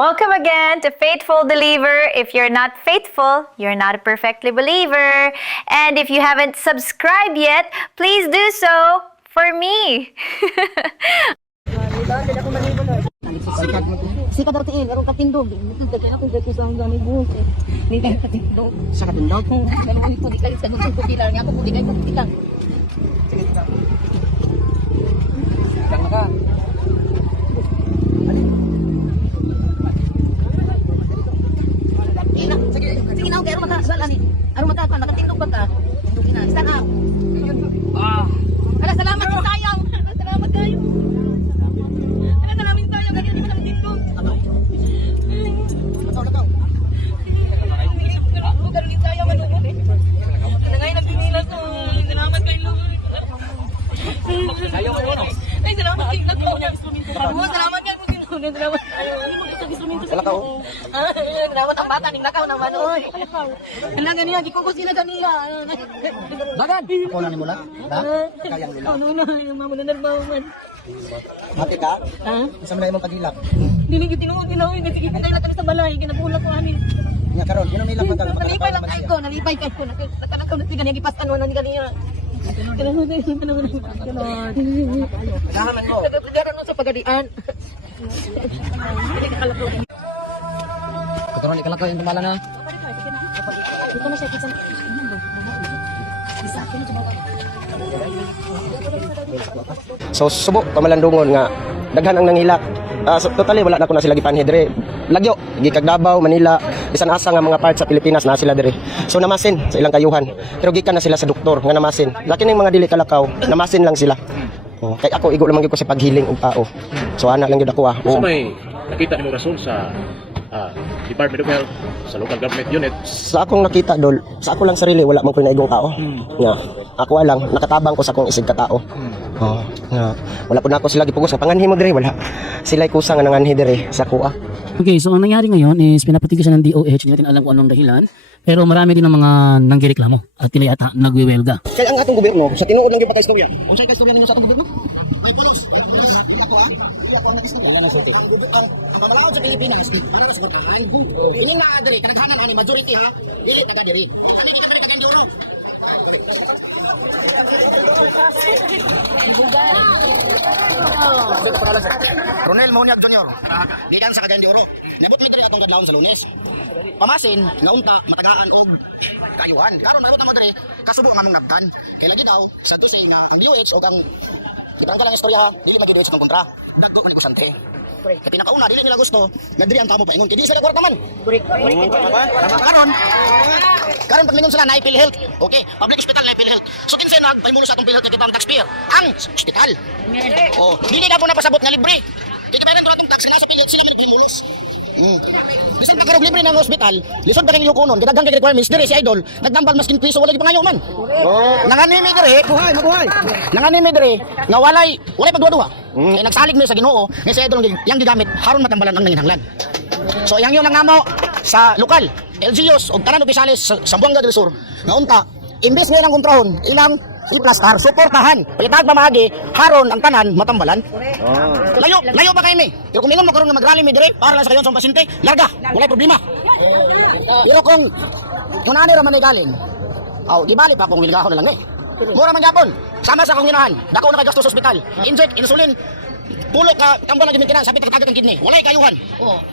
Welcome again to Faithful Believer. If you're not faithful, you're not a perfectly believer. And if you haven't subscribed yet, please do so for me. Sikat daw tiin, meron katindog. Dagyan akong dito sa hanggang ibuhos. Hindi kayo katindog. Sa katindog? Meron ko di kayo sa nung putilar niya. Ako di kayo putilar. Sige, sige. Saan ka? Sige na, okay. Aron mata, saan ani? Aron mata, nakatindog ba ka? Tindogin na. Stand up. Ala, salamat sa sayang. Salamat kayo. Ala, salamat tayo. Ganyan, di ba namin tindog? Lakaw. Galing tayo, manunod eh. Ngayon ang pinilas ko. Salamat kayo, Lord. Ay, salamat kayo. Salamat kayo. Salamat. Lakaw. Salamat ang bata. Nakaw naman. Alam nga niya, gikukos sila kanila. Bagad! Ako na ni mula? Kayang nila. Ano na, yung mama na nagbawaman. Mati ka? Ha? Isa mo na imong pagilap. Dinig yung tinuod nila. Kasi kita tayo na kami sa balay. Kinapulak ko amin. Nga karon, yun ang nilap pagkal. Nalipay lang kayo ko. Nalipay kayo ko. Nakalakaw na siya. Nagipasan mo na ni kanina. Kahaman mo. Nagpagdaran mo sa pagadian. Karon ikalakaw yung tumala na. Ito na siya. So subo pamalandungon nga daghan ang nangilak. So, totally wala na ko na sila gipanhi dire. Lagyo gikag Davao, Manila, bisan asa nga mga part sa Pilipinas na sila dire. So namasin sa ilang kayuhan. Pero gikan na sila sa doktor nga namasin. Laki ning mga dili kalakaw, namasin lang sila. Kay ako igo lamang gyud ko sa paghiling og tao. So ana lang gyud ako. So may nakita nimo rason sa Department of Health, sa local government unit. Sa akong nakita dol, sa ako lang sarili wala man ko naigong tao. Nga ako lang nakatabang ko sa akong isig ka tao. Nga wala pud na ako sila gipugos nga panganhi mo dire wala. Sila kusa nga nanganhi dire sa kuha. Okay, so ang nangyari ngayon is pinapatigil siya ng DOH, hindi natin alam kung anong dahilan, pero marami din ng mga nanggireklamo at tinayata nagwewelga. Kaya ang atong gobyerno sa tinuod lang gyud pa istorya. Unsay ka istorya ninyo sa atong gobyerno? Ay pulos. Ako ako nakistorya na sulti. Ang mamalaod sa Pilipinas, para sa suportahan. Ini na dire kadaghanan ani majority ha. Dili taga diri. Ani kita kare taga Ndoro. Ronel Moniag Jr. Gikan sa Cagayan de Oro. Nabot mi diri atong kadlawon sa Lunes. Pamasin naunta matagaan og kayuhan. Karon abot mo diri kasubo ngamong nabdan. Kay lagi daw sa tusay nga ang DOH og ang gitangka lang istorya dili lagi DOH ang kontra. Dagko man ko sante. Kaya pinakauna dili nila gusto nagdiri ang kamo paingon. Kay di sila kwarta man. Karon paglingon sila na PhilHealth. Okay, public hospital na PhilHealth. So kinsay nagpaymulo sa atong PhilHealth kita ang taxpayer. Ang hospital. Oh, dili ka po napasabot nga libre. Kita pa rin ito atong tax, kaya sa PhilHealth sila managhimulos. Bisan pa karog libre ng hospital, lisod pa rin yung kunon, kadagang kay requirements, dire si Idol, nagdambal maskin piso, wala yung pangayo man. Nanganimi dire, mabuhay. Nanganimi dire, nga walay pagduwa-duwa. Kaya nagsalig mo sa Ginoo, nga si Idol yang gigamit, haron matambalan ang nanginhanglan. So yang yung nangamo sa lokal, LGUs, o tanan opisyalis sa Zamboanga del Sur, nga unta, imbes nga ilang kontrahon, ilang iplastar, suportahan, palipag mamagi, haron ang tanan matambalan. Layo pa kayo ni. Pero kung ingon mo karon nga mag-rally mi dire para lang sa kayon sa pasyente, larga, wala problema. Pero kung nani ra man ay galing, gibali pa akong wilgahon na lang Mura man gyapon. Sama sa akong ginahan, dako na kay gasto sa ospital. Inject insulin. Pulo ka tambal na gimikinan, sabi tagad ang kidney. Walay kayuhan.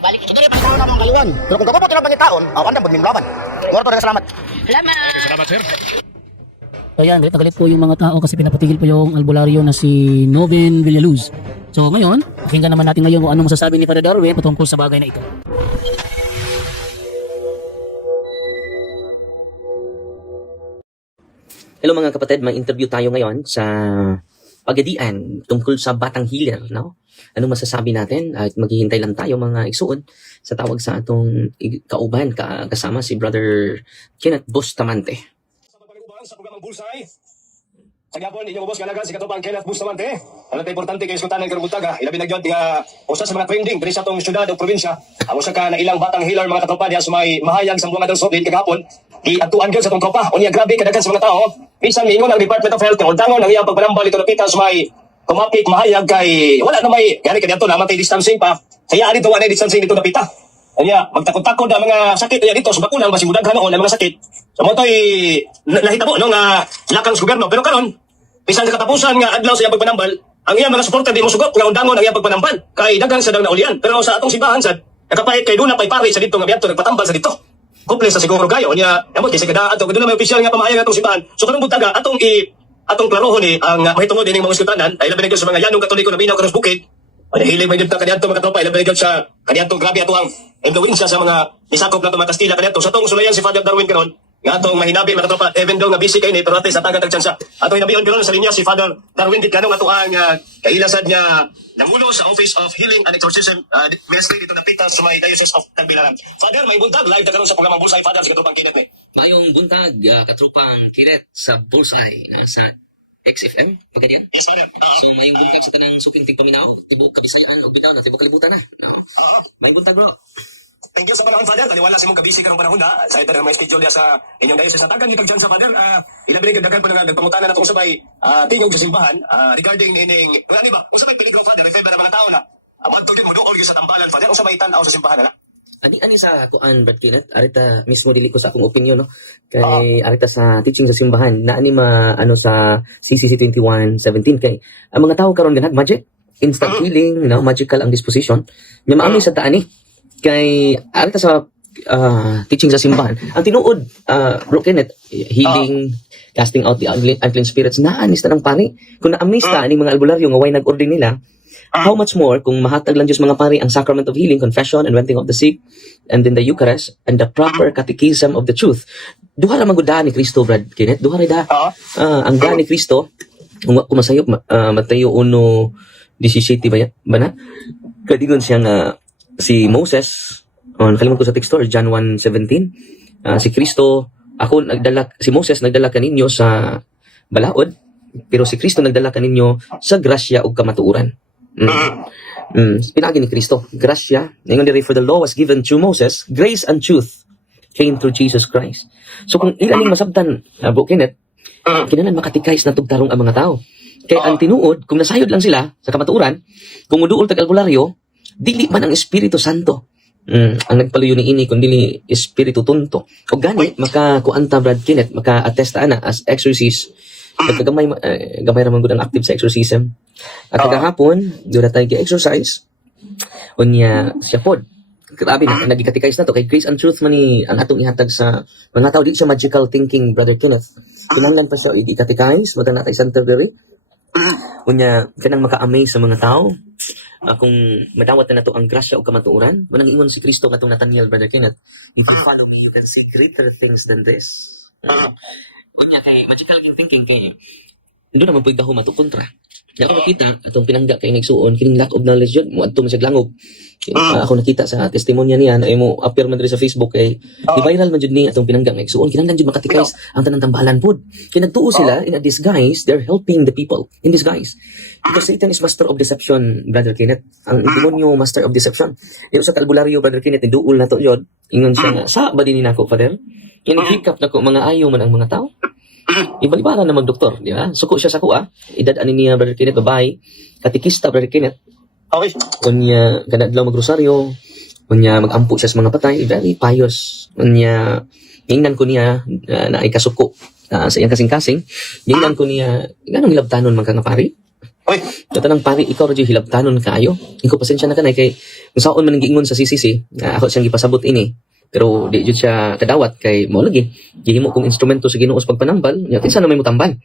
Balik sa dire pa sa mga kayuhan. Pero kung kakabot lang pangitaon, andam pud mimlaban. Mura to salamat. Salamat sir. Kaya galit na galit po yung mga tao kasi pinapatigil po yung albularyo na si Noven Villaluz. So ngayon, pakinggan naman natin ngayon kung ano masasabi ni Father Darwin patungkol sa bagay na ito. Hello mga kapatid, may interview tayo ngayon sa Pagadian tungkol sa Batang Healer, no? Anong masasabi natin? At maghihintay lang tayo mga igsuon sa tawag sa atong kauban kasama si Brother Kenneth Bustamante. Sa programang Bulsay. Sa gapon inyo boss kalagan si katubang Kenneth Bustamante. Ano tay importante kay iskutan ng karugutaga. Ilabi na gyud nga usa sa mga trending diri sa atong syudad o probinsya. Amo sa ka na ilang batang healer mga katropa diha sa may mahayag sa Zamboanga del Sur kagapon. Iadtuan gyud sa atong tropa. Unya grabe kadaghan sa mga tao. Bisan miingon ang Department of Health o dangon ang iyang pagbalambal dito napita sa may kumapit mahayag kay wala na may gani kadto naman tay distancing pa. Saya dito wala distancing dito napita. Anya, magtakod-takod ang mga sakit niya dito, subakulang basi mudaghan noon ang mga sakit. So mo toy nahitabo no nga lakang sa gobyerno, pero karon bisan sa katapusan nga adlaw sa iyang pagpanambal, ang iyang mga suporta di mo sugot nga undangon ang iyang pagpanambal. Kay dagang sa dang naulian, pero sa atong simbahan sad nakapahit kay duna pay pari sa dito nga biadto nagpatambal sa dito. Kuple sa siguro kayo nya, amot kay sa kada ato kadto na may opisyal nga pamahayag atong simbahan. So kanang butaga atong klarohon ni ang mahitungod dining mga sultanan ay labi na gyud sa mga yanong katoliko na binaw karon sa bukid. Ay hilig may gyud ta kaniadto mga tropa, labi na gyud sa kaniadto grabe ato ang influensya sa mga nisakop na mga Kastila kaniadto sa tong sulayan si Father Darwin karon. Nga atong mahinabi mga tropa, even though nga busy kay ni pero ate sa tagan tagchansa. Ato hinabion karon sa linya si Father Darwin Dicano nga ato ang kailasad niya namulo sa Office of Healing and Exorcism ministry dito ng Pita sa may Diocese of Tagbilaran. Father, may buntag live ta karon sa programang Bullseye Father sa katupang kinat ni. Mayong buntag, katrupang kiret sa Bullseye, sa XFM, pagkadiyan. Yes, Father. So, mayong buntag sa tanang supinting paminaw, tibok kabisayaan, o bitaw na, tibok kalibutan na. No? May buntag, bro. Thank you sa panahon, Father. Taliwala sa mong kabisi karong panahon na. Sa ito na may schedule niya sa inyong diocese na tagan. Itong dyan sa Father, ilabi rin dagan pa na nagpamutanan na itong sabay tingog sa simbahan regarding nining, wala ni ba? Kung sabay peligro, Father, remember na mga tao na awadto din mo doon sa tambalan, Father. Kung sabay tanaw sa simbahan, na. Ani sa kuan Brad Kenneth, arita mismo dili ko sa akong opinion no. Kay arita sa teaching sa simbahan na ani sa CCC 21:17 kay ang mga tawo karon ganag magic, instant healing, magical ang disposition. Nya maami sa taani kay arita sa teaching sa simbahan. Ang tinuod Bro Kenneth, healing, casting out the unclean spirits na anis ta ng pari. Kung na-amaze ta ani mga albularyo nga way nag-order nila, how much more kung mahatag lang Diyos mga pari ang sacrament of healing, confession, and renting of the sick, and then the Eucharist, and the proper catechism of the truth. Duha ra magudaan ni Kristo, Brad Kenneth. Duha ra ang daan ni Kristo, kung masayop, Mateo 1:17 ba na? Kadigon siya nga, si Moses, nakalimutan ko sa text or John 1:17, si Kristo, si Moses nagdala kaninyo sa balaod, pero si Kristo nagdala kaninyo sa grasya ug kamatuoran. Pinagi ni Kristo, grasya, ngayon diri for the law was given through Moses, grace and truth came through Jesus Christ. So kung ilaning masabtan, Bro Kenneth, kinalan makatikais na tugtarong ang mga tao. Kaya ang tinuod, kung nasayod lang sila sa kamatuoran, kung muduol tag albularyo, dili man ang Espiritu Santo. Ang nagpaluyo ni ini kung dili Espiritu Tunto. O gani, makakuanta Brad Kenneth, maka-attesta na as exorcist. Gamay raman gud ang active sa exorcism. At kagahapon, doon na tayo exercise. Unya siya pod. Grabe na, nagikatikais na to. Kay grace and truth man ni ang atong ihatag sa mga tao. Di siya magical thinking, Brother Kenneth. Kinahanglan pa siya i-katikais, wag na kay Santa Dere. Unya, kanang maka-amaze sa mga tao. Kung madawat na nato ang grasya o kamatuoran, manang ingon si Kristo katong Nathaniel, Brother Kenneth, if you follow me, you can see greater things than this. Unya, kay magical yung thinking kay doon naman po yung daho matukontra. Kaya ako nakita, atong pinangga kay nagsuon, kining lack of knowledge yun, mo ato masyag langog. Ako nakita sa testimonya niya, ay mo appear man rin sa Facebook, kay viral man dyan ni atong pinangga kay nagsuon, kinanglan dyan makatikais ang tanang tambalan po. Kaya nagtuo sila, in a disguise, they're helping the people in disguise. Because Satan is master of deception, Brother Kenneth. Ang demonyo, master of deception. Yung sa kalbularyo, Brother Kenneth, duol na to yun. Ingon siya nga, sa ba din nako, Father? Kinag-hiccup na ko, mga ayaw man ang mga tao. Ibalibara na mag-doktor, di ba? Suko siya sa kuha. Edad ani niya, Brother Kenneth, babae. Katikista, Brother Kenneth. Okay. Kunya, kadadlaw mag-rosaryo. Kunya, mag-ampo siya sa mga patay. Very pious. Kunya, ingnan ko niya na ay kasuko sa iyang kasing-kasing. Ingnan ko niya, ganang hilabtanon man ka nga pari. Okay. Katanang pari, ikaw rin hilabtanon kaayo. Ikaw pasensya na ka na kay kung saan man giingon sa CCC, ako siyang gipasabot ini. Pero di jud siya kadawat kay mo lagi gihimo kong instrumento sa Ginoo sa pagpanambal nya kinsa na may mutambal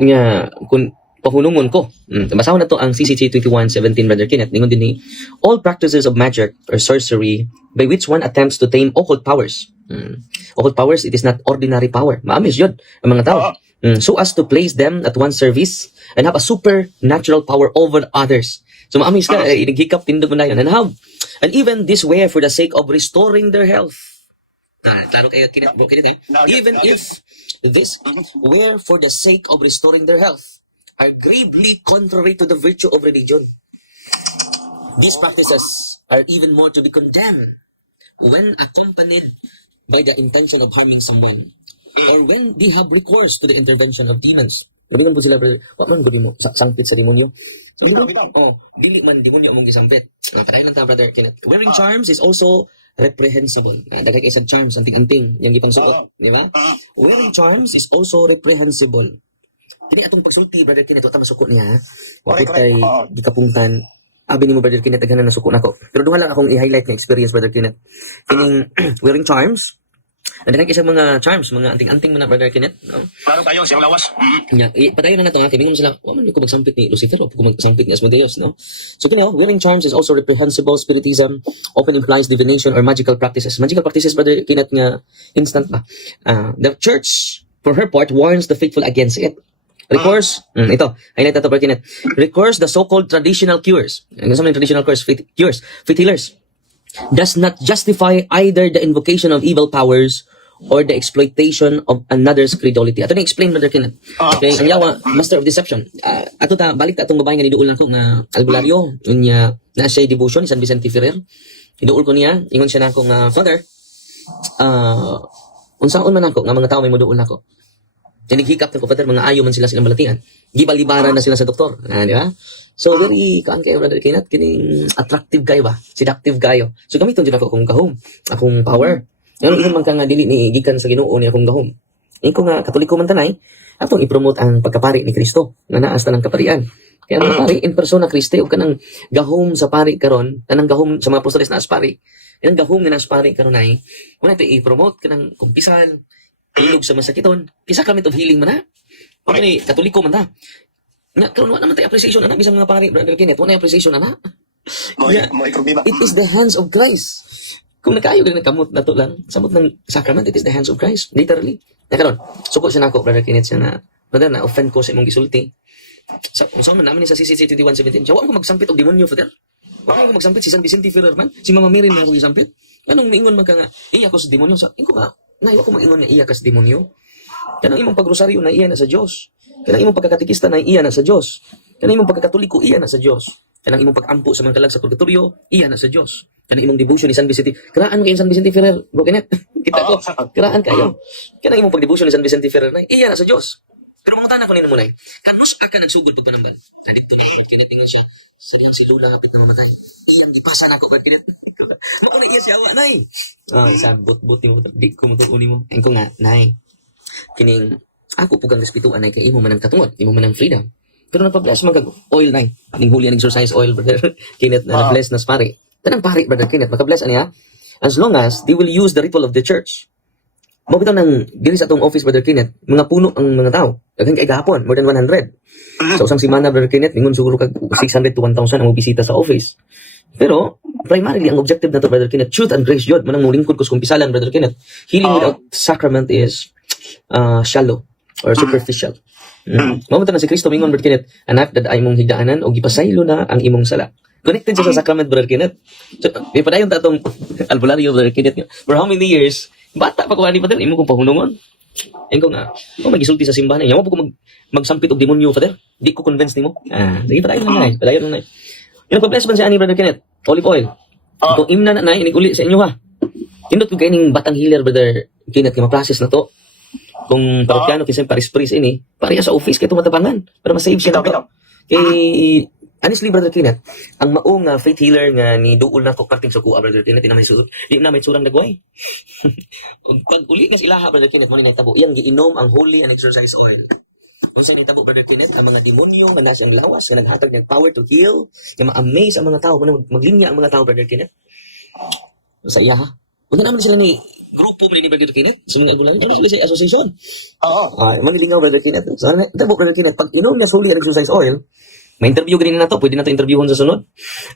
nya kun pahunungon ko basahon na to ang CCC 21:17 Brother Kenneth ningon din ni all practices of magic or sorcery by which one attempts to tame occult powers. Occult powers, it is not ordinary power, maamis yun ang mga tao so as to place them at one service and have a supernatural power over others. So maamis ka hikap tindog mo na yun and even this way for the sake of restoring their health. Klaro kayo, Bro Kenneth, even if this were for the sake of restoring their health, are gravely contrary to the virtue of religion. These practices are even more to be condemned when accompanied by the intention of harming someone, or when they have recourse to the intervention of demons. Galingan po sila, brother. Wa man gudi mo sangpit sa demonyo. So, Bitaw, bitaw. dili man demonyo mong gisampit. Kadayon lang ta, brother Kenneth. Wearing charms is also reprehensible. Dagay kay sa charms anting-anting yang gipang suot, di ba? Wearing charms is also reprehensible. Kini atong pagsulti, brother Kenneth, ta masuko niya. Wapit Correct, kay correct. gikapungtan. Abi ni mo, brother Kenneth, daghanan na suko nako. Pero duha lang akong i-highlight nga experience, brother Kenneth. Kining wearing charms. Daghan kay sa mga charms, mga anting-anting mo na, brother Kenneth, no? Klaro tayo, siyang lawas. Nya, padayon na nato nga, mingon sila, wa man ko magsampit ni Lucifer, o ko magsampit ni Asmodeus, no? So, kini, wearing charms is also reprehensible. Spiritism often implies divination or magical practices. Magical practices, brother Kenneth, nga instant ba? The church, for her part, warns the faithful against it. Recourse, ito, highlight na to, brother Kenneth. Recourse the so-called traditional cures. Ano sa mga traditional cures? Faith healers. Does not justify either the invocation of evil powers or the exploitation of another's credulity. Ato na explain, brother Kenneth. Okay, ang yawa, master of deception. Ato ta, balik ta atong babae nga niduol nako nga albularyo. Unya, na siya devotion ni San Vicente Ferrer. Niduol ko niya, ingon siya nako nga, Father, unsaon man nako nga mga tao may muduol nako. Tinighikap ko, Father, mga ayo man sila silang balatian. Gibalibaran na sila sa doktor. Di ba? So, very, kaan kayo, brother Kenneth, kining attractive kayo ba? Seductive kayo. So, gamiton dyan ako akong gahom, akong power. Yung man ka nga dili ni gikan sa Ginoo ni akong gahom. Yung ko nga, Katoliko man tanay, atong ipromote ang pagkapari ni Kristo, na naas ng kaparian. Kaya ang pari, in persona Kristi, o kanang gahom sa pari karon, kanang gahom sa mga apostoles na aspari, kanang gahom nga na aspari karon ay, muna ito i-promote, kanang kumpisal, ilog sa masakiton, sacrament of healing man na. O ni Katoliko man ta. Nga, karon wala naman tayo appreciation na bisang mga pari, brother Kenneth, wala appreciation na. Yeah. Mo ikrubiba. It is the hands of Christ. Kung nakayo ka kamot na to lang, samot ng sacrament, it is the hands of Christ. Literally. Nakaroon, suko siya na ako, brother Kenneth, siya na, brother, na-offend ko sa imong gisulti. Saan man namin sa CCC 21:17, siya, wala ko magsampit og demonyo, Father. Wala ko magsampit si San Vicente Ferrer man, si Mama Mary na ako gisampit. Anong mingon man ka nga, iya ko sa demonyo, sa, ko nga, naiwa ko maingon nga iya ka sa demonyo. Kanang imong pagrosaryo na iya na sa Dios. Kanang imong pagkakatikista na iya na sa Dios. Kanang imong pagkakatoliko iya na sa Dios. Kanang imong pag-ampo sa mga kalag sa purgatorio iya na sa Dios. Kanang imong devotion ni San Vicente. Karaan mo kay San Vicente Ferrer, bro Kenneth. Kita ko. Karaan kayo. Kanang imong pag-devotion ni San Vicente Ferrer na iya na sa Dios. Pero mangutan ko nino munay. Kanus ka nagsugod pag panamban. Dali to ni Kenneth ingon siya. Sa dihang si Lola kapit na mamatay. Iyang gipasa na ako Brad Kenneth. Mo ko iya siya wa nay. Sabot buti mo di ko mo uni mo. Engko nga nay. Kining ako pugang respetuan ay kay imo man ang katungod, imo man ang freedom. Pero nagpa-bless man kag oil nay. Ning huli ang exercise oil brother Kenneth na bless na pare. Tanang pare brother Kenneth maka-bless aniya. As long as they will use the ritual of the church. Mo bitaw nang diri sa atong office brother Kenneth, mga puno ang mga tao. Daghan kay gahapon, more than 100. Sa usang semana brother Kenneth, mingon siguro kag 600 to 1,000 ang bisita sa office. Pero primarily ang objective na to brother Kenneth, truth and grace jud manang mulingkod ko sa kumpisalan brother Kenneth. Healing without sacrament is shallow or superficial. Mamunta na si Kristo mingon brother Kenneth, anak daday mong higdaanan o gipasaylo na ang imong sala. Connected siya sa sacrament brother Kenneth. So, may padayon ta tong albularyo brother Kenneth. For how many years? Bata pa ko ani Father, imo kong pahunungon. Engko nga, magisulti sa simbahan. Yawa po ko magsampit og demonyo Father. Di ko convince nimo. Sige padayon lang nay, padayon lang nay. Yung pa-bless man si ani brother Kenneth, olive oil. Kung imna na nay, inig uli sa inyo ha. Tindot ko kaining batang healer brother Kenneth, kaya ma-process na to. Kung parokyano kasi paris-paris ini, pareha sa office kay tumatabangan para ma-save siya na to. Kay honestly brother Kenneth, ang maong faith healer nga ni duol na ko parting sa kuha brother Kenneth, di na may surang dagway. Pag uli na sila ha brother Kenneth, mo ni nagtabo iyang giinom ang holy and exercise oil. Kung sa nitabo brother Kenneth, ang mga demonyo nga nasa ang lawas, nga naghatag ng power to heal, nga ma-amaze ang mga tao, maglinya ang mga tao brother Kenneth. Sa iya ha. Wala naman sila ni grupo ni brother Kenneth, sa mga bulan, ano sila sa association. Manilingaw brother Kenneth. So nitabo brother Kenneth, pag inom niya holy and exercise oil, may interview ganina na to, pwede na to interviewon sa sunod.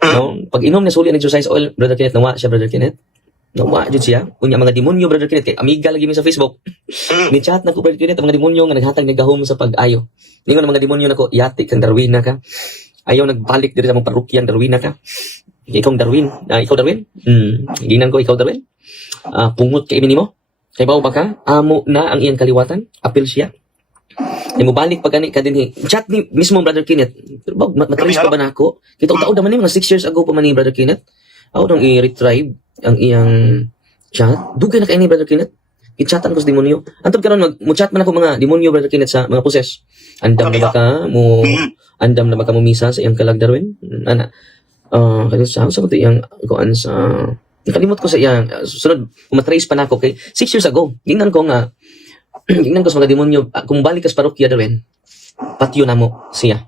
No? Pag inom na suli ang exercise oil, brother Kenneth, nawa siya, brother Kenneth. Nawa, dyan siya. Kunya mga demonyo, brother Kenneth, kay amiga lagi mi sa Facebook. Ni-chat na ko, brother Kenneth, ang mga demonyo nga naghatag nagahom sa pag-ayo. Ningon ang mga demonyo na ko, yati kang Darwin na ka. Ayaw nagbalik diri sa mong parokyan, Darwin na ka. Ikaw Darwin. Ikaw Darwin? Ginan ko, ikaw Darwin. Pungot kay mo. Kay bawo ba ka? Amo na ang iyang kaliwatan. Apil siya. Ay mo balik pag ka din chat ni mismo brother Kenneth. Pero matrace pa ba na ako? Kita taon naman mga 6 years ago pa man ni brother Kenneth. Ako nang i-retrieve ang iyang chat. Dugay na kay ni brother Kenneth. i-chatan ko sa demonyo. Antod karon mo-chat man ako mga demonyo, Brother Kenneth, sa mga poses. Andam na ba ka mo misa sa iyang kalag, Darwin? Ana. Kasi sa ba iyang kuan sa nakalimot ko sa iyang sunod matrace pa nako kay 6 years ago. Gingnan ko sa mga demonyo, kung balik ka sa parokya, Darwin, patyo na mo siya.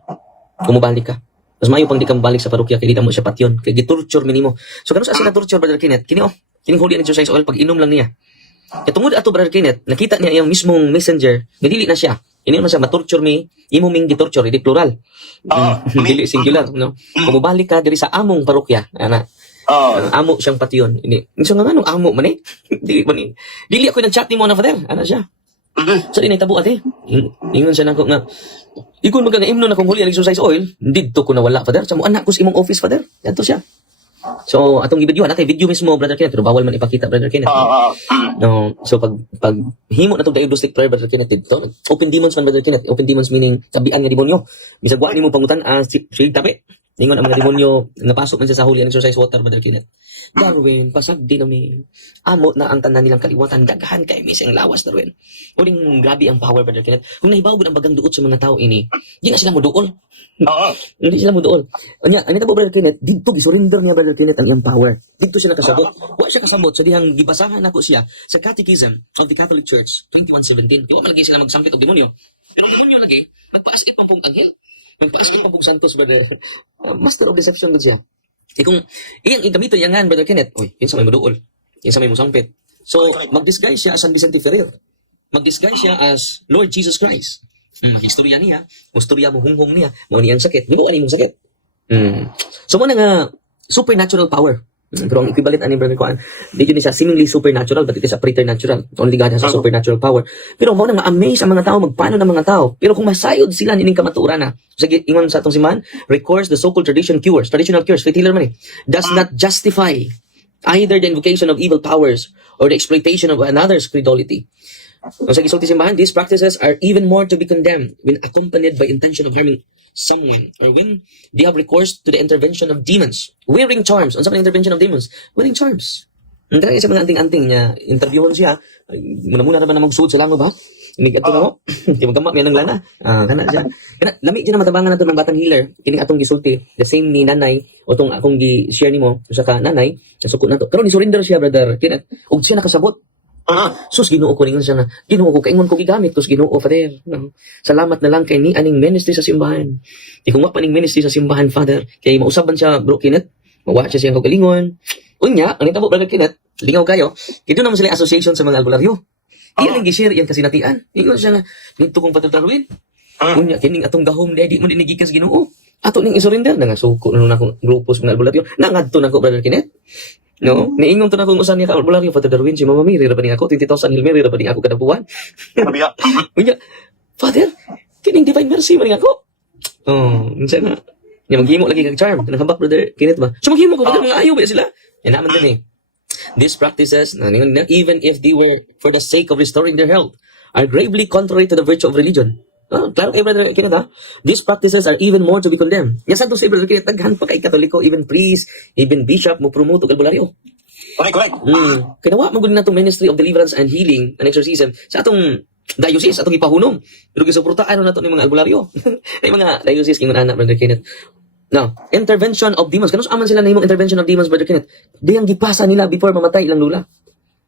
Kung mabalik ka. Mas mayo pang di ka mabalik sa parokya kay di na mo siya patyon. Kay gitorture minimo. So kano sa sila torture, Brother Kenneth? Kining holy exercise oil pag inom lang niya. Kaya tungod ato, Brother Kenneth, nakita niya yung mismong messenger, nadili na siya. Ini na siya matorture mi, imo ming gitorture, di plural. Dili singular, no? Kung mabalik ka diri sa among parokya, ana. Amo siyang patyon. Ini. So nga anong amo man eh? Dili ako nag-chat nimo na, Father. Ana siya. So di nahitabo ate. Ingon siya nako nga. Ikon magkagaimnon na kung holy exercise oil, didto ko nawala, Father. Sa mo anak ko sa imong office, Father. Yanto siya. So atong i-video na kay video mismo, Brother Kenneth, pero bawal man ipakita, Brother Kenneth. No, so pag himo na tong diagnostic prayer, Brother Kenneth, dito open demons man, Brother Kenneth. Open demons meaning kabian nga demonyo. Bisag wa nimo pangutan si tabi. Ingon ang mga demonyo napasok man sa holy exercise water, Brother Kenneth. Darwin, pasagdi na mi. Amo na ang tanan nilang kaliwatan, daghan kay mi sing lawas, Darwin. Uling grabe ang power, Brother Kenneth. Kung nahibaw gud ang bagang duot sa mga tao ini, di na sila moduol. Hindi sila moduol. Anya, ani ta po, Brother Kenneth, didto gisurrender niya, Brother Kenneth, ang iyang power. Didto siya nakasabot. Wa siya kasabot sa dihang gibasahan nako siya sa Catechism of the Catholic Church 2117. Di wa malagi sila magsampit og demonyo. Pero demonyo lagi magpaaskit pa pong anghel. Magpaaskit pa pong santos, Brother. Master of deception gud siya. Kung iyang igamiton niya nga, Brother Kenneth, oy, yun sa may maduol, yun sa may musangpit. So, mag-disguise siya as San Vicente Ferrer. Mag-disguise siya as Lord Jesus Christ. Historia niya, historia mo hunghong niya, mo niyang sakit, di mo ani mong sakit. So, mo na nga, supernatural power. Pero ang equivalent ani Brother Kuan, di yun siya seemingly supernatural, but it is a preternatural. Only God has a supernatural power. Pero mo na ma-amaze ang mga tao, magpaano ng mga tao. Pero kung masayod sila nining kamaturan na, sige, ingon sa atong siman, records the so-called traditional cures, faith healer man eh, does not justify either the invocation of evil powers or the exploitation of another's credulity. Ang sa gisulti simbahan, these practices are even more to be condemned when accompanied by intention of harming someone or when they have recourse to the intervention of demons. Wearing charms. Ano sa intervention of demons? Wearing charms. Ang dahil sa mga anting-anting niya, interviewon siya, muna-muna naman na magsuot sa lango ba? Inig ato na mo. Di magkamak yan ng lana. Kana siya. Lami dyan na matabangan nato ng batang healer. Kining atong gisulti. The same ni nanay o itong akong gi-share ni mo sa ka nanay. Nasukot na to. Karoon ni surrender siya, Brother Kenneth. Og siya nakasabot. Sus, Ginoo ko ringon siya na, Ginoo ko, kaingon ko gigamit, kus Ginoo, Father. No? Salamat na lang kay ni aning ministry sa simbahan. Di kung pa ning ministry sa simbahan, Father. Kay mausaban siya, Bro Kenneth. Mawa siya siyang kagalingon. Unya, ang itabo, Brother Kenneth, lingaw kayo, kito naman sila association sa mga albularyo. Iyan ang gishare, iyan kasinatian. Ingon siya nga, nito kong Father Darwin. Unya, kining atong gahom, di mo dinigikan sa Ginoo. Ato ning isurrender na nga, suko na akong grupo sa mga albularyo. Nangadto na ko, Brother Kenneth. No, niingon to na kung usan niya ka albularyo, Father Darwin, si Mama Mary, rabaning ako, 20,000 Hail Mary, rabaning ako kada buwan. Unya, Father, kining divine mercy, maning ako. Minsan nga, niya maghimo lagi kag charm, nakabak, Brother Kenneth ba? So maghimo ko, Father, mga ayaw ba sila? Yan naman din eh. These practices, even if they were for the sake of restoring their health, are gravely contrary to the virtue of religion. Klaro kay Brother Kenneth ha? These practices are even more to be condemned. Yan sa si Brother Kenneth, taghan pa kay Katoliko, even priest, even bishop, mo promote og albularyo. Correct. Kinawa magud na itong ministry of deliverance and healing and exorcism sa atong diocese, atong ipahunom. Pero gisuportaan na ito ng mga albularyo. Ay mga diocese, kingon anak, Brother Kenneth. Now, intervention of demons. Kanus aman sila na himong intervention of demons, Brother Kenneth? Diyang gipasa nila before mamatay ilang lula.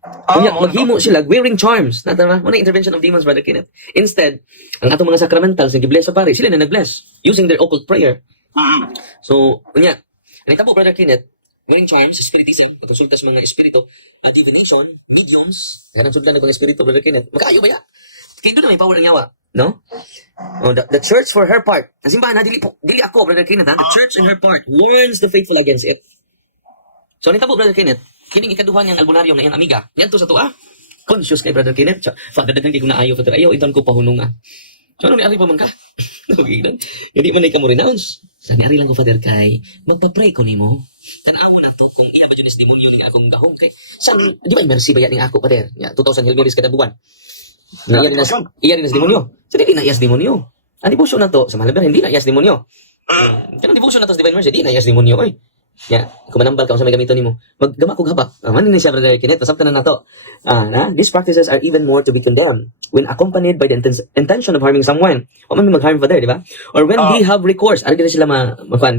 Kanya, maghimo sila, wearing charms. Natama, muna intervention of demons, Brother Kenneth. Instead, ang atong mga sacramentals na gibless sa pare, sila na nag-bless using their occult prayer. So, kanya, ang itabo, Brother Kenneth, wearing charms, spiritism, konsulta sa mga espiritu, at divination, mediums, ganang sultan ng mga espiritu, Brother Kenneth. Makaayo ba ya? Kaya doon na may power ng yawa. No? The church for her part. Ang simbahan na, dili ako, Brother Kenneth, ha? The church in her part warns the faithful against it. So, ang itabo, Brother Kenneth, kining ikaduhan niyang albularyo na iyang amiga. Yan to sa to, conscious kay Brother Kenneth. Father, dagang kay kung naayo, Father, ayaw, itan ko pahunong, So, ano ni-ari pa man ka? Hindi man ka mo renounce. Sa ni-ari lang ko, Father, kay magpa-pray ko ni mo. Tanaw mo na to, kung iya ba dyan is demonyo ng akong gahong, kay, saan, di ba, mercy ba yan ng ako, Father? 2,000 Hail Marys kada buwan. Iya rin as demonyo. Sa di na iyas demonyo. Ang devotion na to, sa Malabar, hindi na iyas demonyo. Kanang devotion na to sa Divine Mercy, di na iyas demonyo, oy. Ya, kung manambal ka sa may gamiton nimo, maggama kog habak. Man ni siya Brother Kenneth, pasabtan na nato. These practices are even more to be condemned when accompanied by the intention of harming someone. O man may mag-harm father, di ba? Or when they have recourse, ari sila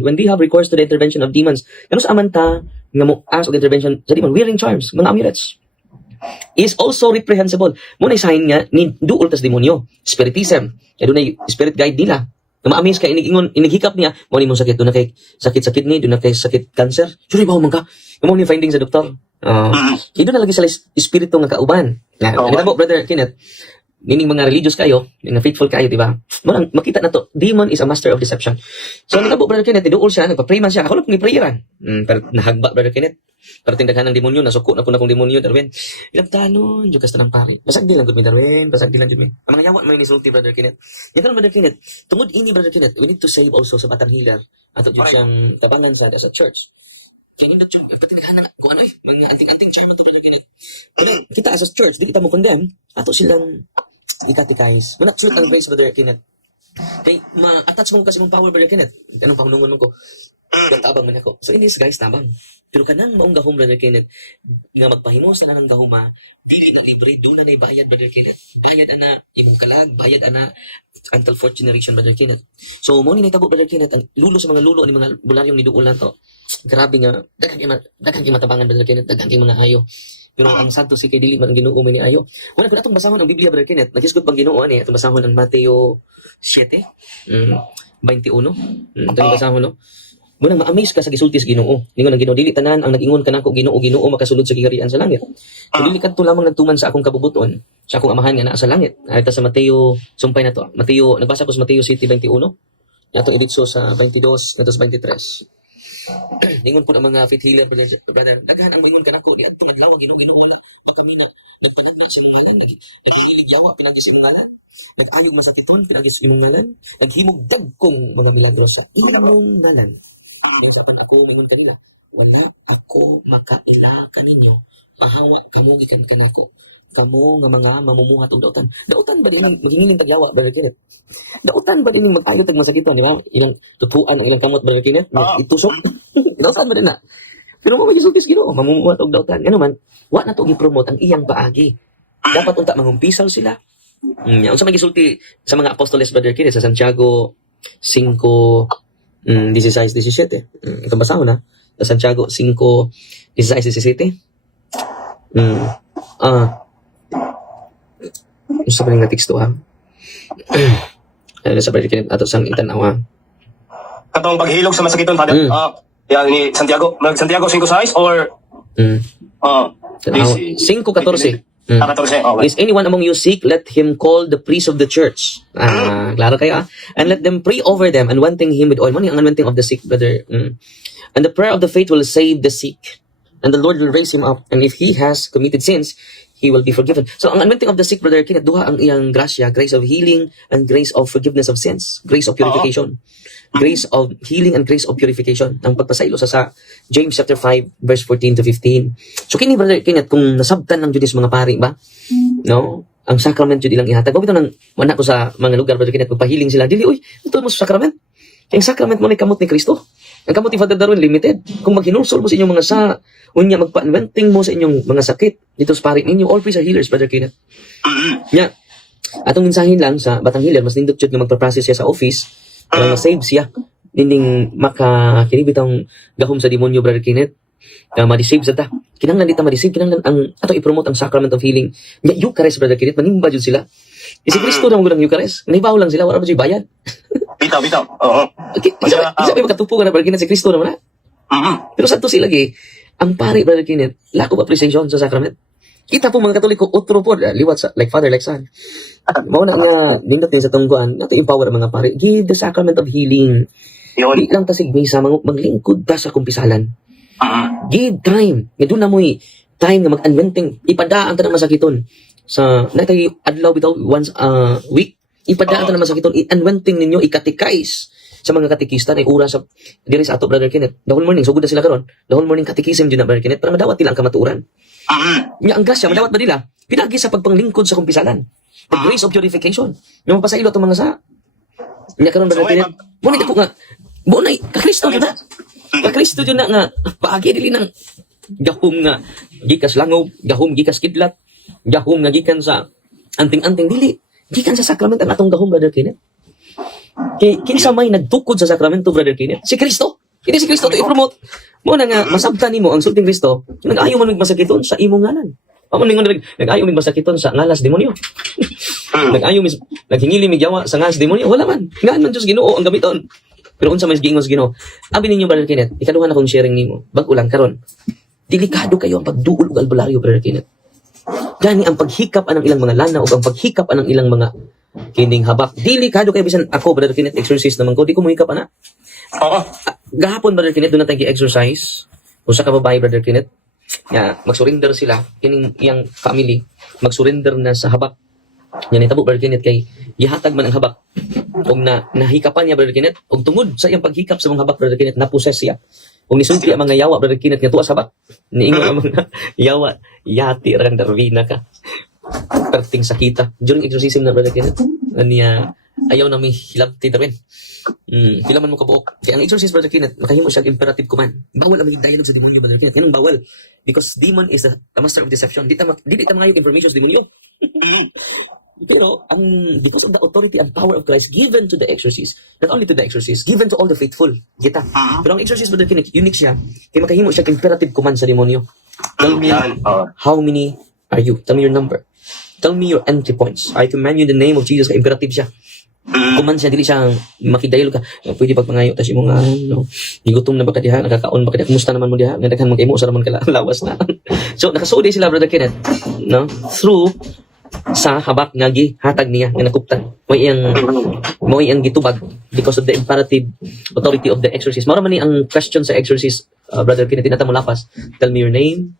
when they have recourse to the intervention of demons. Kano sa amanta nga mo ask of intervention sa demon, wearing charms, mga amulets is also reprehensible. Muna sign nga ni duol tas demonyo, spiritism. Kaya doon spirit guide nila. Na ma-amaze ka, inighikap niya, mo ni mong sakit, doon na kay sakit sa kidney, doon na kay sakit cancer. Sure, ba man ka? Mo ni finding sa doktor. Doon na lagi sa espiritu nga kauban. Ano po, Brother Kenneth, meaning mga religious kayo, mga faithful kayo, di ba? Makita na to, demon is a master of deception. So, ano po, Brother Kenneth, iduol siya, nagpa-pray man siya. Ako lang pong i-prayeran. Pero nahagba, Brother Kenneth. Pero tindaghan ng demonyo, nasuko na po na kong demonyo, Darwin. Ilang tanon, Diyos ka ng pari. Basag din lang, good me, Darwin. Basag din lang, good me. Ang mga yawa, may nisulti, Brother Kenneth. Yan ka Brother Kenneth. Tungod ini, Brother Kenneth, we need to save also sa Batang Hilar. At yun siyang tabangan sa church. Kaya yung church, patinaghan na kung ano mga anting-anting charm to, Brother Kenneth. Pero kita as a church, di kita mo condemn, ato silang ikatikais. Manag-truth and grace, Brother Kenneth. Kaya ma-attach mo kasi mong power, Brother Kenneth. Anong pangunungan mo ko? Tabang man ako. So in this guys, tabang. Pero kanang maong gahom, Brother Kenneth, nga magpahimo sila ng gahoma, pili na libre, doon na bayad, Brother Kenneth. Bayad ana, imong kalag, bayad ana, until 4th generation, Brother Kenneth. So, mo ni naitabo, Brother Kenneth, ang lulo sa mga lulo, ni mga bularyong niduulan to. Grabe nga, daghang kay matabangan, Brother Kenneth, daghang kay mga ayo. Pero ang santo si kay dili man Ginoo ni ayo. Wala kun atong basahon ang Biblia, Brother Kenneth. Nagisgot bang Ginoo ani atong basahon ang Mateo 7, 21. Atong basahon no. Munang ma-amaze ka sa gisulti sa Ginoo. Ningon ang Ginoo dili tanan ang nag-ingon kanako Ginoo makasulod sa gigarian sa langit. Dili kadto lamang nagtuman sa akong kabubuton, sa akong amahan nga naa sa langit. Ata sa Mateo, sumpay na to. Mateo, nagbasa ko sa Mateo 7:21. Nato editso sa 22 nato sa 23. Ningon po ang mga faith healer, brother, daghan ang maingon kanako di adtong adlaw Ginoo wala. Baka kami nga nagpanagna sa imong ngalan, naghilig yawa pinagi sa imong ngalan. Nag-ayog masakiton pinagi sa imong ngalan. Naghimog dagkong mga milagro sa imong ngalan. Kasapan ako, mingon kanila, wala ako makaila kaninyo. Mahawa kamo gikan kinako. Kamo nga mga mamumuhat og dautan. Dautan ba din maghingiling tagyawa, Brother Kenneth? Dautan ba din mag-ayo tag masakiton, di ba? Ilang tupuan ang ilang kamot, Brother Kenneth? Itusok. Dautan ba din na? Pero mo magisultis Ginoo, mamumuhat og dautan. Ngano man, wa na to gi-promote ang iyang paagi. Dapat unta mangumpisaw sila. Unsa magisulti sa mga apostoles, Brother Kenneth, sa Santiago 5:16-17. Itong basahon na. Sa Santiago 5:16-17. Gusto pa rin na teksto ha. Ano sa Brother Kenneth ato sang itanaw ha. Katong paghilog sa masakiton, Father. Yan ni Santiago. Santiago 5:6 or 5:14. 14. Okay. Is anyone among you sick? Let him call the priest of the church. Klaro kayo and let them pray over them, anointing him with oil. Ano yung anointing of the sick, brother? And the prayer of the faith will save the sick. And the Lord will raise him up. And if he has committed sins, he will be forgiven. So, ang anointing of the sick, Brother Kenneth, duha ang iyang grasya, grace of healing and grace of forgiveness of sins. Grace of purification. Grace of healing and grace of purification. Ang pagpasaylo sa James chapter 5, verse 14-15. So, kini, Brother Kenneth, kung nasabtan ng Judas mga pari ba? No? Ang sacrament yun ilang ihatag. Bito nang mana ko sa mga lugar, Brother Kenneth, magpahiling sila. Dili, uy, ito mo sa sacrament. Yung sacrament mo na kamot ni Kristo. Ang kamot ni Father Darwin, limited. Kung maghinulsol mo sa inyong mga unya, magpa-inventing mo sa inyong mga sakit dito sa pari ninyo, all priests are healers, Brother Kenneth. Yeah. Atong mensahin lang sa Batang Hilar, mas nindot yun na magpa-process siya sa office, para ma-save siya. Ninding makakinibitang gahom sa demonyo, Brother Kenneth. Ma-deceive sa ta. Kinanglan dita ma-deceive, kinanglan ang ato i-promote ang sacrament of healing. Eucharist, Brother Kenneth, manimba yun sila. Si Kristo na mga Eucharist, nahibaw lang sila, wala ba siya bayad? Bitaw. Oo. Okay, isa may makatupo ka na, Brother Kenneth, si Kristo naman na. Pero sa to sila, ang pari, Brother Kenneth, lack of appreciation sa sacrament. Kita po mga Katoliko, utro po, liwat sa, like father, like son. Mauna nga, nindot din sa tungguan, nato empower ang mga pari. Give the sacrament of healing. Di lang tasig misa, maglingkod ta sa kumpisalan. Give time. Nga doon na mo time na mag-inventing. Ipadaan ta na masakiton. Sa, natay adlaw bitaw, once a week. Ipadaan ta na masakiton. I-inventing ninyo, ikatikais sa mga katikista na ura sa diri sa ato, Brother Kenneth. The whole morning, so good na sila karon. The whole morning katikism dyan na, Brother Kenneth, para madawat nila ang kamaturan. Nga ang grasya, madawat ba nila? Pinagi sa pagpanglingkod sa kumpisalan. The grace of purification. Yung pasailo itong mga sa. Nga karon, Brother Kenneth. Munit ako nga. Bunay, kakristo na. Ka Kristo yun na nga, paagi dili ng gahom nga gikas langob, gahom gikas kidlat, gahom nga gikan sa anting-anting dili. Gikan sa sakramento ang atong gahom, Brother Kenneth. Kay kinsa may nagtukod sa sakramento, Brother Kenneth? Si Kristo. Hindi si Kristo to i-promote. Mo na nga masabtan nimo ang sulting Kristo. Nag-ayo man masakiton sa imong ngalan. Amo ningon nag-ayo mig masakiton sa ngalas demonyo. Nag-ayo naghingili mig yawa sa ngalas demonyo. Wala man. Ngaan man Dios Ginoo ang gamiton. Pero unsa may giingos Ginoo? Abi ninyo, Brother Kenneth, ikaduha na akong sharing nimo. Bag-o lang karon. Delikado kayo ang pagduol og albularyo, Brother Kenneth. Gani ang paghikap anang ilang mga lana o ang paghikap anang ilang mga kining habak. Delikado kayo bisan ako, Brother Kenneth, exercise naman ko. Di ko muhikap ana. Oo. Gahapon, Brother Kenneth, doon na tayo exercise. Usa ka babae, Brother Kenneth. Ya, mag-surrender sila. Kining iyang family. Mag-surrender na sa habak. Yan itabo, Brother Kenneth, kay ihatag man ang habak. Og nahikapan niya, Brother Kenneth. Og tungod sa iyang paghikap sa mga habak, Brother Kenneth, naposes siya. Og nisulti ang mga yawa, Brother Kenneth, nga tuwa sa habak. Niingon ang mga yawa. Yati, randarvina ka. Perting sakita. During exorcism na, Brother Kenneth. Niya, ayaw na may hilabti na rin. Hilaman mo kabuok. Kaya ang exorcist, Brother Kenneth, makahimo siya imperative command. Bawal ang maging dialogue sa demonyo, Brother Kenneth. Ganun bawal. Because demon is the master of deception. Di ta mga yung information sa demonyo. Pero, because of the authority and power of Christ given to the exorcist, not only to the exorcist, given to all the faithful. Kita. Pero ang exorcist, Brother Kenneth, unique siya. Kaya makahimo siya imperative command sa demonyo. Tell me, how many are you? Tell me your number. Tell me your entry points. I command you in the name of Jesus. Imperative siya. Kuman siya, dili siya makidaylo ka. Pwede pagpangayo, tas yung mga, igutom na ba ka diha, nakakaon ba ka diha, kumusta naman mo diha, nagdaghan mag-imo, sa naman ka lawas na. So, nakasuod sila, Brother Kenneth, no? Through sa habak nga gihatag niya, nga nakuptan. Mo iyang gitubag because of the imperative authority of the exorcist. Mara man ni ang question sa exorcist, Brother Kenneth, tinata mo lapas. Tell me your name,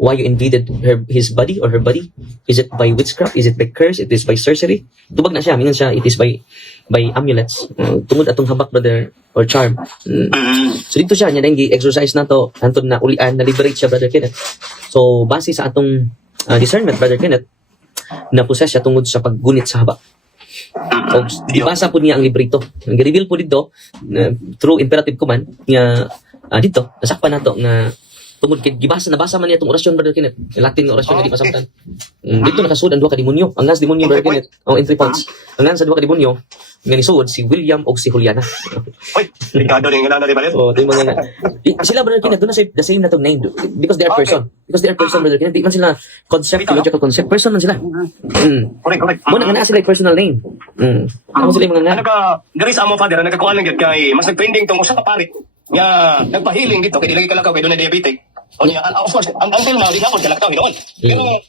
why you invaded his body or her body. Is it by witchcraft? Is it by curse? It is by sorcery? Tubag na siya. Mingan siya, it is by amulets. Tungod atong habak, brother, or charm. So dito siya, niya dahil exercise na to, antod na ulian, na-liberate siya, Brother Kenneth. So base sa atong discernment, Brother Kenneth, na-possess siya tungod sa paggunit sa habak. So, ibasa po niya ang librito. Nag-reveal po dito, through imperative command, nga dito, nasakpan na to, nga tungod kay nabasa man niya itong orasyon, Brother Kenneth. Latin nga orasyon nga di masabtan. Dito nakasud ang duha ka demonyo. Ang nas demonyo, Brother Kenneth. Ang entry points. Ang nas sa duha ka demonyo nga nisuod si William o si Juliana. Uy, ligado rin nga na rin, So, ito yung mga sila, Brother Kenneth, doon na the same na itong name. Because they are person. Because they are person, Brother Kenneth. Di man sila concept, theological concept. Person man sila. Correct. Muna nga na sila yung personal name. Ano sila yung mga nga? Ano ka, diri sa amo father, nagkakuha lang yun kay mas nag-trending tong usa ka parit nga nagpahiling dito kay dilagi kalakaw kay dunay diabetic. O niya, of course, until now, di hapon kalakaw hinuon. Pero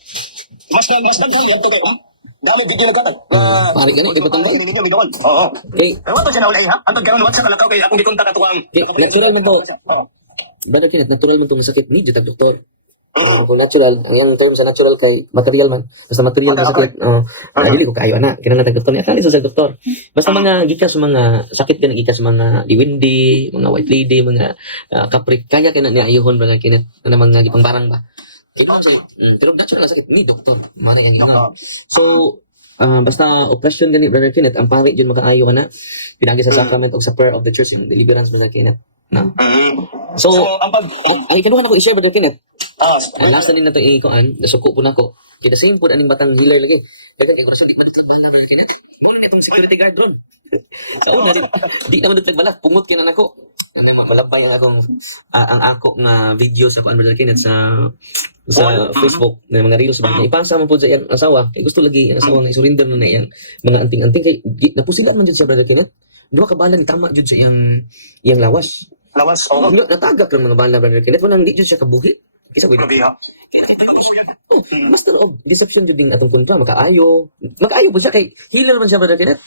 mas daghan yan to kay dami video nagkatan. Pare ka na, di ba tanggal? Ninyo hinuon. Oo. Okay. Pero wato siya na ulay ha. Antod karon wat sa kalakaw kay akong gikontak ato ang Natural man to. Brother Kenneth, natural man itong sakit. Need yung doktor. Kung natural, ang yung term sa natural kay material man. Basta material na sakit. Dili ko kayo, ana. Kinang doktor niya. Kali sa doktor. Basta mga gikas mga sakit ka na gikas mga diwindi, mga white lady, mga kaprik. Kaya ka na niayuhon, Brother Kenneth. Na mga gipang barang ba. Pero natural na sakit. Ni doktor. Mara yung yun. So, basta oppression gani, Brother Kenneth, ang pari dyan makaayo ka na. Pinagi sa sacrament o sa prayer of the church, yung deliverance, Brother Kenneth. No? So, ang pag ay kinuha na ko i-share, Brother Kenneth. ah, Last na din na ito ikuan, nasuko po na ko. Kaya the same po aning batang healer lagi. Kaya kaya ko sa man na Kenneth. Muna na itong security guard ron. Sa una di naman nagbalak, pungot kina nako. Ano makalabay ang akong ang ako nga video sa kuan, Brother Kenneth sa Facebook na mga reels ba. Ipasa man po sa iyang asawa. Kay gusto lagi ang asawa nga surrender na iyang mga anting-anting kay napusilan man jud sa Brother Kenneth. Duha ka bala ni tama jud sa iyang lawas. lawas. Oo. Natagak lang mga bala, Brother Kenneth. Walang di jud siya kabuhi. Kisa ko Grabe ha. master of deception jud ding atong kontra makaayo po siya kay healer man siya, Brother Kenneth.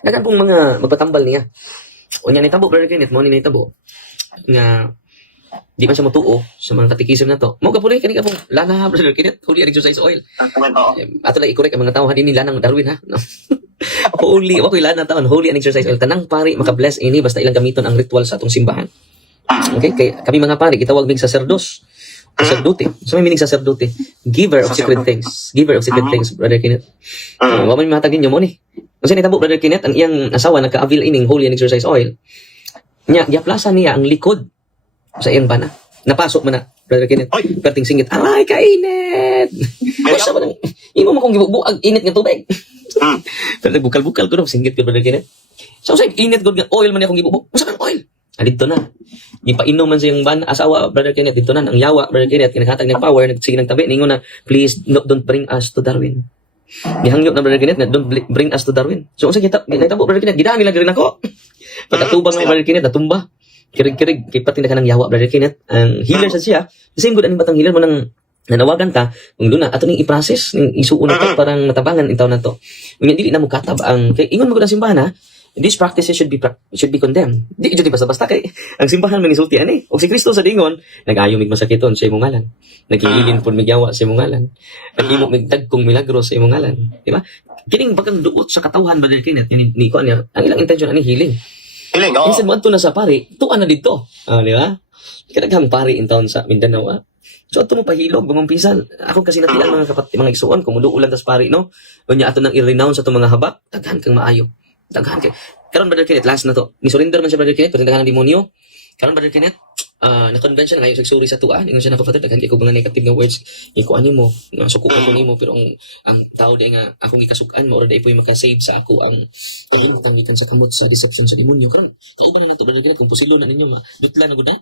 Dagan pong mga magpatambal niya. O niya nitabo, Brother Kenneth, mo ni nitabo nga di man siya matuo sa mga katikism na to. Mo ka puli kani ka pong lana, Brother Kenneth, holy exercise oil. Ato lang i-correct ang mga tao din ni lanang Darwin ha. No? Holy, wakoy lana taon, holy and exercise oil. Tanang pari maka-bless ini basta ilang gamiton ang ritual sa atong simbahan. Okay, kay kami mga pari gitawag mig sacerdos. Sacerdote. So may meaning sacerdote. Giver of secret things. Giver of secret things, Brother Kenneth. Wa man mahatag ninyo mo ni. Kasi nitabo, Brother Kenneth, ang iyang asawa nagka-avail ining holy and exercise oil. Giaplaza niya ang likod sa iyang bana. Napasok man na, Brother Kenneth. Oy. Perting singit, aray, kainit! Basta ba nang, imo mo kong gibubuag, init nga tubig. Pero nagbukal-bukal ko no, singgit ko, Brother Kenneth. So, sa init ko, oil man akong gibubog. Masa kang oil? Dito na. Ipainom man sa iyong asawa, Brother Kenneth, dito na. Ang yawa, Brother Kenneth, kinakatag ng power, nagsige ng tabi, ningon na, please, don't bring us to Darwin. Gihangyop na, Brother Kenneth, na don't bring us to Darwin. So, kung sa kita mo, Brother Kenneth, gidaan nila rin ako. Pagkatubang ng Brother Kenneth, natumba. Kirig-kirig, kay pati na ka ng yawa, Brother Kenneth. Ang healer sa siya, the same good, aning batang healer mo nang nanawagan ka, kung doon na, ato ning i-process, ning isuon na to, parang natabangan intaw na to. Kung dili na mo katab, kay ingon mo ko ng simbahan ha, these practices should be condemned. Di basta-basta kay, ang simbahan man isulti ani. O si Kristo sa dingon, nag-ayo mig masakiton sa imong ngalan. Naghiligin pud mig yawa sa imong ngalan. Naghimo mig dagkong milagro sa imong ngalan, di ba? Kining bagang duot sa katawhan, Brother Kenneth, ni ko niya, ang ilang intention ani healing. Hiling, oo. Instead mo adto na sa pari, tuan na dito. Di ba? Kadaghang pari in town sa Mindanao. So ato mo pahilog, bangong pinsan. Ako kasi natian mga igsuon, kumuduulan tas pari, no? Unya ato nang i-renounce sa itong mga habak, daghan kang maayo. Daghan kay. Karon, Brother Kenneth, last na to. Ni surrender man siya, Brother Kenneth, pero daghan ng demonyo. Karon, Brother Kenneth, na-convince siya na ngayon sagsuri sa tuwa. Ingon siya na kapatid, daghan kay ko mga negative nga words. Ikuan nimo, sukukan ko nimo, pero ang tao day nga akong ikasukan mo, or day po yung makasave sa ako ang gikan sa kamot sa deception sa demonyo. Karon, kauban na nato, Brother Kenneth, kung pusilo na ninyo, dutla na gud na.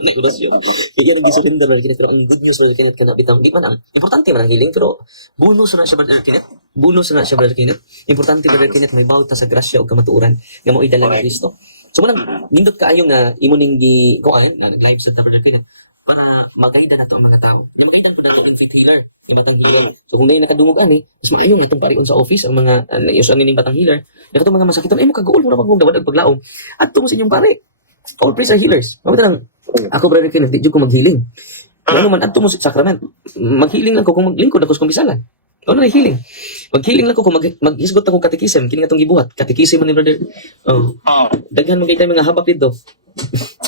Negosyo. Kaya nang gisurrender, Brother Kenneth, pero ang good news, Brother Kenneth, kana bitang di man importante man ang healing, pero bonus na siya, Brother Kenneth. Bonus na siya, Brother Kenneth. Importante, Brother Kenneth, may bawat sa grasya o kamatuoran nga mo idala ni Kristo. So manang nindot kaayo nga imo ning kuan na nag-live sa Brother Kenneth para magaida nato ang mga tao. Nga magaida ko nato ang faith healer, yung batang healer. So kung nay nakadungog ani, mas maayo nga itong parion sa office ang mga usan ning batang healer. Nakato mga masakiton ay mo kagaol mo na magmugdawad og paglaom. Adto mo sa inyong pare. All praise are healers. Mabita lang ako, Brother Kenneth, di jud ko mag-healing. Ano man adto mo sa sacrament. Mag-healing lang ko kung maglingkod ako sa kumpisalan. Ano na healing? Mag-healing lang ko kung mag-hisgot ako katekism. Kini nga itong gibuhat. Katekism ni Brother. Daghan mo kayo mga habak dito.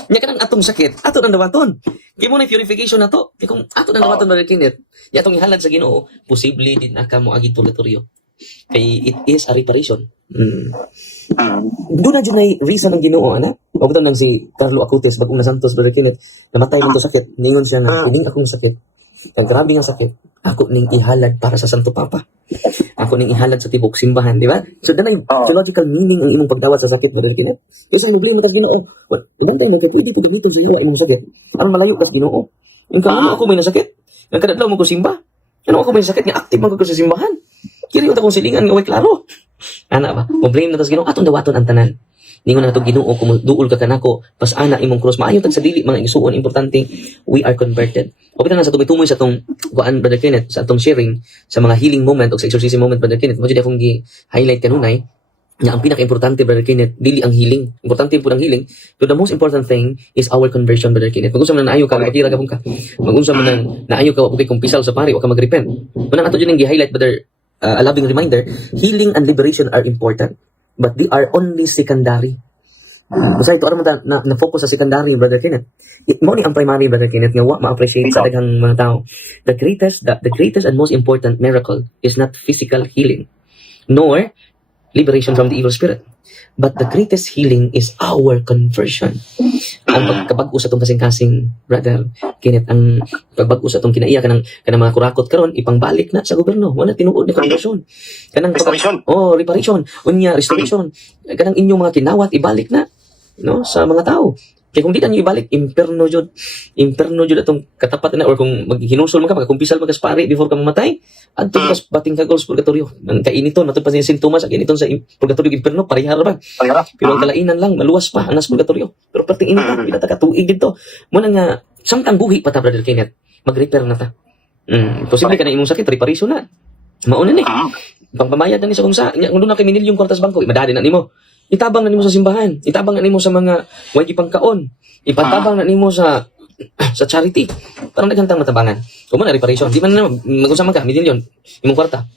Nya kanang atong sakit, ato nang dawaton. Kaya mo na purification na to. Kaya kung ato nang dawaton, Brother Kenneth, atong ihalad sa Ginoo, posible din na ka mo agid purgatorio. Kay it is a reparation. Doon na dyan ay reason ng Ginoo, anak. Mabutan lang si Carlo Acutis, bagong na Santos, Brother Kenneth, namatay nito sakit. Ningon siya na, kuning akong sakit. Ang grabe nga sakit. Ako ning ihalad para sa Santo Papa. Ako ning ihalad sa tibok simbahan, di ba? So, danay theological meaning ang imong pagdawat sa sakit, Brother Kenneth. Kaya sa problema tas Ginoo. Ibang tayo, pwede po gamiton sa yawa imong sakit. Ano malayo kas Ginoo? Yung kamo ako may nasakit. Ang kadadlaw mo ko simba. Ano ako may sakit nga active man ko sa simbahan. Kiri uta kong silingan nga way klaro. Ana ba? Problema na tas Ginoo atong dawaton ang tanan. Ningon na ito Ginoo kung duol ka kanako pas ana imong cross maayo tag sa dili mga isuon importante we are converted. O bitan na sa tumitumoy sa tong kuan, Brother Kenneth, sa atong sharing sa mga healing moment o sa exorcism moment, Brother Kenneth. Mo jud akong gi-highlight kanunay nga ang pinaka-importante, Brother Kenneth, dili ang healing. Importante po ang healing, but the most important thing is our conversion, Brother Kenneth. Mag-unsa man naayo ka magpatira gapon ka. Mag-unsa man naayo ka okay kumpisal sa pari o ka mag-repent. Manang ato jud ning gi-highlight, Brother, a loving reminder, healing and liberation are important, but they are only secondary. Basta ito aron na focus sa secondary, Brother Kenneth. Mo ni ang primary, Brother Kenneth, nga wa ma-appreciate sa daghang mga tao. The greatest and most important miracle is not physical healing, nor liberation from the evil spirit. But the greatest healing is our conversion. Ang pagkabag-o sa itong kasing-kasing, Brother Kenneth, ang pagbago sa itong kinaiya kanang mga kurakot karon ipangbalik na sa gobyerno. Wala tinuod na conversion. Kanang Restoration. Reparation. Unya, restoration. Kanang inyong mga kinawat, ibalik na, no, sa mga tao. Kaya kung di na nyo ibalik, imperno jud atong katapat na, or kung maghinusol man ka, magkumpisal man ka sa pari before ka mamatay, adto ka bating ka sa purgatorio. Ang kainiton, nato pa siya sintomas, ang kainiton sa purgatorio, imperno, parihar ba? Pero ang kalainan lang, maluwas pa, ang nas purgatorio. Pero perting initon, pinata ka tuig dito. Muna nga, samtang buhi pa ta, Brother Kenneth, mag-repair na ta. Posible ka na imong sakit, reparation na. Mauna ni. Pangpamayad na ni sa kumsa. Kung doon na kay minilyong kwartas bangko, madali na nimo. Itabang na nimo sa simbahan. Itabang na nimo sa mga way pangkaon. Ipatabang na nimo sa charity. Parang naghantang matabangan. Kung mo na reparation, di man na mag-usama ka, milyon, imong kwarta.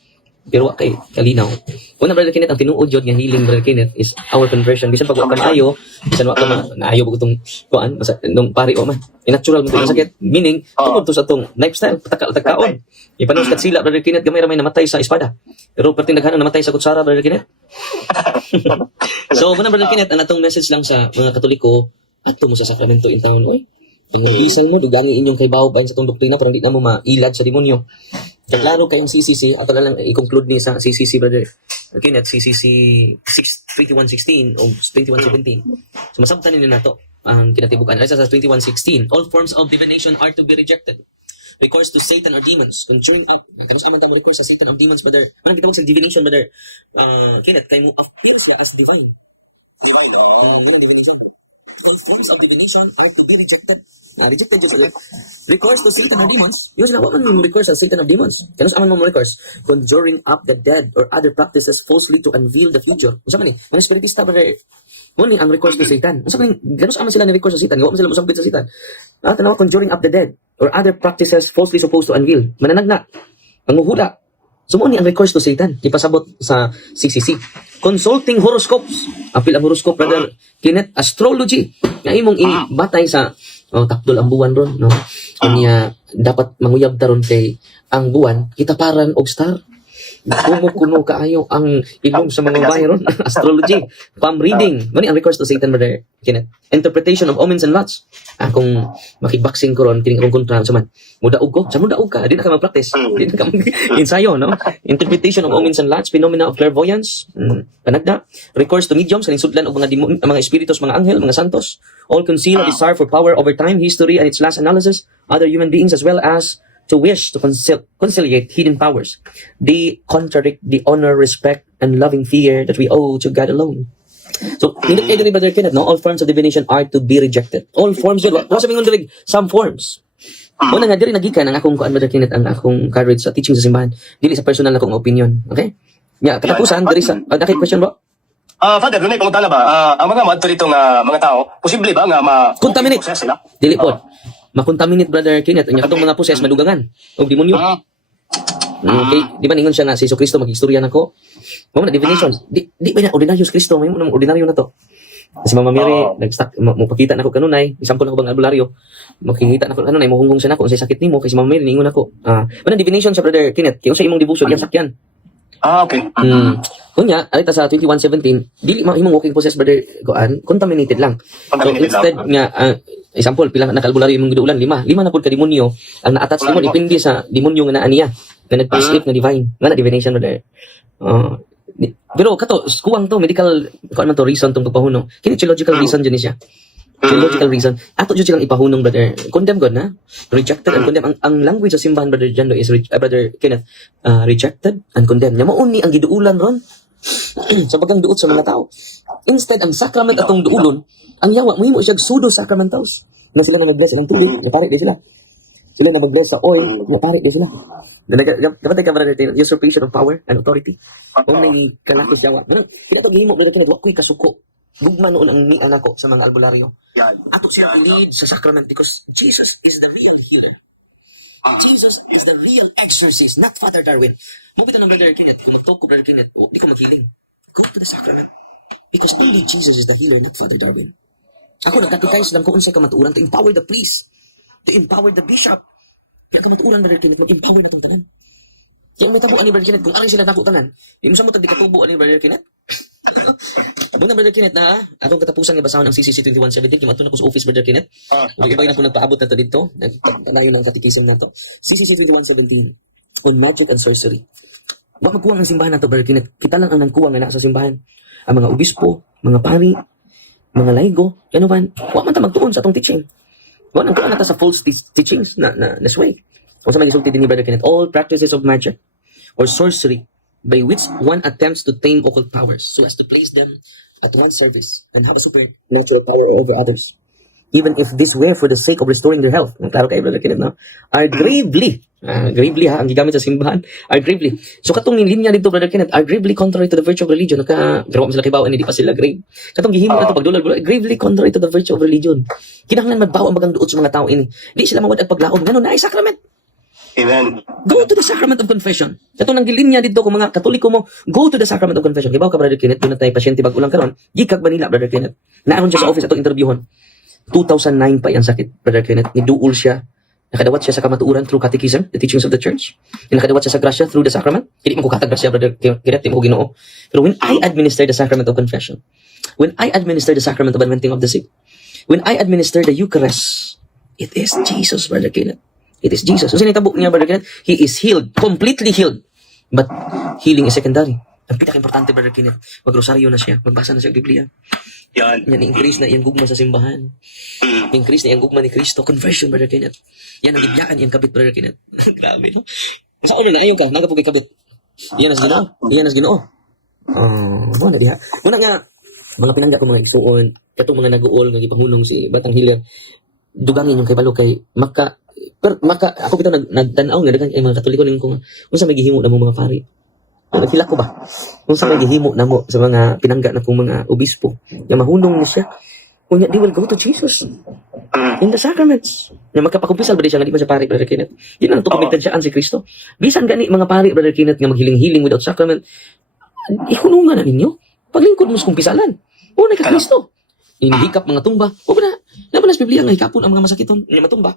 pero wa kay kalinaw. Una Brother Kenneth, ang tinuod yun nga healing Brother Kenneth is our conversion. Bisan pag wa ka maayo, bisan wa ka maayo pag itong kuan, nung pari o man. Natural mo ito sakit. Meaning, tungod to sa itong lifestyle, patakal-takaon. Ipanos kat sila Brother Kenneth, gamay ramay namatay sa espada. Pero perting daghanon namatay sa kutsara Brother Kenneth. So, muna Brother Kenneth, ang atong message lang sa mga Katoliko, ato mo sa sakramento in town, oy. Pangabisal mo, dugangi inyong kay bawo bayan sa itong doktrina, parang di na mo mailad sa demonyo. Klaro kayong CCC, ato na lang i-conclude ni sa CCC, Brother Kenneth, CCC 2116 o 2117. So, masabtanin nyo na to ang kinatibukan. Ay sa 2116, all forms of divination are to be rejected. Recourse to Satan or demons, conjuring up. Kanus aman ta mo recourse sa Satan or demons, Brother. Anong gitawag sa divination, Brother Kenneth? Kay mo affix na as divine. Yan, divination. All forms of divination are to be rejected. Rejected just recourse to Satan or demons. Yun sila, what man mo recourse sa Satan or demons? Kanus aman mo recourse? Conjuring up the dead or other practices falsely to unveil the future. Unsa man ni? Mga spiritista, Brother. Muni ang recourse to Satan. Unsa man ni? Kanus aman sila ni recourse sa Satan? Wa man sila mosambit sa Satan. Tanaw conjuring up the dead or other practices falsely supposed to unveil. Mananagna. Panguhula. Sumuni ang recourse to Satan. Ipasabot sa CCC. Consulting horoscopes. Apil ang horoscope, Brother Kenneth. Astrology. Nga imong ibatay sa takdol ang buwan ron. No? Kanya dapat manguyab taron kay ang buwan, kitaparan og star. Kumukuno kaayo ang ilong sa mga bayan ron. Astrology. Palm reading. Mani ang recourse to Satan, Brother Kenneth. Interpretation of omens and lots. Kung makiboxing ko ron, kining akong kontra sa man. Mudaog ko. Sa mudaog ka. Di na ka mag-practice. Di na ka mag-ensayo, no? Interpretation of omens and lots. Phenomena of clairvoyance. Panagda. Recourse to mediums. Kaninsudlan og mga demon, mga espiritus, mga anghel, mga santos. All conceal a desire for power over time, history, and its last analysis. Other human beings as well as to wish to conciliate hidden powers. They contradict the honor, respect, and loving fear that we owe to God alone. So, nindot kayo Brother Kenneth, no? All forms of divination are to be rejected. All forms, yun. Wala sabi nga dirig, some forms. Una nga, diri nagikan ang akong kuan, Brother Kenneth, ang akong courage sa teaching sa simbahan. Dili sa personal na akong opinion. Okay? Yeah, katapusan, diri sa, nakit question bro? Father, dunay pangutana ba? Ang mga madto dito nga mga tao, posible ba nga Contaminate. process sila? Dili po. Makontaminate, Brother Kenneth. Ang katong mga poses, madugangan. O demonyo. Okay, di ba ningon siya nga si Jesu Cristo mag-istorya nako? Mo na divination. Di ba niya ordinaryos Kristo, may mo ordinaryo na to. Si Mama Mary nag-stack mo pakita nako kanunay, example nako bang albularyo. Makikita nako kanunay mo hunggong siya nako unsay sakit nimo kay si Mama Mary ningon nako. Mana divination sa Brother Kenneth, kay unsay imong devotion yan sakyan. Okay. Kunya, alita sa 21:17, dili mahimong walking process, Brother Goan, contaminated lang. So Contaminated instead nga example pila na kalbularyo imong giduulan, lima na pud ka demonyo ang na-attach nimo depende sa demonyo nga naa niya nga nag-prescribe nga divine nga na divination, Brother. Pero kato kuwang to medical kuan man to reason tong pagpahuno. Kini theological reason jud ni siya. Theological reason. Ato jud silang ipahunong, Brother. Condemn God na. Rejected and condemn. Ang language sa simbahan, Brother Jando, is Brother Kenneth, rejected and condemned. Nya mauni ang giduulan ron sa bagang duot sa mga tao. Instead, ang sacrament atong duulon, ang yawa, mahimo siya pseudo-sacramentals. Na sila na mag-bless ilang tubig, napari di sila. Sila na mag-bless sa oil, napari di sila. Kapatay ka, Brother Kenneth, usurpation of power and authority. Kung may kalakos yawa. Pinapag-himo, Brother Kenneth, wakoy kasuko. Gugma noon ang nian ako sa mga albularyo. Ato siya i-lead sa sacrament because Jesus is the real healer. Jesus is the real exorcist, not Father Darwin. Mupito ng Brother Kenneth, kung mag-talk ko, Brother Kenneth, di ko mag-healing. Go to the sacrament. Because only Jesus is the healer, not Father Darwin. Ako nagkatikais lang kung unsay kamatuoran to empower the priest, to empower the bishop. Kaya kamatuoran, Brother Kenneth, mag-empower na itong tanan. Kaya may tabuan ni Brother Kenneth, kung aring sila tabu tanan, di mo sa mo tagdi katubuan ni Brother Kenneth. Muna, Brother Kenneth, na atong katapusan nga basahon ang CCC 2117, kung ato na ko sa office, Brother Kenneth. Ibay na po nagpaabot na to dito. Nagtanayon ang katikism na to. CCC 2117 on magic and sorcery. Wa magkuwang ang simbahan na to, Brother Kenneth. Kita lang ang nangkuwang nga nasa simbahan. Ang mga obispo, mga pari, mga laigo, ano ba? Wa man ta magtuon sa atong teaching. Wa nang kuwang na ta sa false teachings na sway. Kung sa may isulti din ni Brother Kenneth, all practices of magic or sorcery by which one attempts to tame occult powers so as to place them at one's service and have a supernatural power over others, even if this were for the sake of restoring their health. Klaro kayo, Brother Kenneth, no? Are gravely ang gigamit sa simbahan, are gravely. So katong linya dito, Brother Kenneth, are gravely contrary to the virtue of religion. Pero sila kibawan, hindi pa sila grave. Katong gihimo na ito, pagdulal, gravely contrary to the virtue of religion. Kinahanglan magbawa ang bagang duot sa mga tao ini. Di sila mawad ang paglaom. Ngano na ay sacrament. Amen. Go to the sacrament of confession. Ito nang gilinya dito kung mga Katoliko mo, go to the sacrament of confession. Kibaw ka, Brother Kenneth, doon na tayo pasyente bag ulang karon. Gikag Manila, Brother Kenneth. Naaron siya sa office atong interviewon. 2009 pa yung sakit, Brother Kenneth. Niduol siya. Nakadawat siya sa kamatuuran through catechism, the teachings of the church. Nakadawat siya sa grasya through the sacrament. Hindi mo katag grasya, Brother Kenneth, hindi mo Ginoo. Pero when I administer the sacrament of confession, when I administer the sacrament of anointing of the sick, when I administer the Eucharist, it is Jesus, Brother Kenneth. It is Jesus. So, sinitabo niya, Brother Kenneth, he is healed, completely healed. But, healing is secondary. Ang pinaka-importante, Brother Kenneth, mag-rosaryo na siya, magbasa na siya ng Biblia. Yan. Yan, increase na iyang gugma sa simbahan. Increase na iyang gugma ni Kristo. Conversion, Brother Kenneth. Yan ang ibiyaan iyang kabit, Brother Kenneth. Grabe, no? Sa ulo na, ayaw ka, nagapog kay kabit. Yan as Ginoo. Yan as Ginoo. Mo na diha. Muna nga, mga pinangga ko mga igsuon, katong mga nag-uol, nga gipangulong si Batang Hilyar, dugangin yung kay Balo kay maka ako bitaw nagtanaw nga daghang mga Katoliko ning kung unsa may gihimo namo mga pari. Naghila ko ba? Unsa may gihimo namo sa mga pinangga na kong mga obispo nga mahunong ni siya. Unya they will go to Jesus in the sacraments. Na magkapakumpisal ba di siya nga di man siya pari, Brother Kenneth? Di na to kumigtansiyaan si Kristo. Bisan gani mga pari, Brother Kenneth, nga maghiling-hiling without sacrament. Ihunungan na ninyo. Paglingkod mo sa kumpisalan. Una ka Kristo. Inihikap mga tumba. O ba na? Naman sa Biblia nga hikapon ang mga masakiton nga matumba.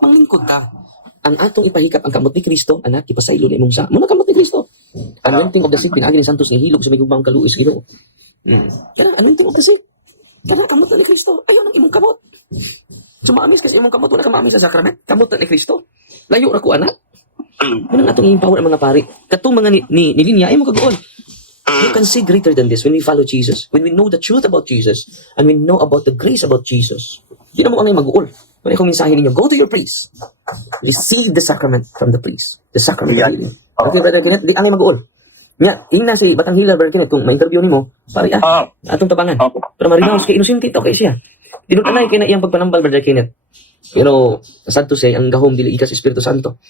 Manglingkod ka. Ang atong ipahikap ang kamot ni Kristo, anak, ipasaylo na imong sa. Muna kamot ni Kristo. Anointing of the sick, pinagi ni Santos ng hilog sa may gubang kaluis, Ginoo. Kaya anointing of the sick. Kaya kamot na ni Kristo. Ayaw ng imong kamot. Sumamis kasi imong kamot, wala ka maamis sa sakrament. Kamot na ni Kristo. Layo na ko, anak. Ano ang atong impaw ng mga pari? Katong mga nilinya, ay mo kagoon. You can see greater than this when we follow Jesus. When we know the truth about Jesus and we know about the grace about Jesus. Hindi na mo ang mag-uol. Kung akong mensahe ninyo, go to your priest. Receive the sacrament from the priest. The sacrament of healing. Okay, Brother Kenneth, di ang mag-uol. Nga, ingna si Batang Hilyar, Brother Kenneth, kung ma-interview ni mo, pari atong tabangan. Pero marinaos kay inusinti to kay siya. Dinunanay kay na iyang pagpanambal, Brother Kenneth. Pero, sad to say, ang gahom dili ikas Espiritu Santo.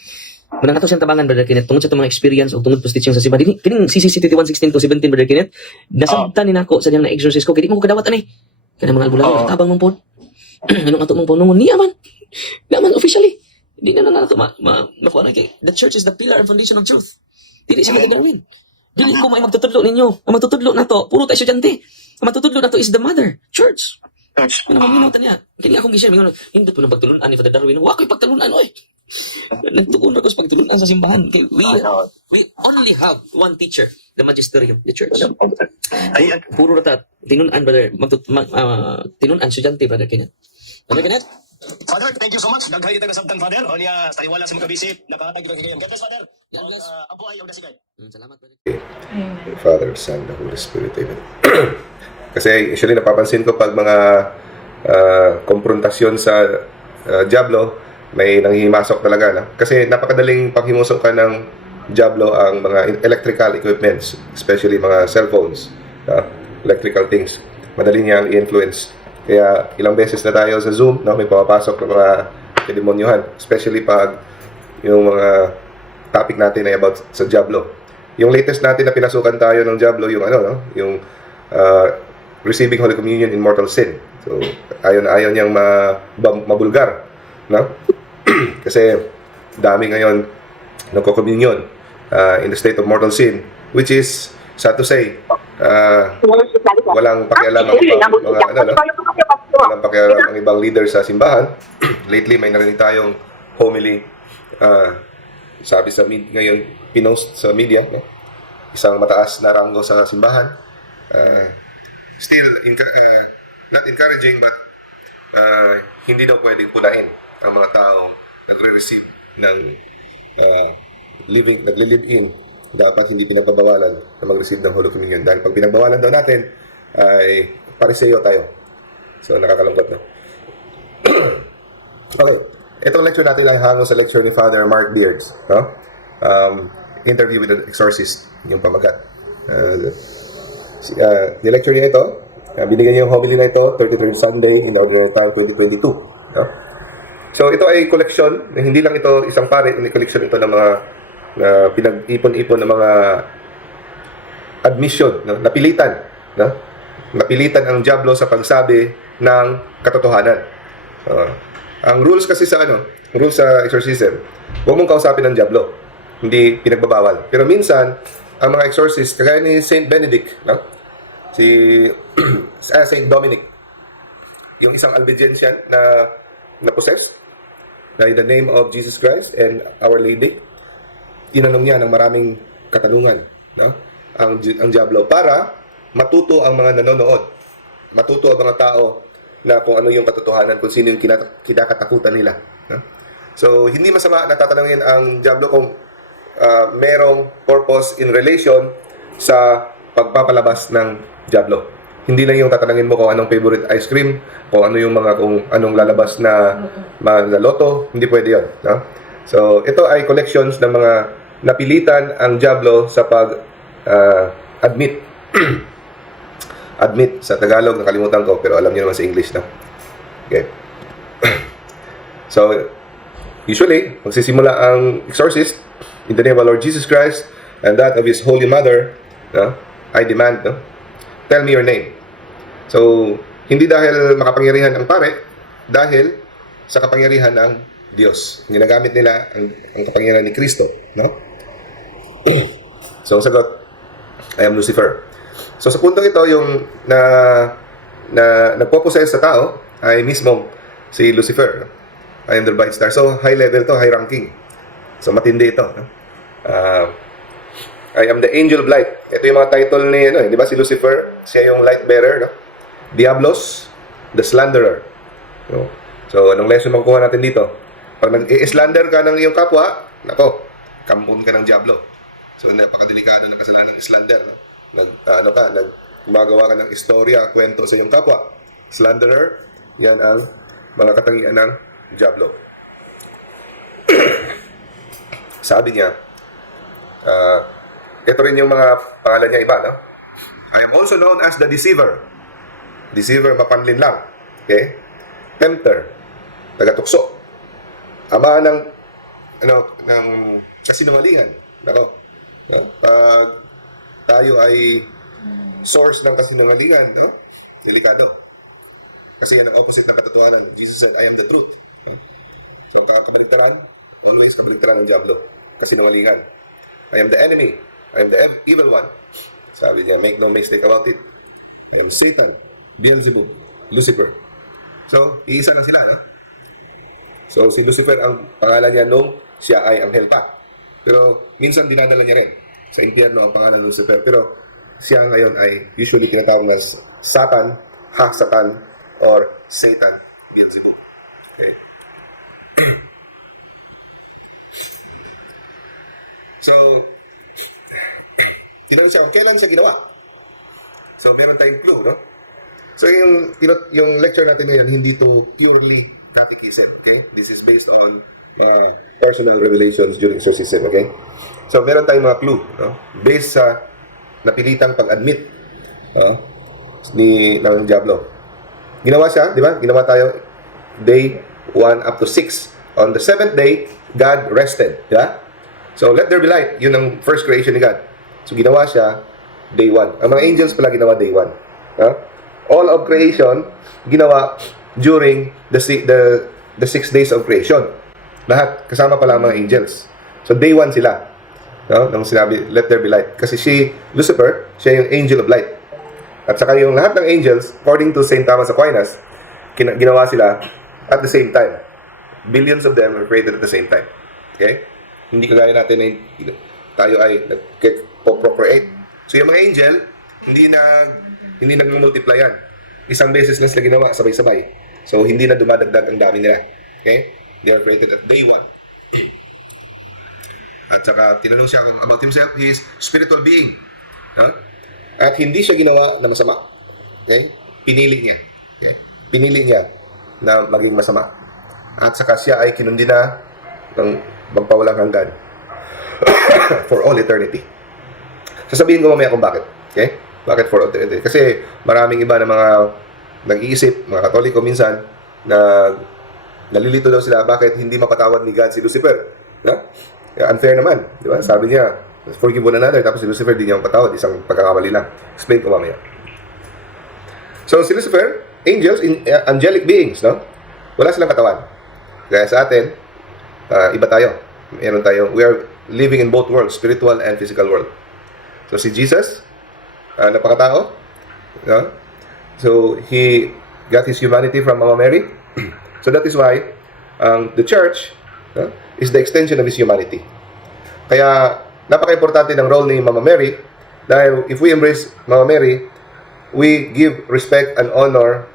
Manang ato siyang tabangan, Brother Kenneth, tungod sa itong mga experience o tungod po teaching sa simbahan. Kining CCC 21:16 to 17, Brother Kenneth, nasabtan ni nako sa diyang na-exorcist ko, kaya di mo ko kadawat anay. Kaya mga albularyo, tabang mong po. Anong ato mong po nungon? Niya man. Naman, officially. Di na nato makuha na kay. The church is the pillar and foundation of truth. Dili siya magagawin. Dili ko may magtutudlo ninyo. Ang magtutudlo na to, puro tayo estudyante. Ang magtutudlo na to is the mother, church. Ano maminaw niya? Kini akong gisya, mingon, hindi po nang pagtulunan ni Father Darwin. Wa ko'y pagtulunan, oy. Nagtuon ako sa pagtulunan sa simbahan. We only have one teacher, the magisterium, the church. Puro rata, tinunan, brother. Tinunan, estudyante, Brother Kenneth. Brother Kenneth? Father, thank you so much. Daghay ito kasabtan, Father. O niya, taliwala sa mga bisip. Napakatag ito kagayon. God bless, Father. Apo ay, yung dasigay. Salamat, Brother. Father, Son, the Holy Spirit. Amen. Kasi usually napapansin ko pag mga konfrontasyon sa Diablo, may nanghihimasok talaga na. Kasi napakadaling panghimusok ka ng Diablo ang mga electrical equipments, especially mga cellphones, electrical things. Madali niyang i-influence. Kaya ilang beses na tayo sa Zoom, may pumapasok ng mga demonyohan, especially pag yung mga topic natin ay about sa Diablo. Yung latest natin na pinasukan tayo ng Diablo, yung yung receiving Holy Communion in mortal sin. So, ayaw niyang mabulgar, no? Kasi dami ngayon nagko-communion in the state of mortal sin, which is, sad to say, walang pakialam ang walang pakialam ang ibang leader sa simbahan. Lately, may narinig tayong homily, sabi sa ngayon, pinost sa media, no? Isang mataas na ranggo sa simbahan. Still, not encouraging, but hindi daw pwedeng punahin ang mga taong nagre-receive ng nagle-live-in. Dapat hindi pinagbabawalan na mag-receive ng Holy Communion. Dahil pag pinagbawalan daw natin, ay pariseyo tayo. So, nakakalungkot na. Okay. Itong lecture natin ang hango sa lecture ni Father Mark Beards. No? Interview with an exorcist, yung pamagat. Ni-lecture niya ito, binigyan niya yung homily na ito, 33rd Sunday in the Ordinary Time 2022. No? So ito ay collection, hindi lang ito isang pare, ini collection ito ng mga pinag-ipon-ipon ng mga admission, no? Napilitan. Napilitan ang Diablo sa pagsabi ng katotohanan. Ang rules kasi sa rules sa exorcism, huwag mong kausapin ng diablo. Hindi pinagbabawal. Pero minsan, ang mga exorcist, kagaya ni Saint Benedict, no? Si Saint Dominic, yung isang Albigensian na possessed by the name of Jesus Christ and Our Lady, tinanong niya ng maraming katanungan, no? Ang diablo para matuto ang mga nanonood, matuto ang mga tao na kung ano yung katotohanan, kung sino yung kinakatakutan nila, no? So hindi masama na tatanungin ang diablo kung merong purpose in relation sa pagpapalabas ng diablo. Hindi lang yung tatanungin mo kung anong favorite ice cream, kung anong lalabas na loto, hindi pwede yun, no? So ito ay collections ng mga napilitan ang diablo sa admit admit sa Tagalog, nakalimutan ko, pero alam niyo naman sa English, no? Okay. So usually magsisimula ang exorcist in the name of Lord Jesus Christ and that of His Holy Mother, no? I demand, no? Tell me your name. So hindi dahil makapangyarihan ang pare, dahil sa kapangyarihan ng Diyos. Ginagamit nila ang kapangyarihan ni Kristo, no? So ang sagot, I am Lucifer. So sa puntong ito, yung nagpo-possess sa tao ay mismo si Lucifer. I am the bright star. So high level to, high ranking. So matindi ito, no? I am the angel of light. Ito yung mga title ni, di ba, si Lucifer, siya yung light bearer, no? Diablos, the slanderer. No? So anong lesson makukuha natin dito? Pag nag-i-slander ka ng iyong kapwa, nako, kampon ka ng diablo. So napakadelikado ng kasalanan ng slander, no? Gumagawa ka ng istorya, kwento sa iyong kapwa. Slanderer, yan ang mga katangian ng diablo. Sabi niya, ito rin yung mga pangalan niya iba, no? I am also known as the deceiver. Deceiver, mapanlin lang. Okay? Tempter, tagatukso. Ama ng kasinungalingan. Nako. No? Pag tayo ay source ng kasinungalingan, no? Delikado. Kasi yan ang opposite ng katotohanan. Jesus said, I am the truth. Okay? So, kabaliktaran, always kabaliktaran ng diablo. Kasinungalingan. I am the enemy. I am the evil one. Sabi niya, make no mistake about it. I am Satan, Beelzebub, Lucifer. So, iisa lang sila. No? So, si Lucifer ang pangalan niya nung siya ay anghel pa. Pero, minsan dinadala niya rin sa impyerno ang pangalan ng Lucifer. Pero, siya ngayon ay usually tinatawag na Satan, Ha-Satan, or Satan, Beelzebub. Okay. So, tinanong siya kung kailan siya ginawa. So, meron tayong clue, no? So, yung lecture natin ngayon, hindi to purely catechism, okay? This is based on personal revelations during exorcism, okay? So, meron tayong mga clue, no? Based sa napilitang pag-admit ng Diablo. Ginawa siya, di ba? Ginawa tayo day 1 up to 6. On the 7th day, God rested, di ba? So, let there be light. Yun ang first creation ni God. So, ginawa siya day 1. Ang mga angels pala ginawa day 1. All of creation, ginawa during the 6 days of creation. Lahat, kasama pala ang mga angels. So, day 1 sila. Nung sinabi, let there be light. Kasi Lucifer, siya yung angel of light. At saka yung lahat ng angels, according to St. Thomas Aquinas, ginawa sila at the same time. Billions of them were created at the same time. Okay? Hindi kagaya natin na tayo ay nag-procreate. So yung mga angel, hindi nag-multiply yan. Isang beses lang sila ginawa, sabay-sabay. So hindi na dumadagdag ang dami nila. Okay? They are created at day 1. At saka tinanong siya about himself, he is spiritual being. At hindi siya ginawa na masama. Okay? Pinili niya. Okay? Pinili niya na maging masama. At saka siya ay kinundi na ng magpawalang hanggan for all eternity. Sasabihin ko mamaya kung bakit. Okay? Bakit for all eternity? Kasi maraming iba na mga nag-iisip, mga Katoliko minsan, na nalilito daw sila bakit hindi mapatawad ni God si Lucifer. Unfair naman. Di ba? Sabi niya, forgive one another, tapos si Lucifer di niya mapatawad. Isang pagkakamali lang. Explain ko mamaya. So, si Lucifer, angels, angelic beings, no? Wala silang katawan. Kaya sa atin, iba tayo. Meron tayo. We are living in both worlds, spiritual and physical world. So si Jesus, napakatao. So he got his humanity from Mama Mary. So that is why the church is the extension of his humanity. Kaya napaka-importante ng role ni Mama Mary dahil if we embrace Mama Mary, we give respect and honor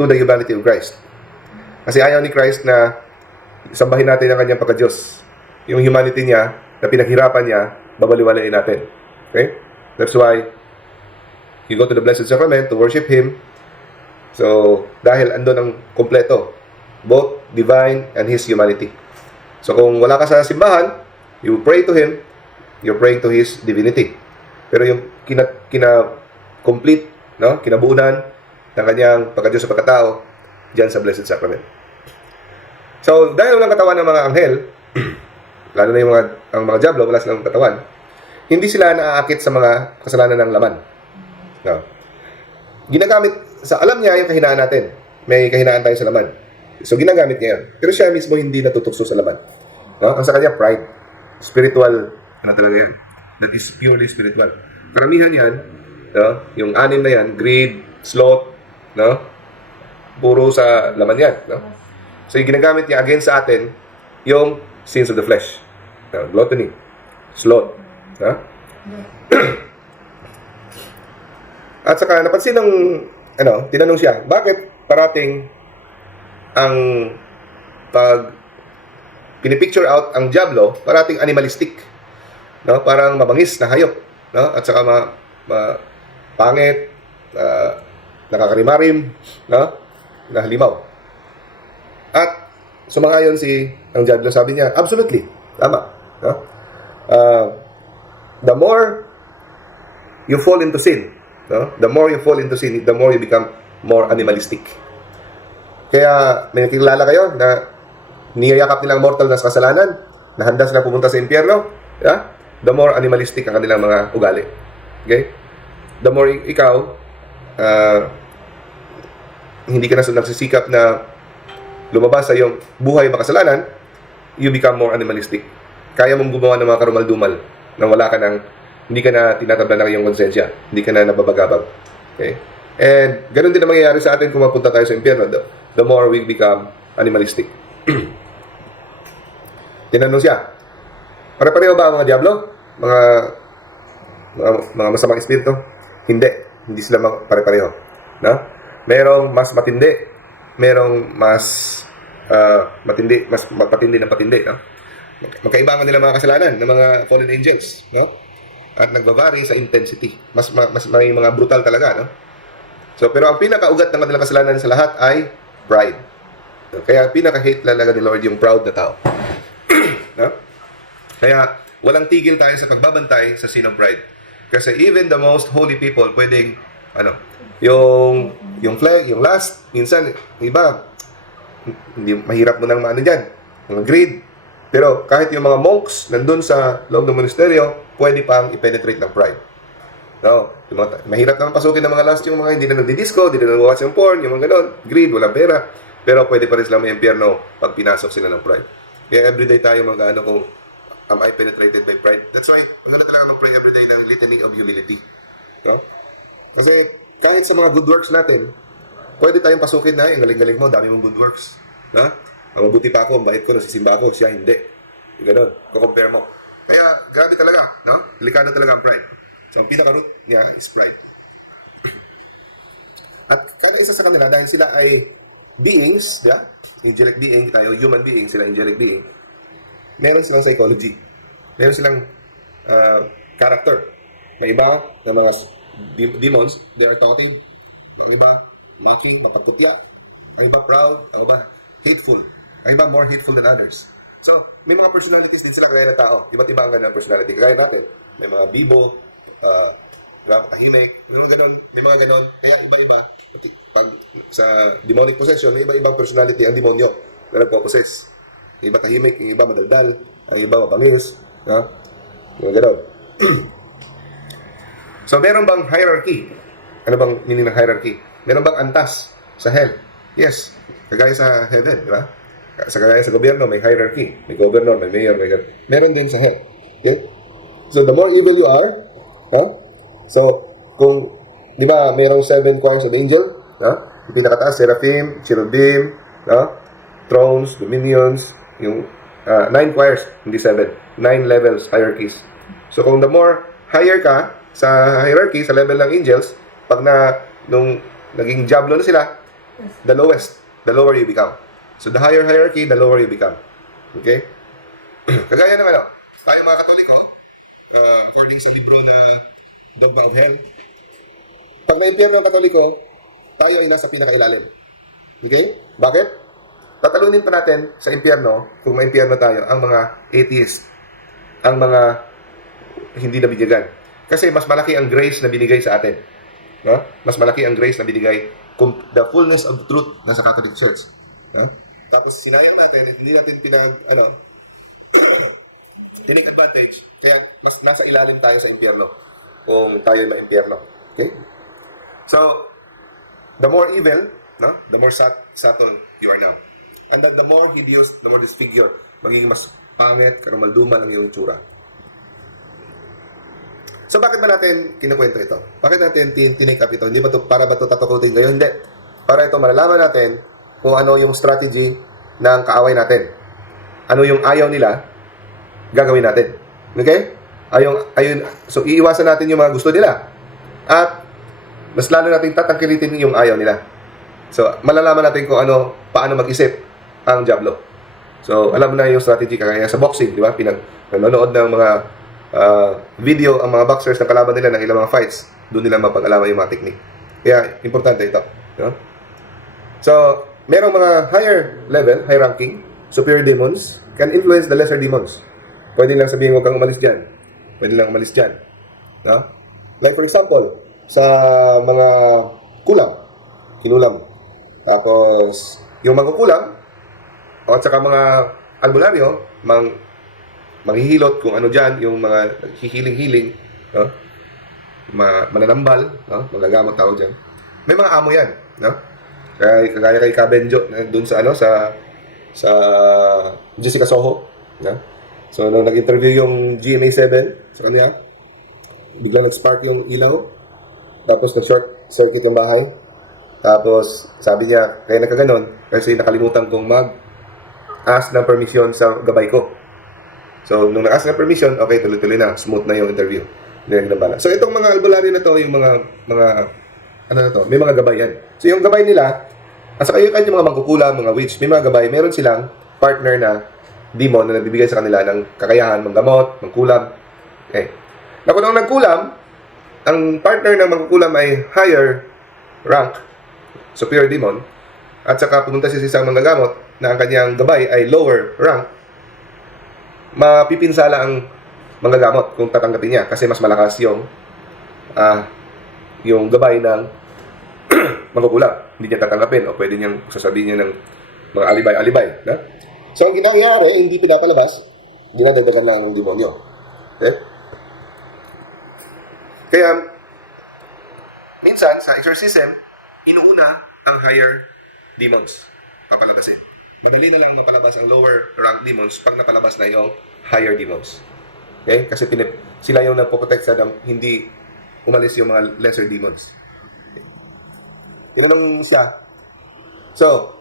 to the humanity of Christ. Kasi ayaw ni Christ na sambahin natin ang kanyang pagka-Diyos. Yung humanity niya, na pinaghirapan niya, babaliwalain natin. Okay? That's why you go to the Blessed Sacrament to worship Him. So, dahil andun ang kompleto, both divine and His humanity. So, kung wala ka sa simbahan, you pray to Him, you're praying to His divinity. Pero yung complete, kinabuunan ng kanyang pagka-Diyos sa pagkatao, diyan sa Blessed Sacrament. So, dahil walang katawan ng mga anghel, lalo na ang mga diablo, wala silang katawan, hindi sila naaakit sa mga kasalanan ng laman. Ginagamit, alam niya yung kahinaan natin. May kahinaan tayo sa laman. So, ginagamit niya yan. Pero siya mismo hindi natutukso sa laman. Ang sa kanya, pride. Spiritual, talaga yan. That is purely spiritual. Karamihan yan, yung 6 na yan, greed, sloth, puro sa laman yan. So, yung ginagamit niya against sa atin, yung sins of the flesh. Gluttony, sloth. At saka napansin ng tinanong siya, bakit parating ang pag pinipicture out ang diablo, parating animalistic, parang mabangis na hayop, at saka pangit, nakakarimarim, na halimaw. At sumangayon ang diablo, sabi niya, absolutely, tama. The more you fall into sin, the more you fall into sin, the more you become more animalistic. Kaya may nakikilala kayo na niyayakap nilang mortal na sa kasalanan, na handa silang pumunta sa impyerno, the more animalistic ang kanilang mga ugali. Okay? The more ikaw, hindi ka na nagsisikap na lumabas sa iyong buhay makasalanan, you become more animalistic. Kaya mong gumawa ng mga karumal-dumal na hindi ka na tinatabla ng iyong konsensya, hindi ka na nababagabag. Okay? And ganun din ang mangyayari sa atin kung mapunta tayo sa impyerno. The more we become animalistic. Tinanong siya, pare-pareho ba ang mga diablo? Mga masamang espiritu? Hindi sila pare-pareho. Merong mas matindi, merong mas matindi, mas patindi ng patindi. Magkaiba ang nila mga kasalanan ng mga fallen angels, at nagbabari sa intensity. Mas may mga brutal talaga, So, pero ang pinakaugat ng kanilang kasalanan sa lahat ay pride. Kaya pinaka-hate talaga ni Lord yung proud na tao. Kaya walang tigil tayo sa pagbabantay sa sin of pride. Kasi even the most holy people pwedeng yung flag, yung lust, minsan iba hindi mahirap mo nang maano diyan. Mga greed. Pero kahit yung mga monks nandun sa loob ng monasteryo, pwede pang i-penetrate ng pride. Mahirap naman pasukin ng mga lust yung mga hindi na nagdi-disco, hindi na nag-watch ng porn, yung mga ganon. Greed, walang pera. Pero pwede pa rin sila may impyerno pag pinasok sila ng pride. Kaya everyday tayo mag-ano kung am I penetrated by pride. That's why, maganda talaga mag-pray everyday ng litany of humility. Kasi kahit sa mga good works natin, pwede tayong pasukin na, yung galing-galing mo, dami mong good works. Mabuti pa ako, ang bait ko, nasisimba ako, siya hindi. Yung gano'n, kukompare mo. Kaya, grabe talaga, delikado talaga ang pride. So, ang pinaka-root niya is pride. At kada isa sa kanila, dahil sila ay beings, angelic being, tayo human being, sila angelic being, meron silang psychology. Meron silang character. May iba na mga demons, they are thoughted. Ang iba, lacking, mapagkutya. Ang iba, proud. Ang iba, hateful. Ang iba, more hateful than others. So, may mga personalities din sila kagaya ng tao. Iba't iba ang ganang personality. Kagaya natin. May mga bibo, tahimik, may mga ganon. Kaya iba-iba. Pag sa demonic possession, may iba-ibang personality ang demonyo na nagpo-possess. Yung iba tahimik, yung iba madaldal, ang iba mapangis. Yung ganon. So, meron bang hierarchy? Ano bang meaning ng hierarchy? Meron bang antas sa hell? Yes. Kagaya sa heaven, di ba? kagaya sa gobyerno, may hierarchy. May governor, may mayor, may meron din sa head. Okay? So, the more evil you are, so, kung, di ba, mayroong 7 choirs of angel, yung pinakataas, seraphim, cherubim, thrones, dominions, yung 9 choirs, hindi 7. 9 levels, hierarchies. So, kung the more higher ka sa hierarchy, sa level ng angels, pag nung naging diablo na sila, the lowest, the lower you become. So, the higher hierarchy, the lower you become. Okay? Kagaya ng tayo mga Katoliko, according sa libro na Dogma of Hell, pag na-impyerno ang Katoliko, tayo ay nasa pinakailalim. Okay? Bakit? Tatalunin pa natin sa impyerno, kung may impyerno tayo, ang mga atheist, ang mga hindi nabinyagan. Kasi mas malaki ang grace na binigay sa atin. No? Mas malaki ang grace na binigay kung the fullness of the truth nasa Catholic Church. Tapos sinayang natin, hindi natin take advantage. Kaya mas nasa ilalim tayo sa impyerno kung tayo ay ma-impyerno. Okay? So, the more evil, the more subtle you are now. And then the more hideous, the more disfigured. Magiging mas pangit, karumaldumal ang iyong itsura. So, bakit ba natin kinukwento ito? Bakit natin tinake up ito? Hindi ba ito para ba ito tatakutin kayo? Hindi. Para ito malalaman natin kung ano yung strategy ng kaaway natin. Ano yung ayaw nila, gagawin natin. Okay? So, iiwasan natin yung mga gusto nila. At, mas lalo natin tatangkilitin yung ayaw nila. So, malalaman natin kung paano mag-isip ang Diablo. So, alam na yung strategy kagaya sa boxing, di ba? Nanonood ng mga video ang mga boxers na kalaban nila ng ilang mga fights. Doon nila mapag-alaman yung mga technique. Kaya, importante ito. No? So, merong mga higher level, high ranking, superior demons can influence the lesser demons. Pwede lang sabihin, huwag kang umalis dyan. Pwede lang umalis dyan. No? Like for example, sa mga kulam, kinulam. Tapos, yung mga kulam, at saka mga albularyo, manghihilot kung ano dyan, yung mga hihiling-hiling, mananambal, magagamot tao dyan. May mga amo yan, kagaya kay Kabenjo, dun sa sa Jessica Soho. So, nung nag-interview yung GMA7 sa kanya, bigla nag-spark yung ilaw, tapos nag-short circuit yung bahay. Tapos, sabi niya, kaya nagkaganon, kasi nakalimutan kong mag-ask ng permission sa gabay ko. So, nung na-ask ng permission, okay, tuloy-tuloy na. Smooth na yung interview. So, itong mga albularyo na to, yung may mga gabay yan. So, yung gabay nila, at saka yung kanyang mga mangkukulam, mga witch, may mga gabay, meron silang partner na demon na nagbibigay sa kanila ng kakayahan, manggamot, mangkulam. Okay. Na kung nagkulam, ang partner ng mangkukulam ay higher rank, superior demon, at saka pumunta siya sa isang manggagamot na ang kanyang gabay ay lower rank, mapipinsala ang manggagamot kung tatanggapin niya kasi mas malakas yung gabay ng mangkukulam. Hindi niya tatanggapin o pwede niyang sasabihin niya ng mga alibay-alibay. So, ang ginagawa hindi pinapalabas, dinadagdagan lang ng demonyo. Okay? Kaya, minsan, sa exorcism, inuuna ang higher demons. Papalabasin. Madali na lang mapalabas ang lower rank demons pag napalabas na yung higher demons. Okay? Kasi sila yung napoprotect sa hindi umalis yung mga lesser demons. Tinanong siya. So,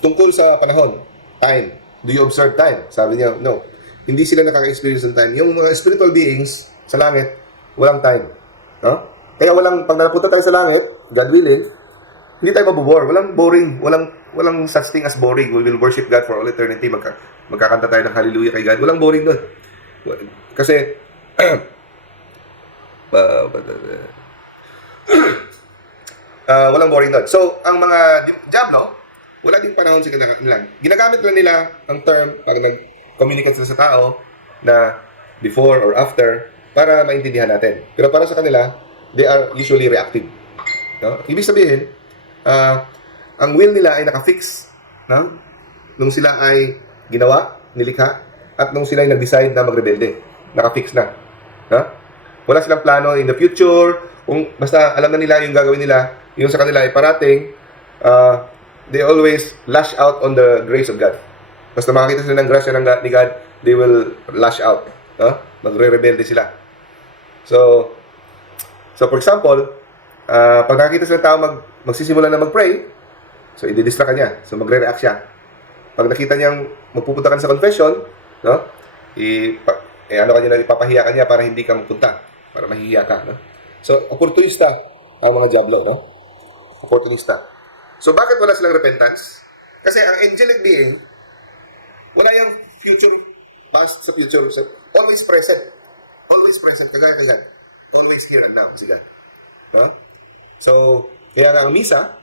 tungkol sa panahon, time. Do you observe time? Sabi niya, no. Hindi sila nakaka-experience ng time. Yung mga spiritual beings sa langit, walang time. No? Kaya pag napunta tayo sa langit, God willing, hindi tayo mabubore. Walang boring. Walang such thing as boring. We will worship God for all eternity. Magkakanta tayo ng hallelujah kay God. Walang boring doon. Kasi, walang boring doon. So, ang mga Diablo, wala ding panahon sa kanila. Ginagamit lang nila ang term pag nag-communicate sila sa tao na before or after para maintindihan natin. Pero para sa kanila, they are usually reactive. No? Ibig sabihin, ang will nila ay nakafix nung sila ay ginawa, nilikha, at nung sila ay nag-decide na magrebelde. Nakafix na. Wala silang plano in the future. Basta alam na nila yung gagawin nila, yung sa kanila ay parating, they always lash out on the grace of God. Basta makakita sila ng grasya ni God, they will lash out. No? Magre-rebelde sila. So for example, pag nakikita sila ng tao magsisimula na mag-pray, so i-distract ka niya. So magre-react siya. Pag nakita niyang magpupunta ka sa confession, no? Ano ka niya, ipapahiya ka niya para hindi ka magpunta, para mahihiya ka, no? So oportunista ang mga diablo, no? Oportunista. So bakit wala silang repentance? Kasi ang angelic being, wala yung future, past sa future, always present. Always present, kagaya kay God. Always here and now, si God. No? So, kaya nga ang misa,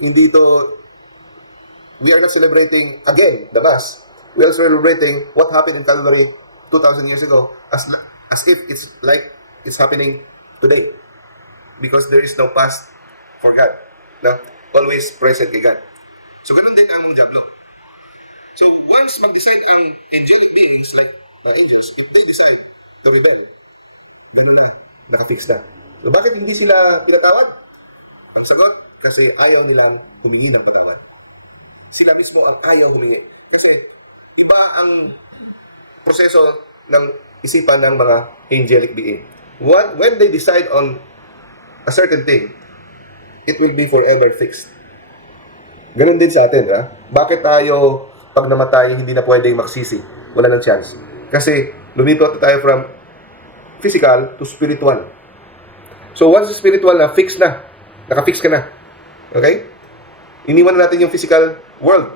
hindi ito, we are not celebrating again the Mass. We are celebrating what happened in Calvary 2,000 years ago as if it's like it's happening today. Because there is no past for God. No? Always present kay God. So, ganun din ang Diablo. So, once mag-decide ang angelic beings like angels, if they decide to rebel, ganun na, nakafix na. So, bakit hindi sila pinatawad? Ang sagot, kasi ayaw nilang humingi ng patawad. Sila mismo ang ayaw humingi. Kasi iba ang proseso ng isipan ng mga angelic being. When they decide on a certain thing, it will be forever fixed. Ganun din sa atin, ha? Bakit tayo, pag namatay, hindi na pwedeng magsisi? Wala nang chance. Kasi lumipat tayo from physical to spiritual. So once spiritual na, fix na. Nakafix ka na. Okay? Iniwan na natin yung physical world.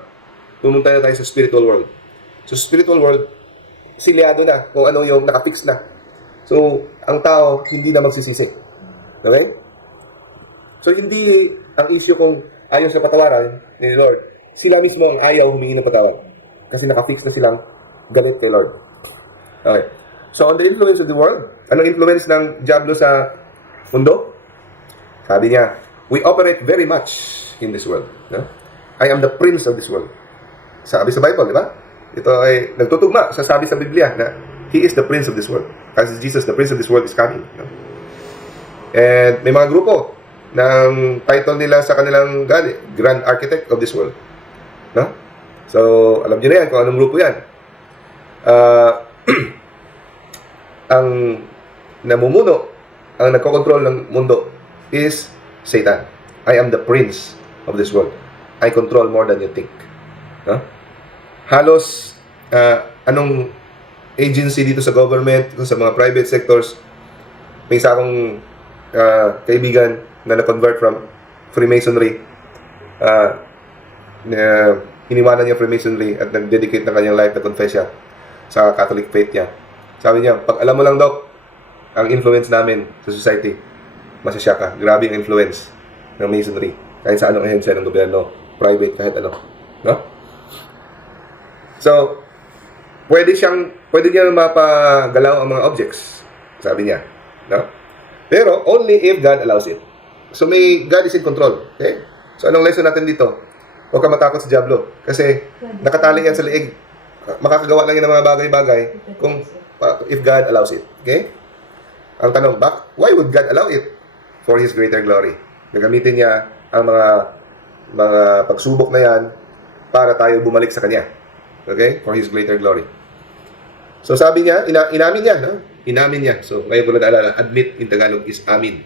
Pumunta na tayo sa spiritual world. So spiritual world, silyado na kung ano yung nakafix na. So, ang tao, hindi na magsisisi. Okay? So, hindi ang issue kung ayaw sa patawaran ni Lord. Sila mismo ang ayaw humingi ng patawad. Kasi nakafix na silang galit kay Lord. Okay. So, on the influence of the world, anong influence ng Diablo sa mundo? Sabi niya, we operate very much in this world. No? I am the prince of this world. Sabi sa Bible, di ba? Ito ay nagtutugma sa sabi sa Biblia na He is the prince of this world. As Jesus, the prince of this world is coming. No? And may mga grupo ng title nila sa kanilang God, Grand Architect of this world. No? So, alam niyo na yan kung anong grupo yan. Ang namumuno, ang nagkokontrol ng mundo is Satan. I am the prince of this world. I control more than you think. No? Halos, anong agency dito sa government, sa mga private sectors, may isa akong kaibigan na na-convert from Freemasonry, na hiniwanan niya Freemasonry at nag-dedicate na kanyang life na confess siya sa Catholic faith niya. Sabi niya, pag alam mo lang, Doc, ang influence namin sa society, masasya ka. Grabe ang influence ng Masonry. Kahit sa anong ahensya ng gobyerno, private, kahit ano. No? So, pwede niya mapagalaw ang mga objects, sabi niya. No? Pero, only if God allows it. So, God is in control. Okay? So, anong lesson natin dito? Huwag ka matakot sa Diablo. Kasi, nakatali yan sa liig. Makakagawa lang yan ng mga bagay-bagay kung if God allows it. Okay? Ang tanong, why would God allow it? For His greater glory. Gagamitin niya ang mga pagsubok na yan para tayo bumalik sa Kanya. Okay? For His greater glory. So sabi niya, inamin niya, no? Inamin niya. So ngayon ko na naalala, admit in Tagalog is amin.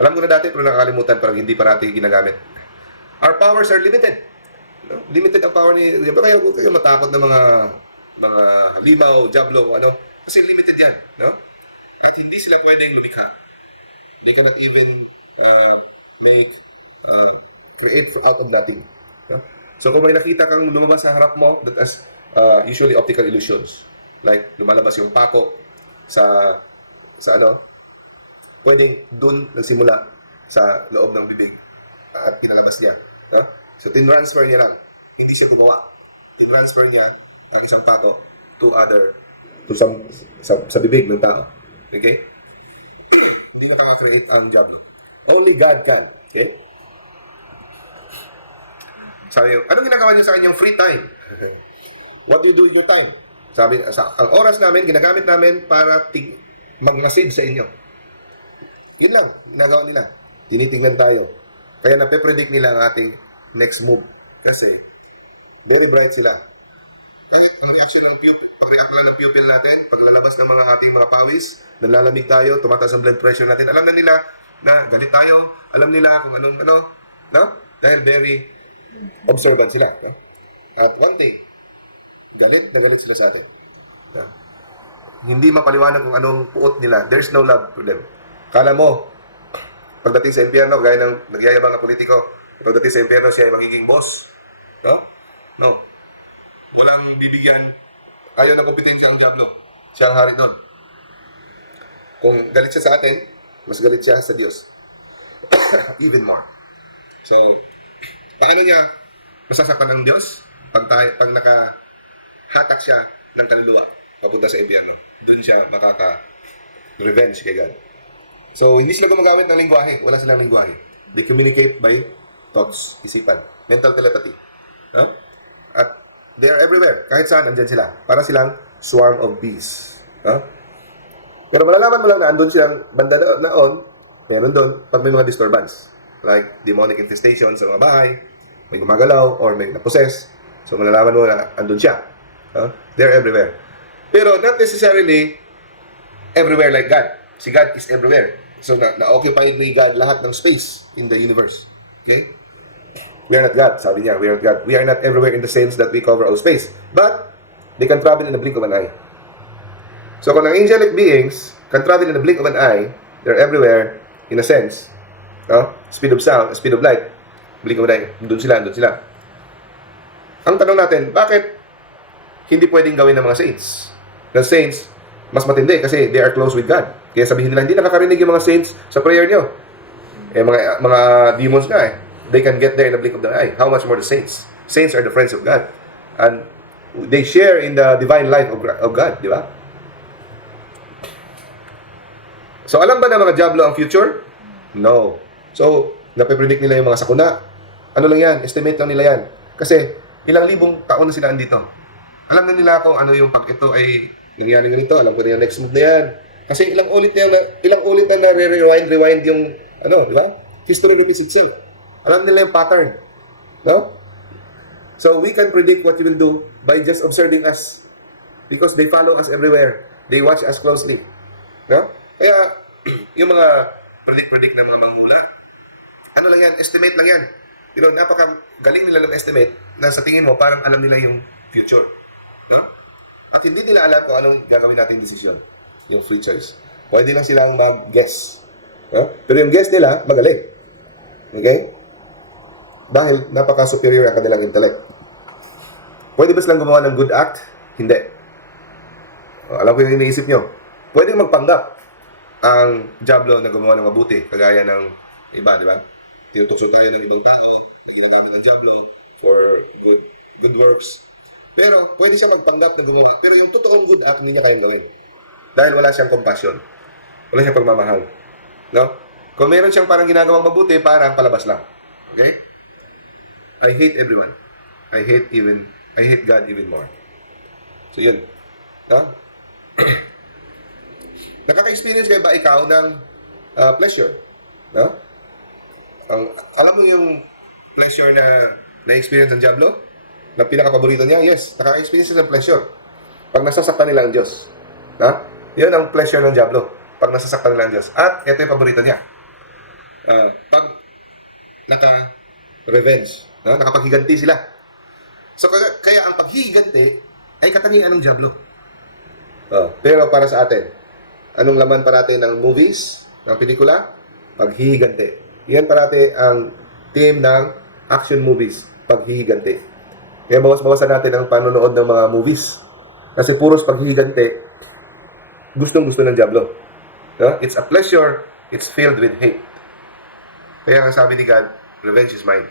Alam ko na dati pero nakakalimutan parang hindi parati ginagamit. Our powers are limited. No? Limited ang power ni Diablo. Kaya huwag kayo matakot ng mga halimaw, Diablo, ano? Kasi limited yan, no? At hindi sila pwedeng lumikha. They cannot even create out of nothing. No? So kung may nakita kang lumabas sa harap mo, that is usually optical illusions. Like lumalabas yung pako sa ano, pwedeng dun nagsimula sa loob ng bibig at pinalabas niya. No? So tinransfer niya lang. Hindi siya gumawa. Tinransfer niya ang isang pako to sa bibig ng tao. Okay? Hindi ka kaka-create ang Diablo. Only God can. Okay? Sabi, anong ginagawa niyo sa kanyang free time? What do you do in your time? Sabi, ang oras namin, ginagamit namin para magnasid sa inyo. Yun lang, ginagawa nila. Tinitingnan tayo. Kaya nape-predict nila ang ating next move. Kasi, very bright sila. Kahit ang reaction ng pupil, pag-react lang ng pupil natin, paglalabas ng mga ating mga pawis, nalalamig tayo, tumataas ang blood pressure natin, alam na nila na galit tayo, alam nila kung anong ano, no? Dahil very observant sila. Okay? At one day, galit na galit sila sa atin. No? Hindi mapaliwanag kung anong puot nila. There's no love for them. Kala mo, pagdating sa impyerno, gaya ng nagyayabang na politiko, pagdating sa impyerno, siya ay magiging boss. No? No. Walang bibigyan, ayaw na kompetensya ang Diablo. Siya ang hari doon. Kung galit siya sa atin, mas galit siya sa Diyos. Even more. So, paano niya masasaktan ang Diyos? Pag nakahatak siya ng kaluluwa papunta sa impyerno, doon siya makaka-revenge kay God. So, hindi sila gumagamit ng lingwahe. Wala silang lingwahe. They communicate by thoughts, isipan, mental telepathy. Huh? At they are everywhere. Kahit saan, nandyan sila. Para silang swarm of bees. Huh? Pero malalaman mo lang na andun silang banda naon, meron doon pag may mga disturbance. Like demonic infestation sa mga bahay, may gumagalaw, or may naposes. So malalaman mo na andun siya. Huh? They're everywhere. Pero not necessarily everywhere like God. Si God is everywhere. So na-occupy ni God lahat ng space in the universe. Okay? We are not God, sabi niya. We are not God. We are not everywhere in the sense that we cover all space. But, they can travel in the blink of an eye. So, kung ang angelic beings can travel in the blink of an eye, they're everywhere, in a sense. No? Speed of sound, speed of light, blink of an eye. Doon sila. Ang tanong natin, bakit hindi pwedeng gawin ng mga saints? The saints, mas matindi kasi they are close with God. Kaya sabihin nila, hindi nakakarinig yung mga saints sa prayer nyo. Mga demons nga eh. They can get there in the blink of the eye. How much more the saints? Saints are the friends of God. And they share in the divine life of God. Di ba? So, alam ba ng mga Diablo ang future? No. So, napipredict nila yung mga sakuna. Ano lang yan? Estimate lang nila yan. Kasi, ilang libong taon na sila andito. Alam na nila kung ano yung pag ito ay nangyari ganito. Alam ko na yung next move na yan. Kasi ilang ulit na rewind yung, di ba? History repeats itself. Alam nila yung pattern. No? So, we can predict what you will do by just observing us. Because they follow us everywhere. They watch us closely. No? Kaya, yung mga predict na mga manghula, ano lang yan? Estimate lang yan. You know, napaka-galing nila ng estimate na sa tingin mo, parang alam nila yung future. No? At hindi nila alam kung anong gagawin natin decision. Yung free choice. Pwede lang silang mag-guess. No? Pero yung guess nila, magaling. Okay? Dahil napaka-superior ang kanilang intellect. Pwede ba silang gumawa ng good act? Hindi. Alam ko yung iniisip nyo. Pwede magpanggap ang Diablo na gumawa ng mabuti, kagaya ng iba, di ba? Tinutukso tayo ng ibang tao na ginagamit ng Diablo for good works. Pero pwede siya magpanggap na gumawa. Pero yung totoong good act, hindi niya kayang gawin. Dahil wala siyang compassion. Wala siyang pagmamahal. No? Kung meron siyang parang ginagawang mabuti, parang palabas lang. Okay? I hate everyone. I hate God even more. So yun. No? Nakaka-experience kayo ba ikaw ng pleasure? No? Alam mo yung pleasure na na-experience ng Diablo? Na pinaka-paborito niya? Yes, nakaka-experience ng pleasure. Pag nasasaktan nila ang Diyos. No? Yun ang pleasure ng Diablo. Pag nasasaktan nila ang Diyos. At ito yung paborito niya. Pag naka-revenge. No? Nakapaghiganti sila. So, kaya ang paghihiganti ay katangian ng Diablo. Pero para sa atin, anong laman parati ng movies, ng pelikula? Paghihiganti. Yan parati ang theme ng action movies. Paghihiganti. Kaya bawas-bawasan natin ang panonood ng mga movies. Kasi puros paghihiganti, gustong-gusto ng Diablo. No? It's a pleasure, it's filled with hate. Kaya ang sabi ni God, revenge is mine.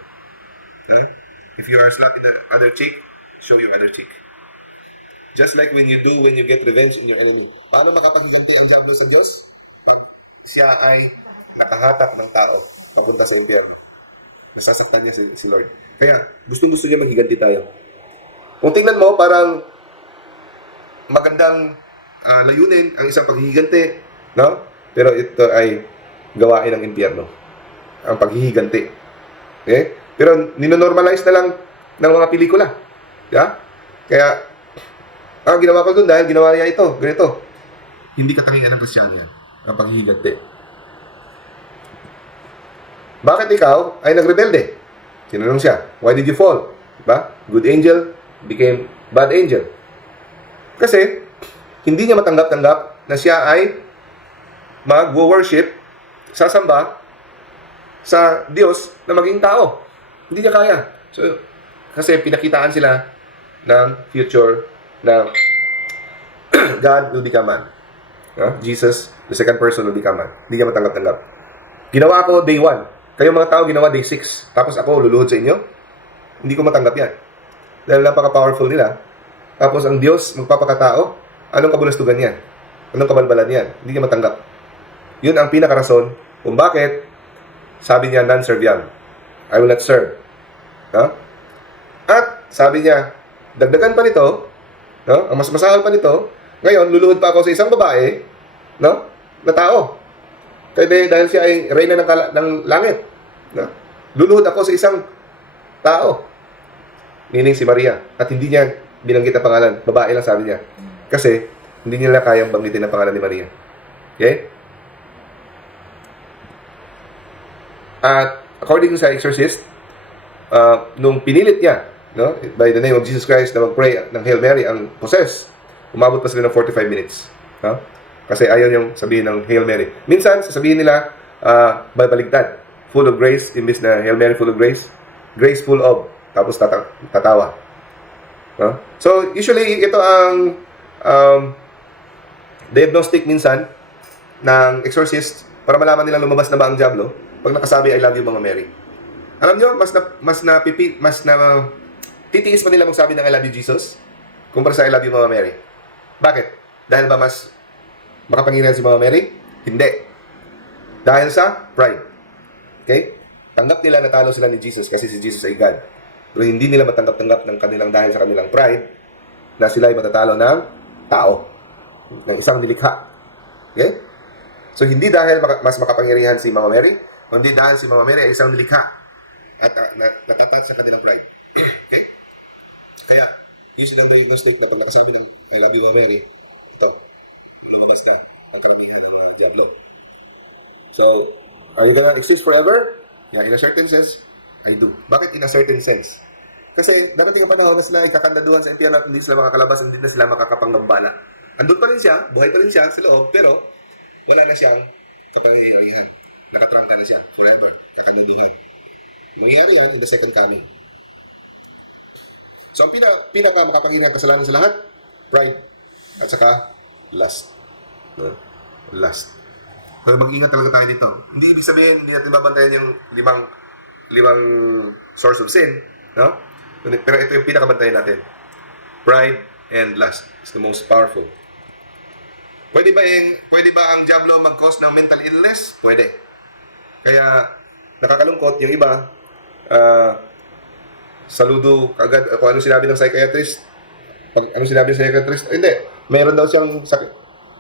If you are slapping the other cheek, show your other cheek. Just like when you get revenge in your enemy. Paano makapaghiganti ang Diablo sa Diyos? Pag siya ay nakahatak ng tao papunta sa impyerno. Nasasaktan niya si Lord. Kaya gustong-gusto niya maghiganti tayo. Kung tingnan mo, parang magandang layunin ang isang paghihiganti. No? Pero ito ay gawain ng impyerno. Ang paghihiganti. Okay? Pero ninonormalize na lang ng mga pelikula. Yeah? Kaya, ang ginawa ko dun dahil ginawa niya ito, ganito. Hindi katangian ng Kristiyano yan, ang paghihigante. Bakit ikaw ay nagrebelde? Tinanong siya, why did you fall? Diba? Good angel became bad angel. Kasi, hindi niya matanggap-tanggap na siya ay mag-worship, sasamba sa Diyos na maging tao. Hindi niya kaya. So, kasi pinakitaan sila ng future na God will become man. Jesus, the second person, will become man. Hindi niya matanggap-tanggap. Ginawa ko day 1. Kayong mga tao ginawa day 6. Tapos ako luluhod sa inyo. Hindi ko matanggap yan. Dahil napaka-powerful nila. Tapos ang Diyos magpapakatao. Anong kabulastugan yan? Anong kabalbalan yan? Hindi niya matanggap. Yun ang pinakarason kung bakit sabi niya, none serve young. I will not serve. At sabi niya, dagdagan pa nito, ang mas masahal pa nito, ngayon, luluhod pa ako sa isang babae, na tao. Kaya dahil siya ay reyna ng langit. Luluhod ako sa isang tao. Meaning si Maria. At hindi niya binanggit ang pangalan. Babae lang sabi niya. Kasi, hindi nila kayang banggitin ang pangalan ni Maria. Okay? At according sa exorcist, nung pinilit niya, by the name of Jesus Christ na mag-pray ng Hail Mary ang possess, umabot pa sila ng 45 minutes. Kasi ayaw niyang sabihin ng Hail Mary. Minsan, sasabihin nila, baligtad. Full of grace, imbis na Hail Mary full of grace. Grace full of. Tapos tatawa. So, usually, ito ang diagnostic minsan ng exorcist para malaman nilang lumabas na ba ang diablo pag nakasabi, I love you, Mama Mary. Alam nyo, mas titiis pa nila magsabi ng I love you, Jesus kumpara sa I love you, Mama Mary. Bakit? Dahil ba mas makapangyarihan si Mama Mary? Hindi. Dahil sa pride. Okay? Tanggap nila na talo sila ni Jesus kasi si Jesus ay God. Pero hindi nila matanggap-tanggap ng kanilang dahil sa kanilang pride na sila ay matatalo ng tao. Ng isang nilikha. Okay? So, hindi dahil mas makapangyarihan si Mama Mary, kundi dahil si Mama Mary ay isang nilikha at natatat sa kanilang pride. Okay? Kaya, yun silang diagnostic na pag nakasabi ng I love you, Mama Mary, ito, lumabas na ang karamihan ng mga diablo. So, are you gonna exist forever? Yeah, in a certain sense, I do. Bakit in a certain sense? Kasi darating ang panahon na sila ay kakandaduhan sa impyerno at hindi sila makakalabas, hindi na sila makakapangnambala. Andun pa rin siya, buhay pa rin siya sa loob, pero wala na siyang kapangyarihan. Nakatrangka na siya forever, kakandaduhan. Mangyayari yan in the second coming. So, ang pinaka makapangyarihan kasalanan sa lahat, pride at saka lust. Lust. Kaya mag-ingat talaga tayo dito. Hindi ibig sabihin, hindi natin babantayan yung limang source of sin. No? Pero ito yung pinakabantayan natin. Pride and lust is the most powerful. Pwede ba ang diablo mag-cause ng mental illness? Pwede. Kaya nakakalungkot yung iba, saludo agad kung ano sinabi ng psychiatrist. Pag ano sinabi ng psychiatrist, hindi. Meron daw siyang sakit,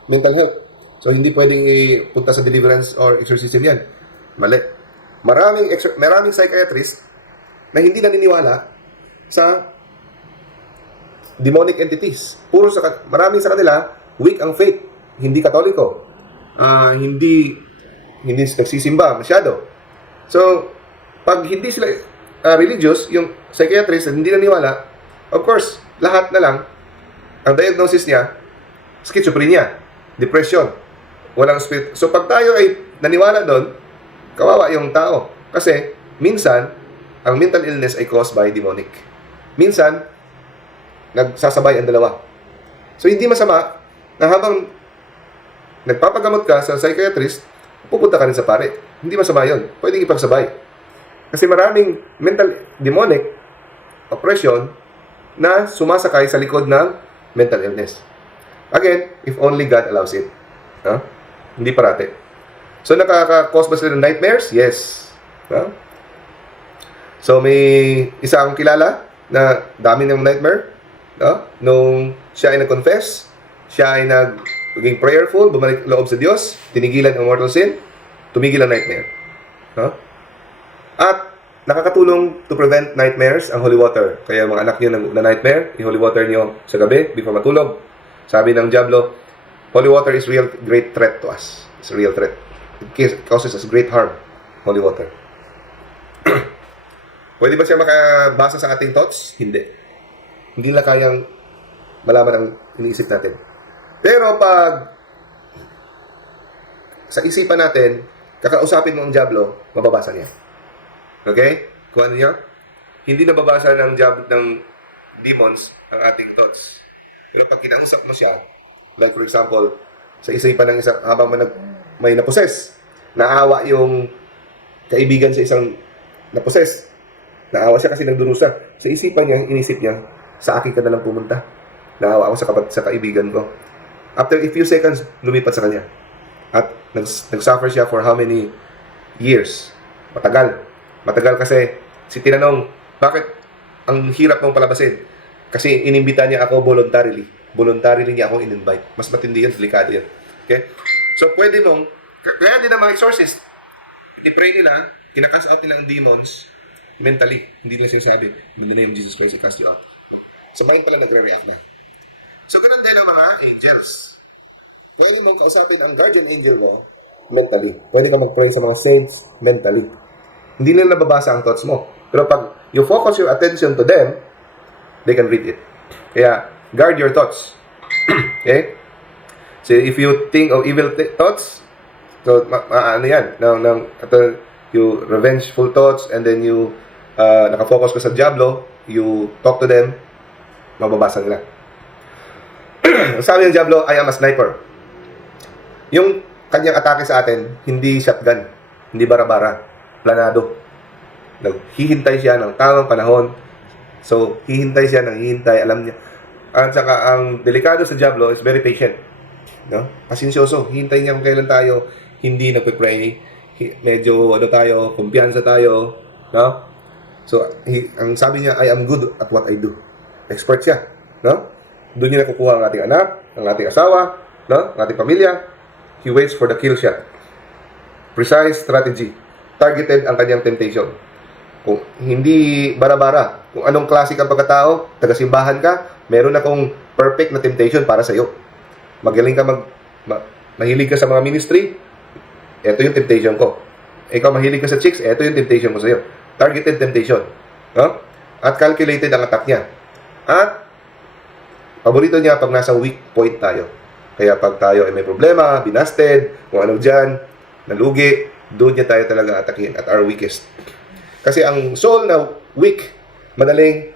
mental health. So, hindi pwedeng ipunta sa deliverance or exorcism yan. Mali. Maraming psychiatrist na hindi naniniwala sa demonic entities. Maraming sa kanila, weak ang faith. Hindi katoliko. Hindi nagsisimba masyado. So, pag hindi sila religious, yung psychiatrist na hindi naniniwala, of course, lahat na lang, ang diagnosis niya, schizophrenia, depression, walang spirit. So, pag tayo ay naniwala doon, kawawa yung tao. Kasi, minsan, ang mental illness ay caused by demonic. Minsan, nagsasabay ang dalawa. So, hindi masama na habang nagpapagamot ka sa psychiatrist, pupunta ka rin sa pare. Hindi masama yun. Pwedeng ipagsabay. Kasi maraming mental demonic oppression na sumasakay sa likod ng mental illness. Again, if only God allows it. Hindi parate. So, nakaka-cause ba sila ng nightmares? Yes. So, may isa akong kilala na dami ng nightmare. Nung siya ay nag-confess, siya ay naging prayerful, bumalik loob sa Diyos, tinigilan ang mortal sin, tumigil ang nightmare. At nakakatulong to prevent nightmares ang holy water. Kaya mga anak nyo na nightmare, i-holy water nyo sa gabi before matulog. Sabi ng Diablo, holy water is real great threat to us. It's a real threat. It causes us great harm. Holy water. Pwede ba siya makabasa sa ating thoughts? Hindi. Hindi na kayang malaman ang iniisip natin. Pero pag sa isipan natin, kakausapin mo ang Diablo, mababasa niya. Okay? Kung ano niya? Hindi nababasa ng demons ang ating thoughts. Pero pag kinausap mo siya, like for example, sa isipan ng isang, habang may naposes, naawa yung kaibigan sa isang naposes. Naawa siya kasi nagdurusa. Sa isipan niya, inisip niya, sa akin ka na lang pumunta. Naawa ako sa kaibigan ko. After a few seconds, lumipat sa kanya. At nag-suffer siya for how many years? Matagal. Matagal kasi tinanong, bakit ang hirap mong palabasin? Kasi inimbita niya ako voluntarily. Voluntarily niya ako in-invite. Mas matindi yun, delikado yun. Okay? So, pwede mong, kaya din ang mga exorcist, i-pray nila, kinakast out nila ang demons mentally. Hindi nila sinasabi, in the name of Jesus Christ, I cast you out. So, mind pala nagre-react na. So, ganun din ang mga angels. Pwede mong kausapin ang guardian angel mo mentally. Pwede ka mag-pray sa mga saints mentally. Hindi nila nababasa ang thoughts mo. Pero pag you focus your attention to them, they can read it. Kaya, guard your thoughts. Okay? So, if you think of evil thoughts, so, ano yan? You revengeful thoughts, and then you nakafocus ka sa Diablo, you talk to them, mababasa nila. Sabi ng Diablo, I am a sniper. Yung kanyang atake sa atin, hindi shotgun, hindi bara-bara. Planado. Naghihintay siya ng tamang panahon. So, hihintay siya ng hihintay. Alam niya. At saka, ang delikado sa Diablo is very patient. No? Pasensyoso. Hintay niya kung kailan tayo hindi nagpe-pray. Medyo, tayo, kumpiyansa tayo. No? So, ang sabi niya, I am good at what I do. Expert siya. No? Doon niya nakukuha ang ating anak, ang ating asawa, no? Ang ating pamilya. He waits for the kill shot. Precise strategy. Targeted ang kanyang temptation. Kung hindi bara-bara, kung anong klase kang pagkatao, taga-simbahan ka, meron akong perfect na temptation para sa iyo. Magaling ka mahilig ka sa mga ministry, ito yung temptation ko. Ikaw mahilig ka sa chicks, ito yung temptation ko sa iyo. Targeted temptation. No? At calculated ang attack niya. At paborito niya pag nasa weak point tayo. Kaya pag tayo ay may problema, binasted, kung ano dyan, nalugi, doon niya tayo talaga atakin at our weakest. Kasi ang soul na weak, madaling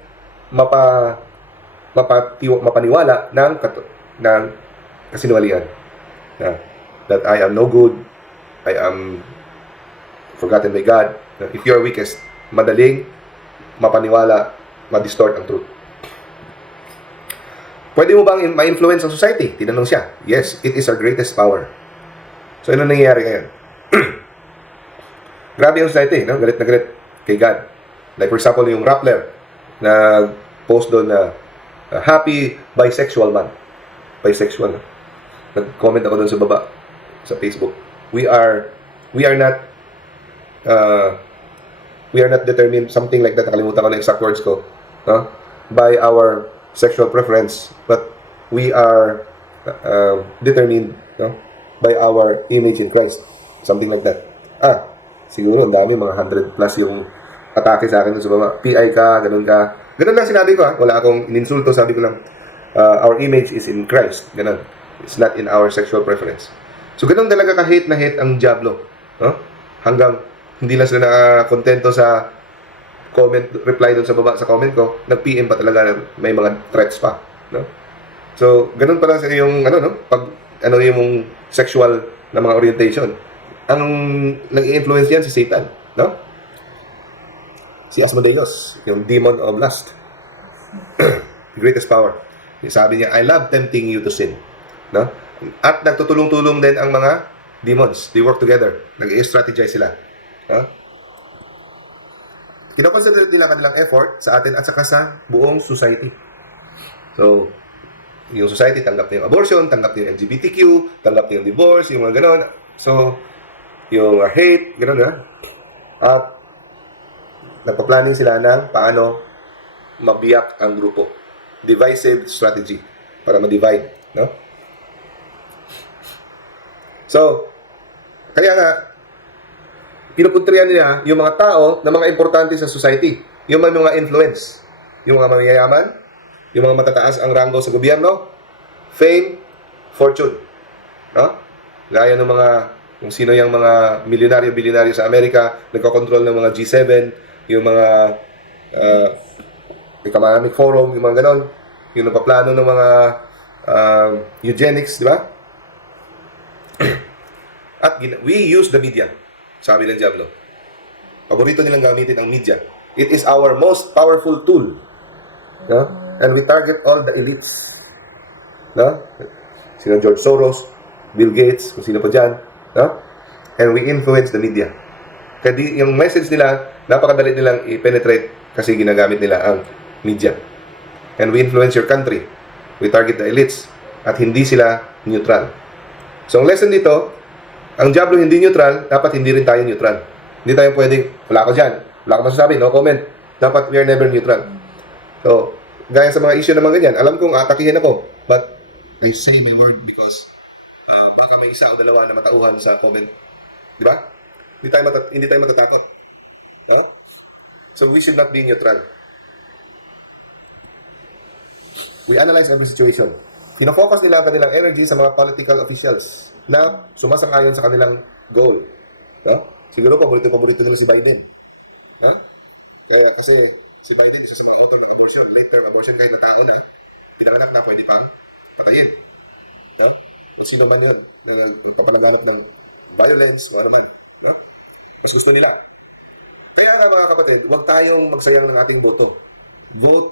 mapaniwala ng kasinungalingan. That I am no good, I am forgotten by God. If you are weakest, madaling mapaniwala, ma-distort ang truth. Pwede mo bang ma-influence ang society? Tinanong siya. Yes, it is our greatest power. So, ano nangyayari ngayon? Grabe yung society, no? Galit na galit kay God. Like for example, yung Rappler na post doon na happy bisexual man. Bisexual. Nag-comment ako doon sa baba sa Facebook. We are not determined, something like that. Nakalimutan ko na exact words ko. No? By our sexual preference, but we are determined, no? By our image in Christ. Something like that. Siguro, ang dami, mga 100 plus yung atake sa akin sa baba. PI ka, ganun ka. Ganun lang sinabi ko, ha. Wala akong ininsulto, sabi ko lang, our image is in Christ. Ganun. It's not in our sexual preference. So, ganun talaga ka-hate na hate ang Diablo. No? Hanggang, hindi lang sila na-kontento sa reply doon sa baba sa comment ko, nag-PM pa talaga na may mga threats pa. No? So, ganun pala sa yung, pag, yung sexual na mga orientation. Ang nag-i-influence yan si Satan, no? Si Asmodeus, yung demon of lust. The greatest power. Sabi niya, I love tempting you to sin. No? At nagtutulong-tulong din ang mga demons. They work together. Nag-i-strategize sila. No? Kinoconsider nila kanilang effort sa atin at saka sa buong society. So, yung society tanggap na yung abortion, tanggap na yung LGBTQ, tanggap na yung divorce, yung mga ganon. So, yung hate, gano'n na. At nagpa-planning sila ng paano mabiyak ang grupo. Divisive strategy para ma-divide, no? So, kaya nga, pinupuntrihan nila yung mga tao na mga importante sa society. Yung mga influence. Yung mga mayayaman, yung mga matataas ang rango sa gobyerno, fame, fortune. No? Gaya ng mga, kung sino yung mga milyonaryo-bilyonaryo sa Amerika, nagkakontrol ng mga G7, yung mga Economic Forum, yung mga ganon. Yung napaplano ng mga eugenics, di ba? At we use the media. Sabi ng Diablo. Paborito nilang gamitin ang media. It is our most powerful tool. No? And we target all the elites. No? Sino George Soros, Bill Gates, kung sino pa dyan. No? And we influence the media. Kaya yung message nila, napakadali nilang i-penetrate kasi ginagamit nila ang media. And we influence your country. We target the elites. At hindi sila neutral. So ang lesson dito, ang Diablo hindi neutral, dapat hindi rin tayo neutral. Hindi tayo pwedeng, wala ko dyan, wala ko masasabi, no comment. Dapat we are never neutral. So, gaya sa mga issue naman ganyan, alam kong atakihin ako, but I say my word because baka may isa o dalawa na matauhan sa comment. Di ba? Hindi tayo matatakot. No? So, we should not be neutral. We analyze every situation. Pinafocus nila ang kanilang energy sa mga political officials na sumasang-ayon sa kanilang goal. No? Siguro paborito nila si Biden. Ha? Kaya kasi si Biden isa sa mga author ng abortion, late-term abortion kahit na tao na pinanganak na pwede pang patayin. No? Kung sino man yan na nagpapalaganap ng violence, ano man. No? Mas gusto nila. Kaya nga mga kapatid, huwag tayong magsayang ng ating boto. Vote.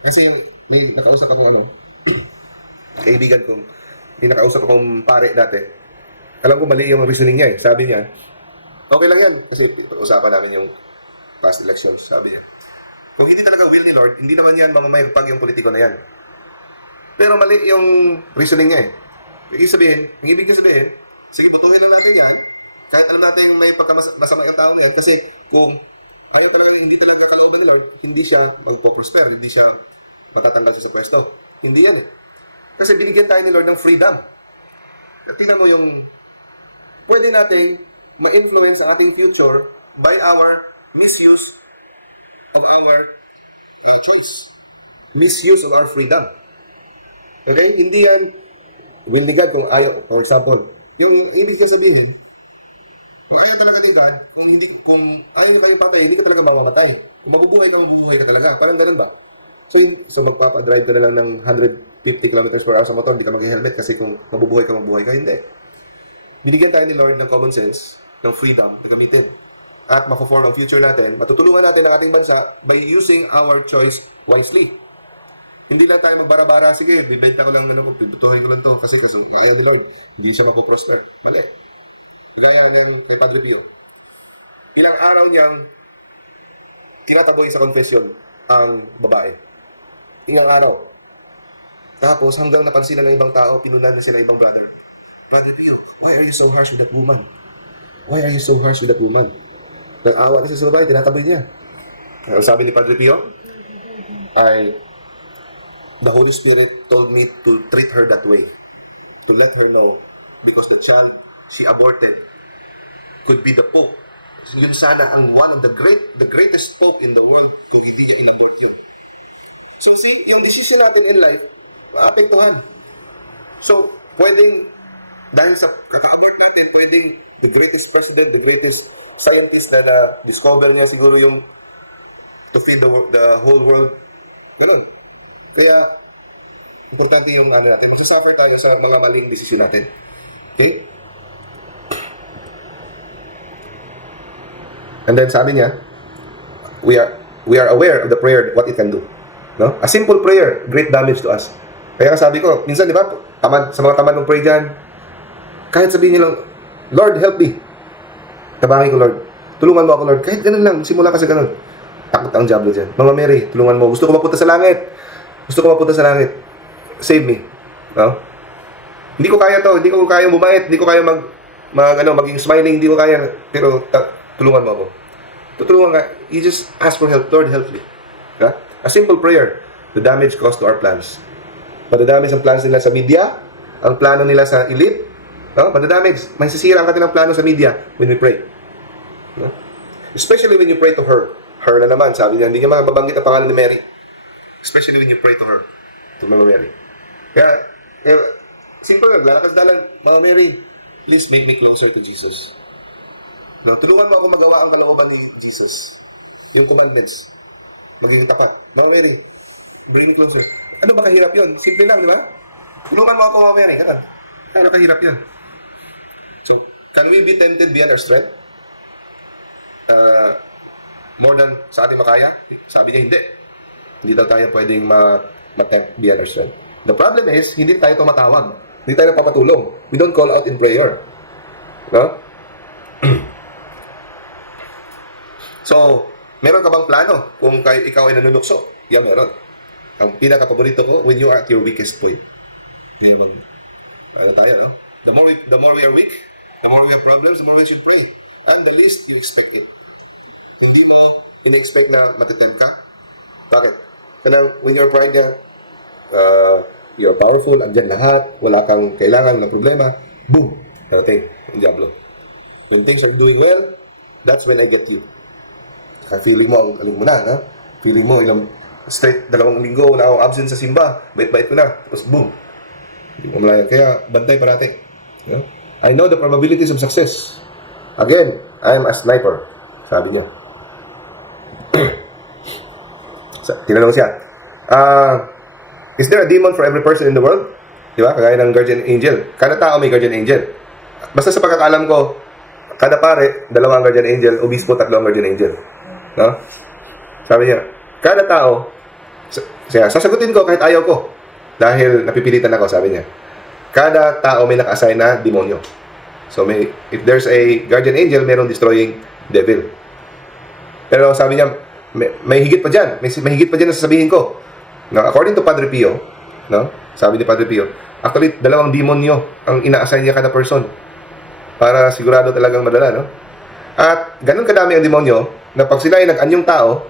Kasi may nakausap akong kaibigan kong, may nakausap akong pare dati. Alam ko mali yung reasoning niya eh. Sabi niya, okay lang yan. Kasi usapan namin yung past elections. Sabi niya, kung hindi talaga will ni Lord, hindi naman yan mga mayagpag yung politiko na yan. Pero mali yung reasoning niya eh. Ibig sabihin, sige, butuhin lang natin yan. Kahit alam natin may pagkamasama ang tao na yan. Kasi kung ayaw talaga hindi talaga kalooban ni Lord, hindi siya magpo-prosper, hindi siya matatanggal siya sa pwesto. Hindi yan eh. Kasi binigyan tayo ni Lord ng freedom. At tingnan mo yung pwede nating ma-influence ang ating future by our misuse of our choice. Misuse of our freedom. Okay? Hindi yan will ni God kung ayaw. For example, yung ibig sabihin, kung ayaw talaga ni God, kung ayaw kayong patay, hindi ka talaga mamamatay. Kung mabubuhay ka talaga. Parang ganun ba? So magpapadrive ka na lang ng 150 km per hour sa motor, hindi ka mag-helmet kasi kung mabubuhay ka, hindi. Binigyan tayo ni Lord ng common sense, ng freedom na gamitin. At mapo-form ang future natin, matutulungan natin ang ating bansa by using our choice wisely. Hindi lang tayo magbara-bara, sige, bibenta ko lang, pibutuhin ko lang to kasi kaya ni Lord, hindi siya mapo-prosper. Mali. Gaya niyang kay Padre Pio. Ilang araw niyang tinataboy sa confession ang babae. Ilang araw. Tapos hanggang napansin ng ibang tao, pinunad na sila ibang brother. Padre Pio, why are you so harsh with that woman? Why are you so harsh with that woman? Nag-awa kasi sa babae, tinataboy niya. Kaya sabi ni Padre Pio, the Holy Spirit told me to treat her that way. To let her know. Because the child she aborted could be the Pope. Yun sana ang one of the greatest Pope in the world kung hindi niya inabort yun. So see, yung decision natin in life, maapektuhan. So, pwedeng, dahil sa kaka-abort natin, pwedeng the greatest president, the greatest scientist na na-discover niya siguro yung to feed the whole world. Ganun. Kaya, importante yung natin. Magsasuffer tayo sa mga maling desisyon natin. Okay? And then sabi niya, we are aware of the prayer, what it can do. No? A simple prayer, great damage to us. Kaya sabi ko, minsan di ba, sa mga tamad ng pray dyan, kahit sabihin niyo lang, Lord, help me. Tabangin ko, Lord. Tulungan mo ako, Lord. Kahit ganun lang, simula kasi ganun. Takot ang Diablo dyan. Mama Mary, tulungan mo. Gusto ko mapunta sa langit. Save me. No? Hindi ko kaya to. Hindi ko kaya bumait. Hindi ko kaya maging smiling. Hindi ko kaya. Pero tulungan mo ako. Tutulungan ka. You just ask for help. Lord, help me. Ha? A simple prayer. The damage caused to our plans. Madadamage ang plans nila sa media, ang plano nila sa elite. No? Madadamage. May sisira ang kanilang plano sa media when we pray. No? Especially when you pray to her. Her na naman. Sabi niya, hindi niya mababanggit ang pangalan ni Mary. Especially when you pray to her. To Mama Mary. Kaya, simple lang. Lalakas na lang, Mama Mary, please make me closer to Jesus. No, tulungan mo ako magawa ang kalooban ni Jesus. Yung commandments. Mag-iita ka. Mama Mary, bring me closer. Ano ba kahirap yun? Simple lang, di ba? Tulungan mo ako, Mama Mary. Ano kahirap yun? So, can we be tempted beyond our strength? More than sa ating makaya? Sabi niya, hindi. Hindi daw tayo pwedeng ma-tempt beyond our strength. The problem is, hindi tayo tumatawag. Hindi tayo papatulong. We don't call out in prayer. No? So, meron ka bang plano kung ikaw ay nanunukso? Yeah, meron. Ang pinaka-paborito ko, when you are at your weakest point. Kaya ano tayo, no? The more we are weak, the more we have problems, the more we should pray. And the least you expect it. Hindi mo ina-expect na matitempt ka. Bakit? Kanang when you're pride niya, you're powerful, andyan lahat, wala kang kailangan, walang problema, boom! Okay, ang diablo. When things are doing well, that's when I get you. Feeling mo, ang aling mo na, ha? Feeling mo, straight 2 linggo, wala akong absent sa simba, bait-bait ko na, tapos boom! Hindi mo malayan. Kaya, bantay parati. You know? I know the probabilities of success. Again, I am a sniper. Sabi niya. Tinanong siya, is there a demon for every person in the world? Di ba? Kagaya ng guardian angel. Kada tao may guardian angel. Basta sa pagkakaalam ko, kada pare, 2 guardian angel, obispo, 3 guardian angel. No? Sabi niya, kada tao, sasagutin ko kahit ayaw ko. Dahil napipilitan ako, sabi niya. Kada tao may naka-assign na demonyo. So, if there's a guardian angel, mayroong destroying devil. Pero sabi niya, may higit pa dyan. May higit pa dyan na sasabihin ko. No, according to Padre Pio, no? Sabi ni Padre Pio, actually, 2 demonyo ang ina-assign niya kada person. Para sigurado talagang madala, no? At ganun kadami ang demonyo na pag sila ay nag-anyong tao,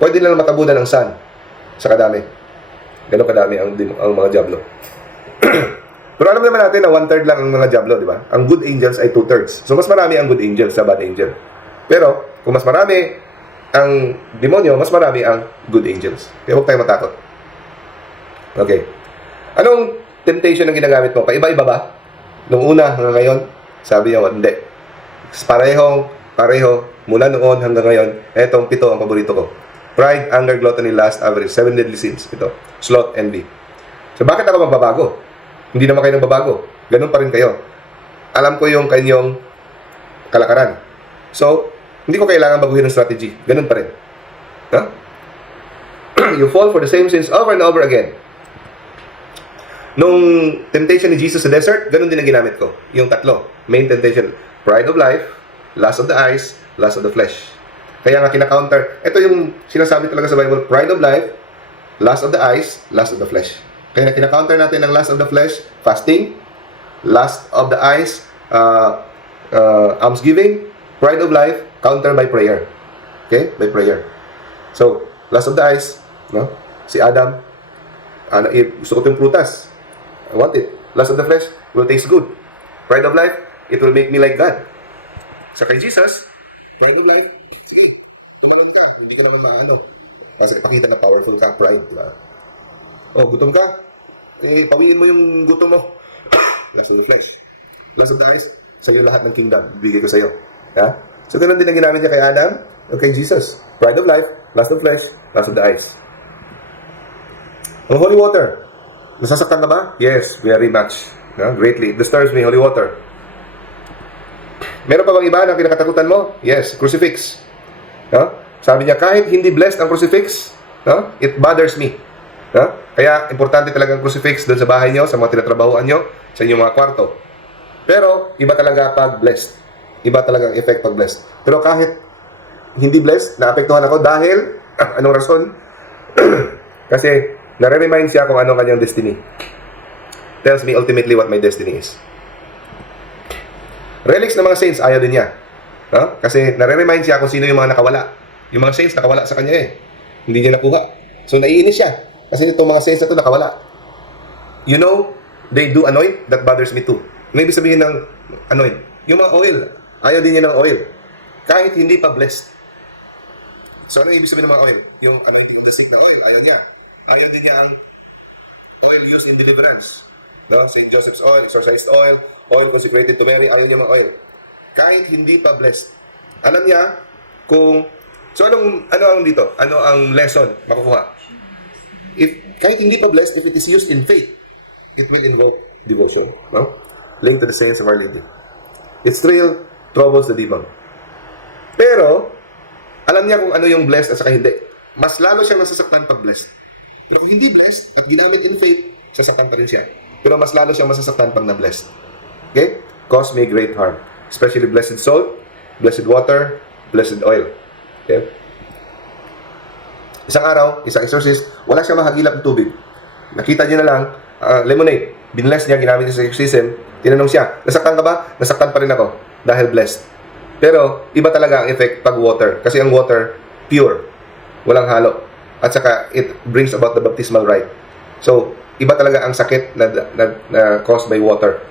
pwede nilang matabunan ng sun sa kadami. Ganun kadami ang mga diablo. Pero alam naman natin na 1/3 lang ang mga diablo, di ba? Ang good angels ay 2/3. So, mas marami ang good angels sa bad angel. Pero, kung mas marami ang demonyo, mas marami ang good angels. Kaya huwag tayo matakot. Okay. Anong temptation ang ginagamit mo? Paiba-iba ba? Nung una hanggang ngayon? Sabi niya, hindi. Pareho, mula noon hanggang ngayon, etong 7 ang paborito ko. Pride, anger, gluttony, lust, avarice, 7 deadly sins. Ito, sloth, envy. So bakit ako magbabago? Hindi naman kayo nagbabago. Ganun pa rin kayo. Alam ko yung kanyang kalakaran. So, hindi ko kailangan baguhin ng strategy. Ganun pa rin. Huh? You fall for the same sins over and over again. Nung temptation ni Jesus sa desert, ganun din ang ginamit ko. Yung 3. Main temptation. Pride of life, lust of the eyes, lust of the flesh. Kaya nga kina-counter. Ito yung sinasabi talaga sa Bible. Pride of life, lust of the eyes, lust of the flesh. Kaya kina-counter natin ang lust of the flesh, fasting, lust of the eyes, almsgiving, pride of life, counter by prayer. Okay? By prayer. So, lust of the eyes, no? Si Adam, gusto ko itong prutas. I want it. Lust of the flesh will taste good. Pride of life, it will make me like God. Sa kay Jesus, pride of life, sige, tumalon ka. Hindi ka naman maano. Kasi ipakita na powerful ka, pride. Diba? Oh, gutom ka. Pawiin mo yung gutom mo. Lust of the flesh. Lust of the eyes, sa'yo lahat ng kingdom. Bibigay ko sa'yo. Ha? So, ganun din ang ginamit niya kay Adam o kay Jesus. Pride of life, lust of flesh, lust of the eyes. Ang holy water. Nasasaktan ka ba? Yes, very much. No? Greatly. It disturbs me, holy water. Meron pa bang iba na kinakatakutan mo? Yes, crucifix. No? Sabi niya, kahit hindi blessed ang crucifix, no? It bothers me. No? Kaya, importante talaga ang crucifix doon sa bahay niyo, sa mga tinatrabahoan niyo, sa inyong mga kwarto. Pero, iba talaga pag blessed. Iba talaga ang effect pag blessed. Pero kahit hindi blessed, naapektuhan ako dahil, anong rason? Kasi, nare-remind siya kung anong kanyang destiny. Tells me ultimately what my destiny is. Relics ng mga saints, ayaw din niya. No? Kasi nare-remind siya kung sino yung mga nakawala. Yung mga saints nakawala sa kanya eh. Hindi niya nakuha. So naiinis siya. Kasi itong mga saints na ito nakawala. You know, they do anoint. That bothers me too. Ano ibig sabihin ng anoint? Yung mga oil. Ayaw din niya ng oil. Kahit hindi pa blessed. So ano ibig sabihin ng mga oil? Yung anointing of the sick na oil. Ayaw niya. Ayaw din niya ang oil used in deliverance. No? St. Joseph's oil, exorcised oil, oil consecrated to Mary. Ayaw niya mga oil. Kahit hindi pa blessed. Alam niya kung... So ano ang dito? Ano ang lesson makukuha? Kahit hindi pa blessed, if it is used in faith, it will invoke devotion. No? Linked to the saints of Our Lady. It still troubles the demon. Pero, alam niya kung ano yung blessed at saka hindi. Mas lalo siyang nasasaktan pag blessed. Pero kung hindi blessed at ginamit in faith, sasaktan pa rin siya. Pero mas lalo siyang masasaktan pag na-blessed. Okay? Cause me great harm. Especially blessed salt, blessed water, blessed oil. Okay? Isang araw, isang exorcist, wala siyang mahagilap ng tubig. Nakita niya na lang, lemonade. Binless niya, ginamit niya sa exorcism. Tinanong siya, nasaktan ka ba? Nasaktan pa rin ako dahil blessed. Pero, iba talaga ang effect pag water. Kasi ang water, pure. Walang halo. At saka, it brings about the baptismal rite. So, iba talaga ang sakit na caused by water.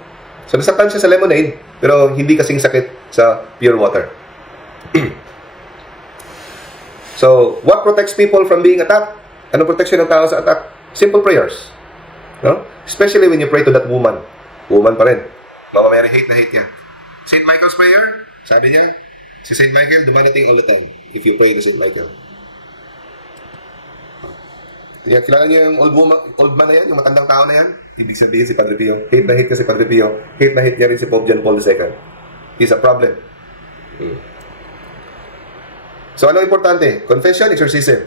So, nasaktan siya sa lemonade, pero hindi kasing sakit sa pure water. So, what protects people from being attacked? Ano protection ng tao sa attack? Simple prayers. No? Especially when you pray to that woman. Woman pa rin. Mama Mary, hate na hate niya. St. Michael's prayer, sabi niya, si St. Michael, dumadating all the time if you pray to St. Michael. Yan, kilala niyo yung old man na yan, yung matandang tao na yan? Ibig sabihin si Padre Pio. Hate na hate niya si Padre Pio. Hate na hate niya rin si Pope John Paul II. He's a problem. So, ano importante? Confession, exorcism.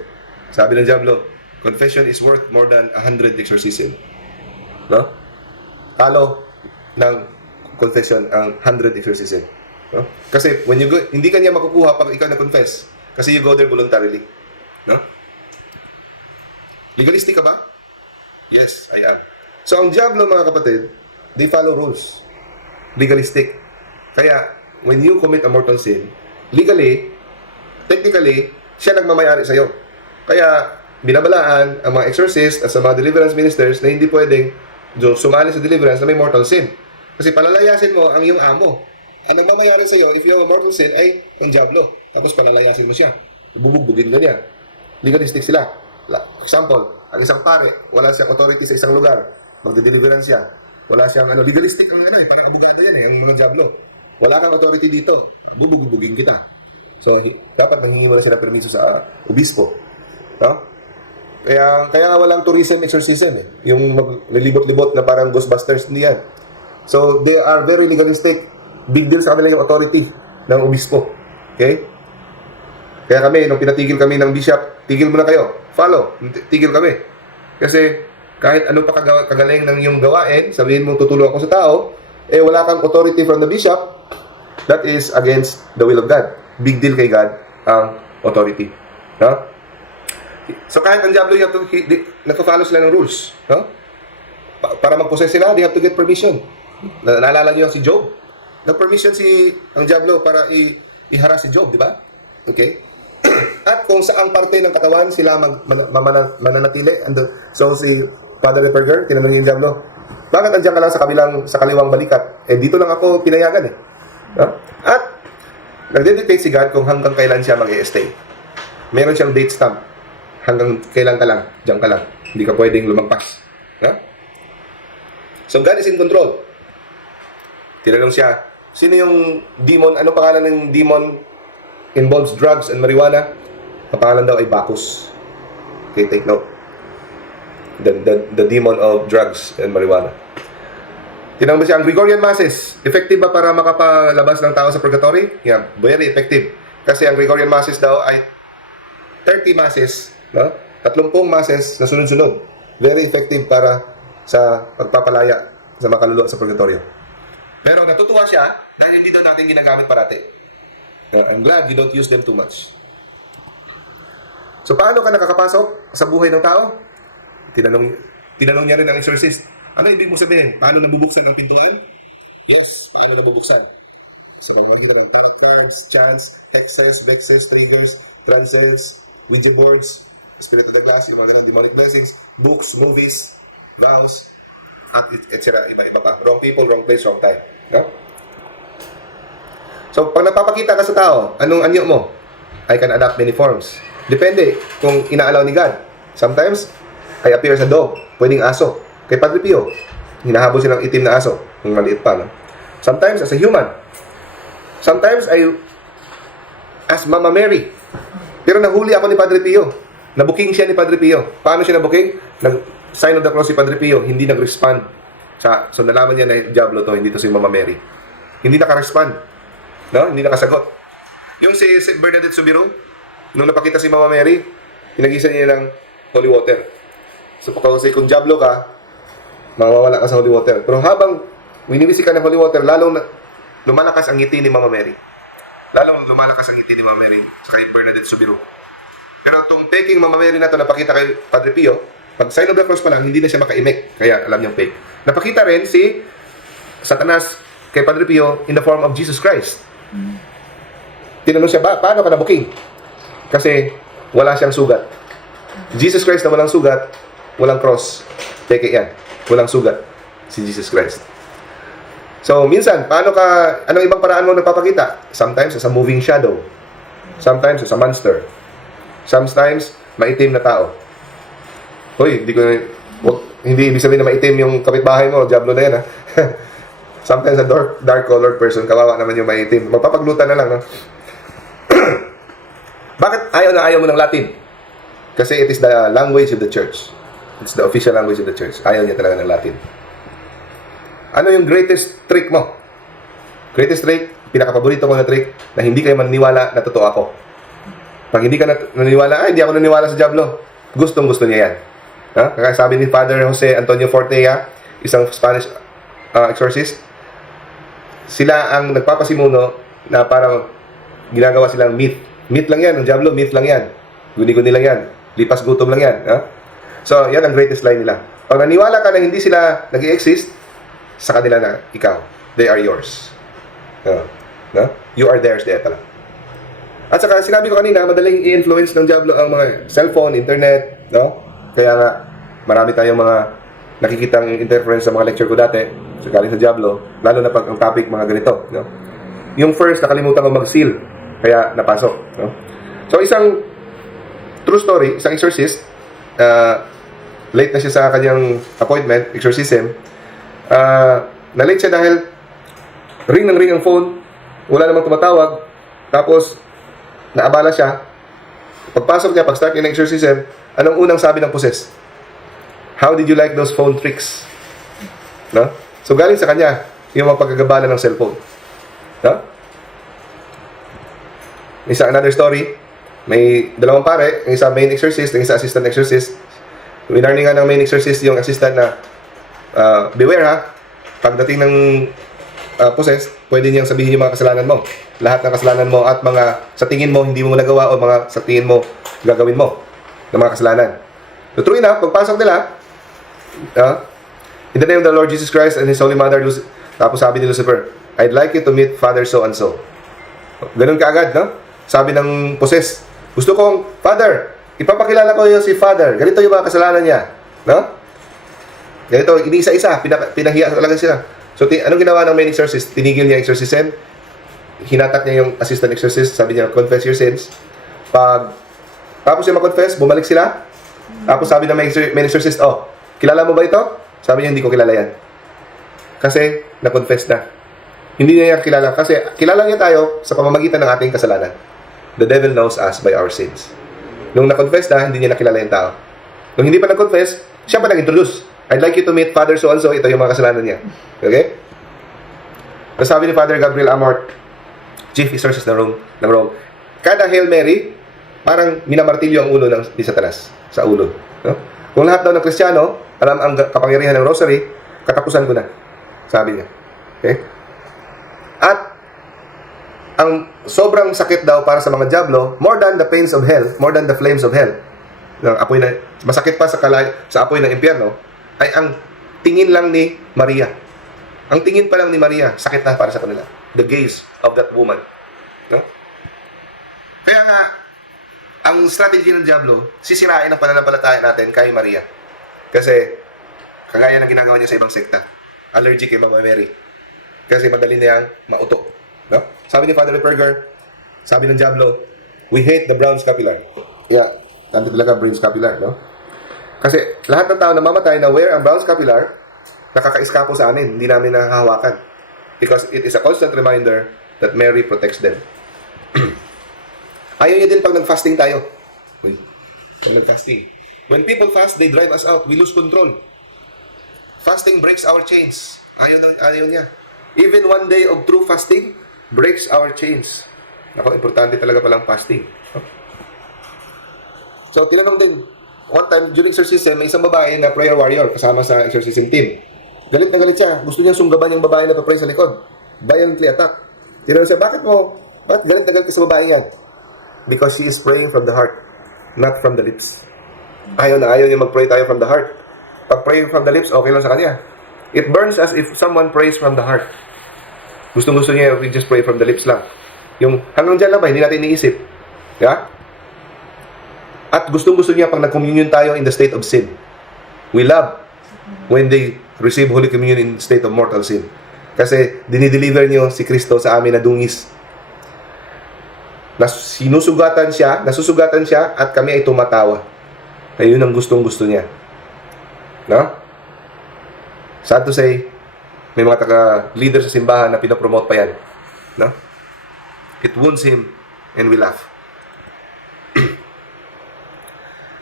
Sabi ng Diablo, confession is worth more than 100 exorcism. No? Talo ng confession ang 100 exorcism. No? Kasi when you go, hindi ka niya makukuha pag ikaw na-confess. Kasi you go there voluntarily. No? Legalistic ka ba? Yes, I am. So, ang Diablo, mga kapatid, they follow rules. Legalistic. Kaya, when you commit a mortal sin, legally, technically, siya nagmamayari sa'yo. Kaya, binabalaan ang mga exorcist at sa mga deliverance ministers na hindi pwedeng sumali sa deliverance na may mortal sin. Kasi palalayasin mo ang iyong amo. Ang nagmamayari sa'yo, if you have a mortal sin, ay ang Diablo. Tapos palalayasin mo siya. Bubugbugin ka niya. Legalistic sila. Example, ang isang pare, wala siyang authority sa isang lugar. Magde-deliverance siya. Wala siyang legalistic ang parang abogado yan ang mga Diablo. Wala kang authority dito. Bubugbugin kita. So, dapat manghingi mo na sila permiso sa obispo. No? Kaya walang tourism exorcism Yung maglilibot-libot na parang Ghostbusters, hindi yan. So, they are very legalistic. Big deal sa kanila yung authority ng obispo. Okay? Kaya kami, nung pinatigil kami ng bishop, tigil mo na kayo. Follow. Tigil kami. Kasi, kahit ano pa kagaling ng iyong gawain, sabihin mo tutulong ako sa tao, wala kang authority from the bishop, that is against the will of God. Big deal kay God ang authority. No? So kahit ang Diablo, nagpa-follow sila ng rules. No? Para mag-possess sila, they have to get permission. Naalala niyo si Job? Nag-permission ang Diablo para i-harass si Job, di ba? Okay? At kung saang parte ng katawan sila mananatili. So si Father Reperger, tinanong niya yung Diablo, bakit nandiyan ka lang sa kaliwang balikat? Dito lang ako pinayagan No? At nagde-dictate si God kung hanggang kailan siya mag-i-stay. Meron siyang date stamp. Hanggang kailan ka lang, diyan ka lang. Hindi ka pwedeng lumagpas. No? So God is in control. Tinanong siya, sino yung demon? Anong pangalan ng demon involves drugs and marijuana? Ang pangalan daw ay Bacchus. Okay, take note. The demon of drugs and marijuana. Tinanong siya, ang Gregorian Masses, effective ba para makapalabas ng tao sa purgatory? Yeah, very effective. Kasi ang Gregorian Masses daw ay 30 Masses, no? 30 Masses na sunod-sunod. Very effective para sa pagpapalaya sa mga kaluluwa sa purgatorio. Pero natutuwa siya dahil hindi doon natin ginagamit parati. I'm glad you don't use them too much. So paano ka nakakapasok sa buhay ng tao? Tinanong niya rin ang exorcist. Ano ibig mo sabihin? Paano nabubuksan ang pintuan? Yes, paano nabubuksan? So, kung makikita rin, cards, chants, hexes, vexes, triggers, trances, Ouija boards, spirit of the glass, yung mga demonic blessings, books, movies, vows, at etc. Iba-iba pa. Wrong people, wrong place, wrong time. No? So, pag napapakita ka sa tao, anong anyo mo? I can adapt many forms. Depende kung inaalaw ni God. Sometimes, I appear as a dog. Pwedeng aso. Kay Padre Pio, hinahabol silang itim na aso. Yung maliit pa, no? Sometimes, as a human. Sometimes, as Mama Mary. Pero nahuli ako ni Padre Pio. Nabuking siya ni Padre Pio. Paano siya nabuking? Sign of the cross si Padre Pio, hindi nag-respond. So nalaman niya na Diablo to, hindi to si Mama Mary. Hindi naka-respond. No? Hindi nakasagot. Yung si Bernadette Soubirous, nung napakita si Mama Mary, pinagisan niya ng holy water. So kung Diablo ka, mawawala ka sa holy water. Pero habang winibisi ka ng holy water, lalong lumalakas ang ngiti ni Mama Mary. Lalong lumalakas ang ngiti ni Mama Mary kay Bernadette Soubirous. Pero itong peking Mama Mary na ito, napakita kay Padre Pio, pag sign of the cross pa lang, hindi na siya maka-imik. Kaya alam niyang fake. Napakita rin si Satanas kay Padre Pio in the form of Jesus Christ. Tinanong siya, paano ka nabuking? Kasi wala siyang sugat. Jesus Christ na walang sugat, walang cross. Peke yan. Walang sugat. Si Jesus Christ. So, minsan, anong ibang paraan mo nagpapakita? Sometimes, as a moving shadow. Sometimes, as a monster. Sometimes, maitim na tao. Hoy, hindi ibig sabihin na maitim yung kapitbahay mo, Diablo na yan, ha? Sometimes a dark colored person, kawawa naman yung maitim. Magpapaglutan na lang, no? Bakit ayaw mo ng Latin? Kasi it is the language of the church. It's the official language of the church. Ayaw niya talaga ng Latin. Ano yung greatest trick mo? Greatest trick, pinakapaborito ko na trick, na hindi kayo maniniwala na totoo ako. Pag hindi ka naniniwala, hindi ako naniniwala sa Diablo. Gustong-gusto niya yan. Kaya sabi ni Father Jose Antonio Fortea, isang Spanish exorcist, sila ang nagpapasimuno na parang ginagawa silang myth. Myth lang yan, ang Diablo, myth lang yan. Guni-guni lang yan. Lipas gutom lang yan. So, yan ang greatest line nila. Pag naniwala ka na hindi sila nag-i-exist, sa kanila na ikaw, they are yours. You are theirs, there pala. At saka, sinabi ko kanina, madaling i-influence ng Diablo ang mga cellphone, internet, no? Kaya nga, marami tayong mga nakikitang interference sa mga lecture ko dati, so galing sa Diablo, lalo na pag ang topic mga ganito, no? Yung first, nakalimutan ko mag-seal, kaya napasok, no? So, isang true story, isang exorcist, late na siya sa kanyang appointment, exorcism, na-late siya dahil ring ng ring ang phone, wala namang tumatawag, tapos naabala siya. Pagpasok niya, pag-start niya ng exorcism, anong unang sabi ng possessed? How did you like those phone tricks? No? So galing sa kanya yung mga pagkagabala ng cellphone. No? Another story, may dalawang pare, yung isa main exorcist, yung isa assistant exorcist. Winarning nga ng main exorcist yung assistant na beware ha, pagdating ng possessed, pwede niyang sabihin yung mga kasalanan mo. Lahat ng kasalanan mo at mga sa tingin mo hindi mo nagawa o mga sa tingin mo gagawin mo ng mga kasalanan. So true enough, pagpasok nila, in the name of the Lord Jesus Christ and His Holy Mother, tapos sabi ni Lucifer, I'd like you to meet Father so-and-so. Ganun kaagad, no? Sabi ng possessed, gusto kong, Father, ipapakilala ko yung si Father. Ganito yung mga kasalanan niya. No? Ganito, iniisa-isa, pinahiya talaga sila. So, anong ginawa ng main exorcist? Tinigil niya exorcism. Hinatak niya yung assistant exorcist. Sabi niya, confess your sins. Tapos siya mag-confess, bumalik sila. Tapos sabi ng main exorcist, kilala mo ba ito? Sabi niya, hindi ko kilala yan. Kasi, na-confess na. Hindi niya kilala. Kasi, kilala niya tayo sa pamamagitan ng ating kasalanan. The devil knows us by our sins. Nung na-confess na, hindi niya nakilala yung tao. Nung hindi pa na-confess, siya pa nag-introduce. I'd like you to meet Father so-and-so. Ito yung mga kasalanan niya. Okay? Sabi ni Father Gabriel Amort, Chief Exorcist ng Rome, kada Hail Mary, parang minamartilyo ang ulo ni Satanas sa ulo. No? Kung lahat daw ng Kristiyano, alam ang kapangyarihan ng rosary, katapusan ko na. Sabi niya. Okay? At ang sobrang sakit daw para sa mga Diablo, more than the pains of hell, more than the flames of hell, ng apoy na, masakit pa sa apoy ng impyerno, ay ang tingin lang ni Maria. Ang tingin pa lang ni Maria, sakit na para sa kanila. the gaze of that woman. No? Kaya nga, ang strategy ng Diablo, sisirain ang pananampalataya natin kay Maria. Kasi, kagaya ng ginagawa niya sa ibang sekta, allergic kay Mama Mary. Kasi madali niyang mauto. No? Sabi ni Father Perger, sabi ng Diablo, we hate the brown scapular. Yeah, nandito talaga brown scapular, no? Kasi lahat ng tao na mamatay na wear ang brown scapular, nakaka-iskapo sa amin, hindi namin nahahawakan. Because it is a constant reminder that Mary protects them. Ayaw niya din pag nag-fasting tayo. Uy, pag nag-fasting. When people fast, they drive us out. We lose control. Fasting breaks our chains. Ayaw niya. Even one day of true fasting breaks our chains. Ako, importante talaga palang fasting. So, tinanong din, one time, during exorcism, may isang babae na prayer warrior kasama sa exorcism team. Galit na galit siya. Gusto niyang sunggaban yung babae na papray sa likod. Violently attack. Tinanong siya, bakit galit na galit ka sa babae yan? Because she is praying from the heart, not from the lips. Ayaw niya mag-pray tayo from the heart. Pag praying from the lips, okay lang sa kanya. It burns as if someone prays from the heart. Gusto niya, we just pray from the lips lang. Yung hanggang dyan lang ba, hindi natin iniisip. Yeah? At gusto niya pag nag-communion tayo in the state of sin. We love when they receive Holy Communion in state of mortal sin. Kasi dinideliver niyo si Kristo sa amin na dungis. Nasusugatan siya at kami ay tumatawa. Kaya yun ang gustong-gusto niya. No? Sad to say, may mga taga-leader sa simbahan na pinapromote pa yan. No? It wounds him and we laugh.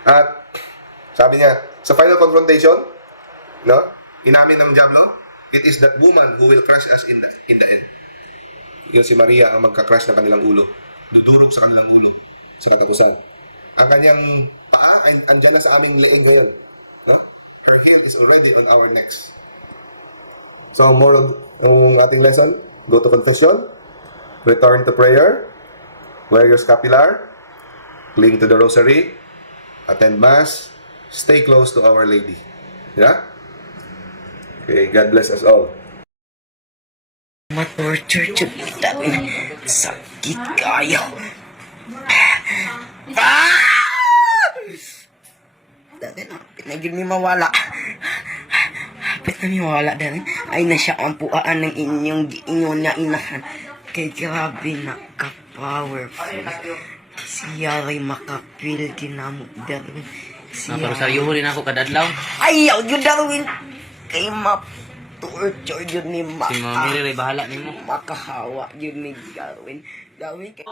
At sabi niya, sa final confrontation, no? Inamin ng Diablo, it is that woman who will crush us in the end. Yung si Maria ang magka-crush ng kanilang ulo. Dudurog sa kanilang ulo sa katapusan. Ang kanyang paa ay andyan na sa aming leeg ngayon. No? Her heel is already on our necks. So, moral ng ating lesson, go to confession, return to prayer, wear your scapular, cling to the rosary, attend Mass, stay close to Our Lady. Yeah? Okay, God bless us all. Ma-torture kita. Sakit kayo. Dati na, pinagin mi mawala. Pinagin dahil ay na siya ang puaan ng inyong na inahan. Kay grabe naka-powerful. Siya ay makapil ginamo Darwin. Pero saryo rin ako kadadlaw. Ayaw yun Darwin. Kay ma-torture yun ni Si Mama Mary, bahala nimo. Makahawa yun ni Darwin. Darwin kay...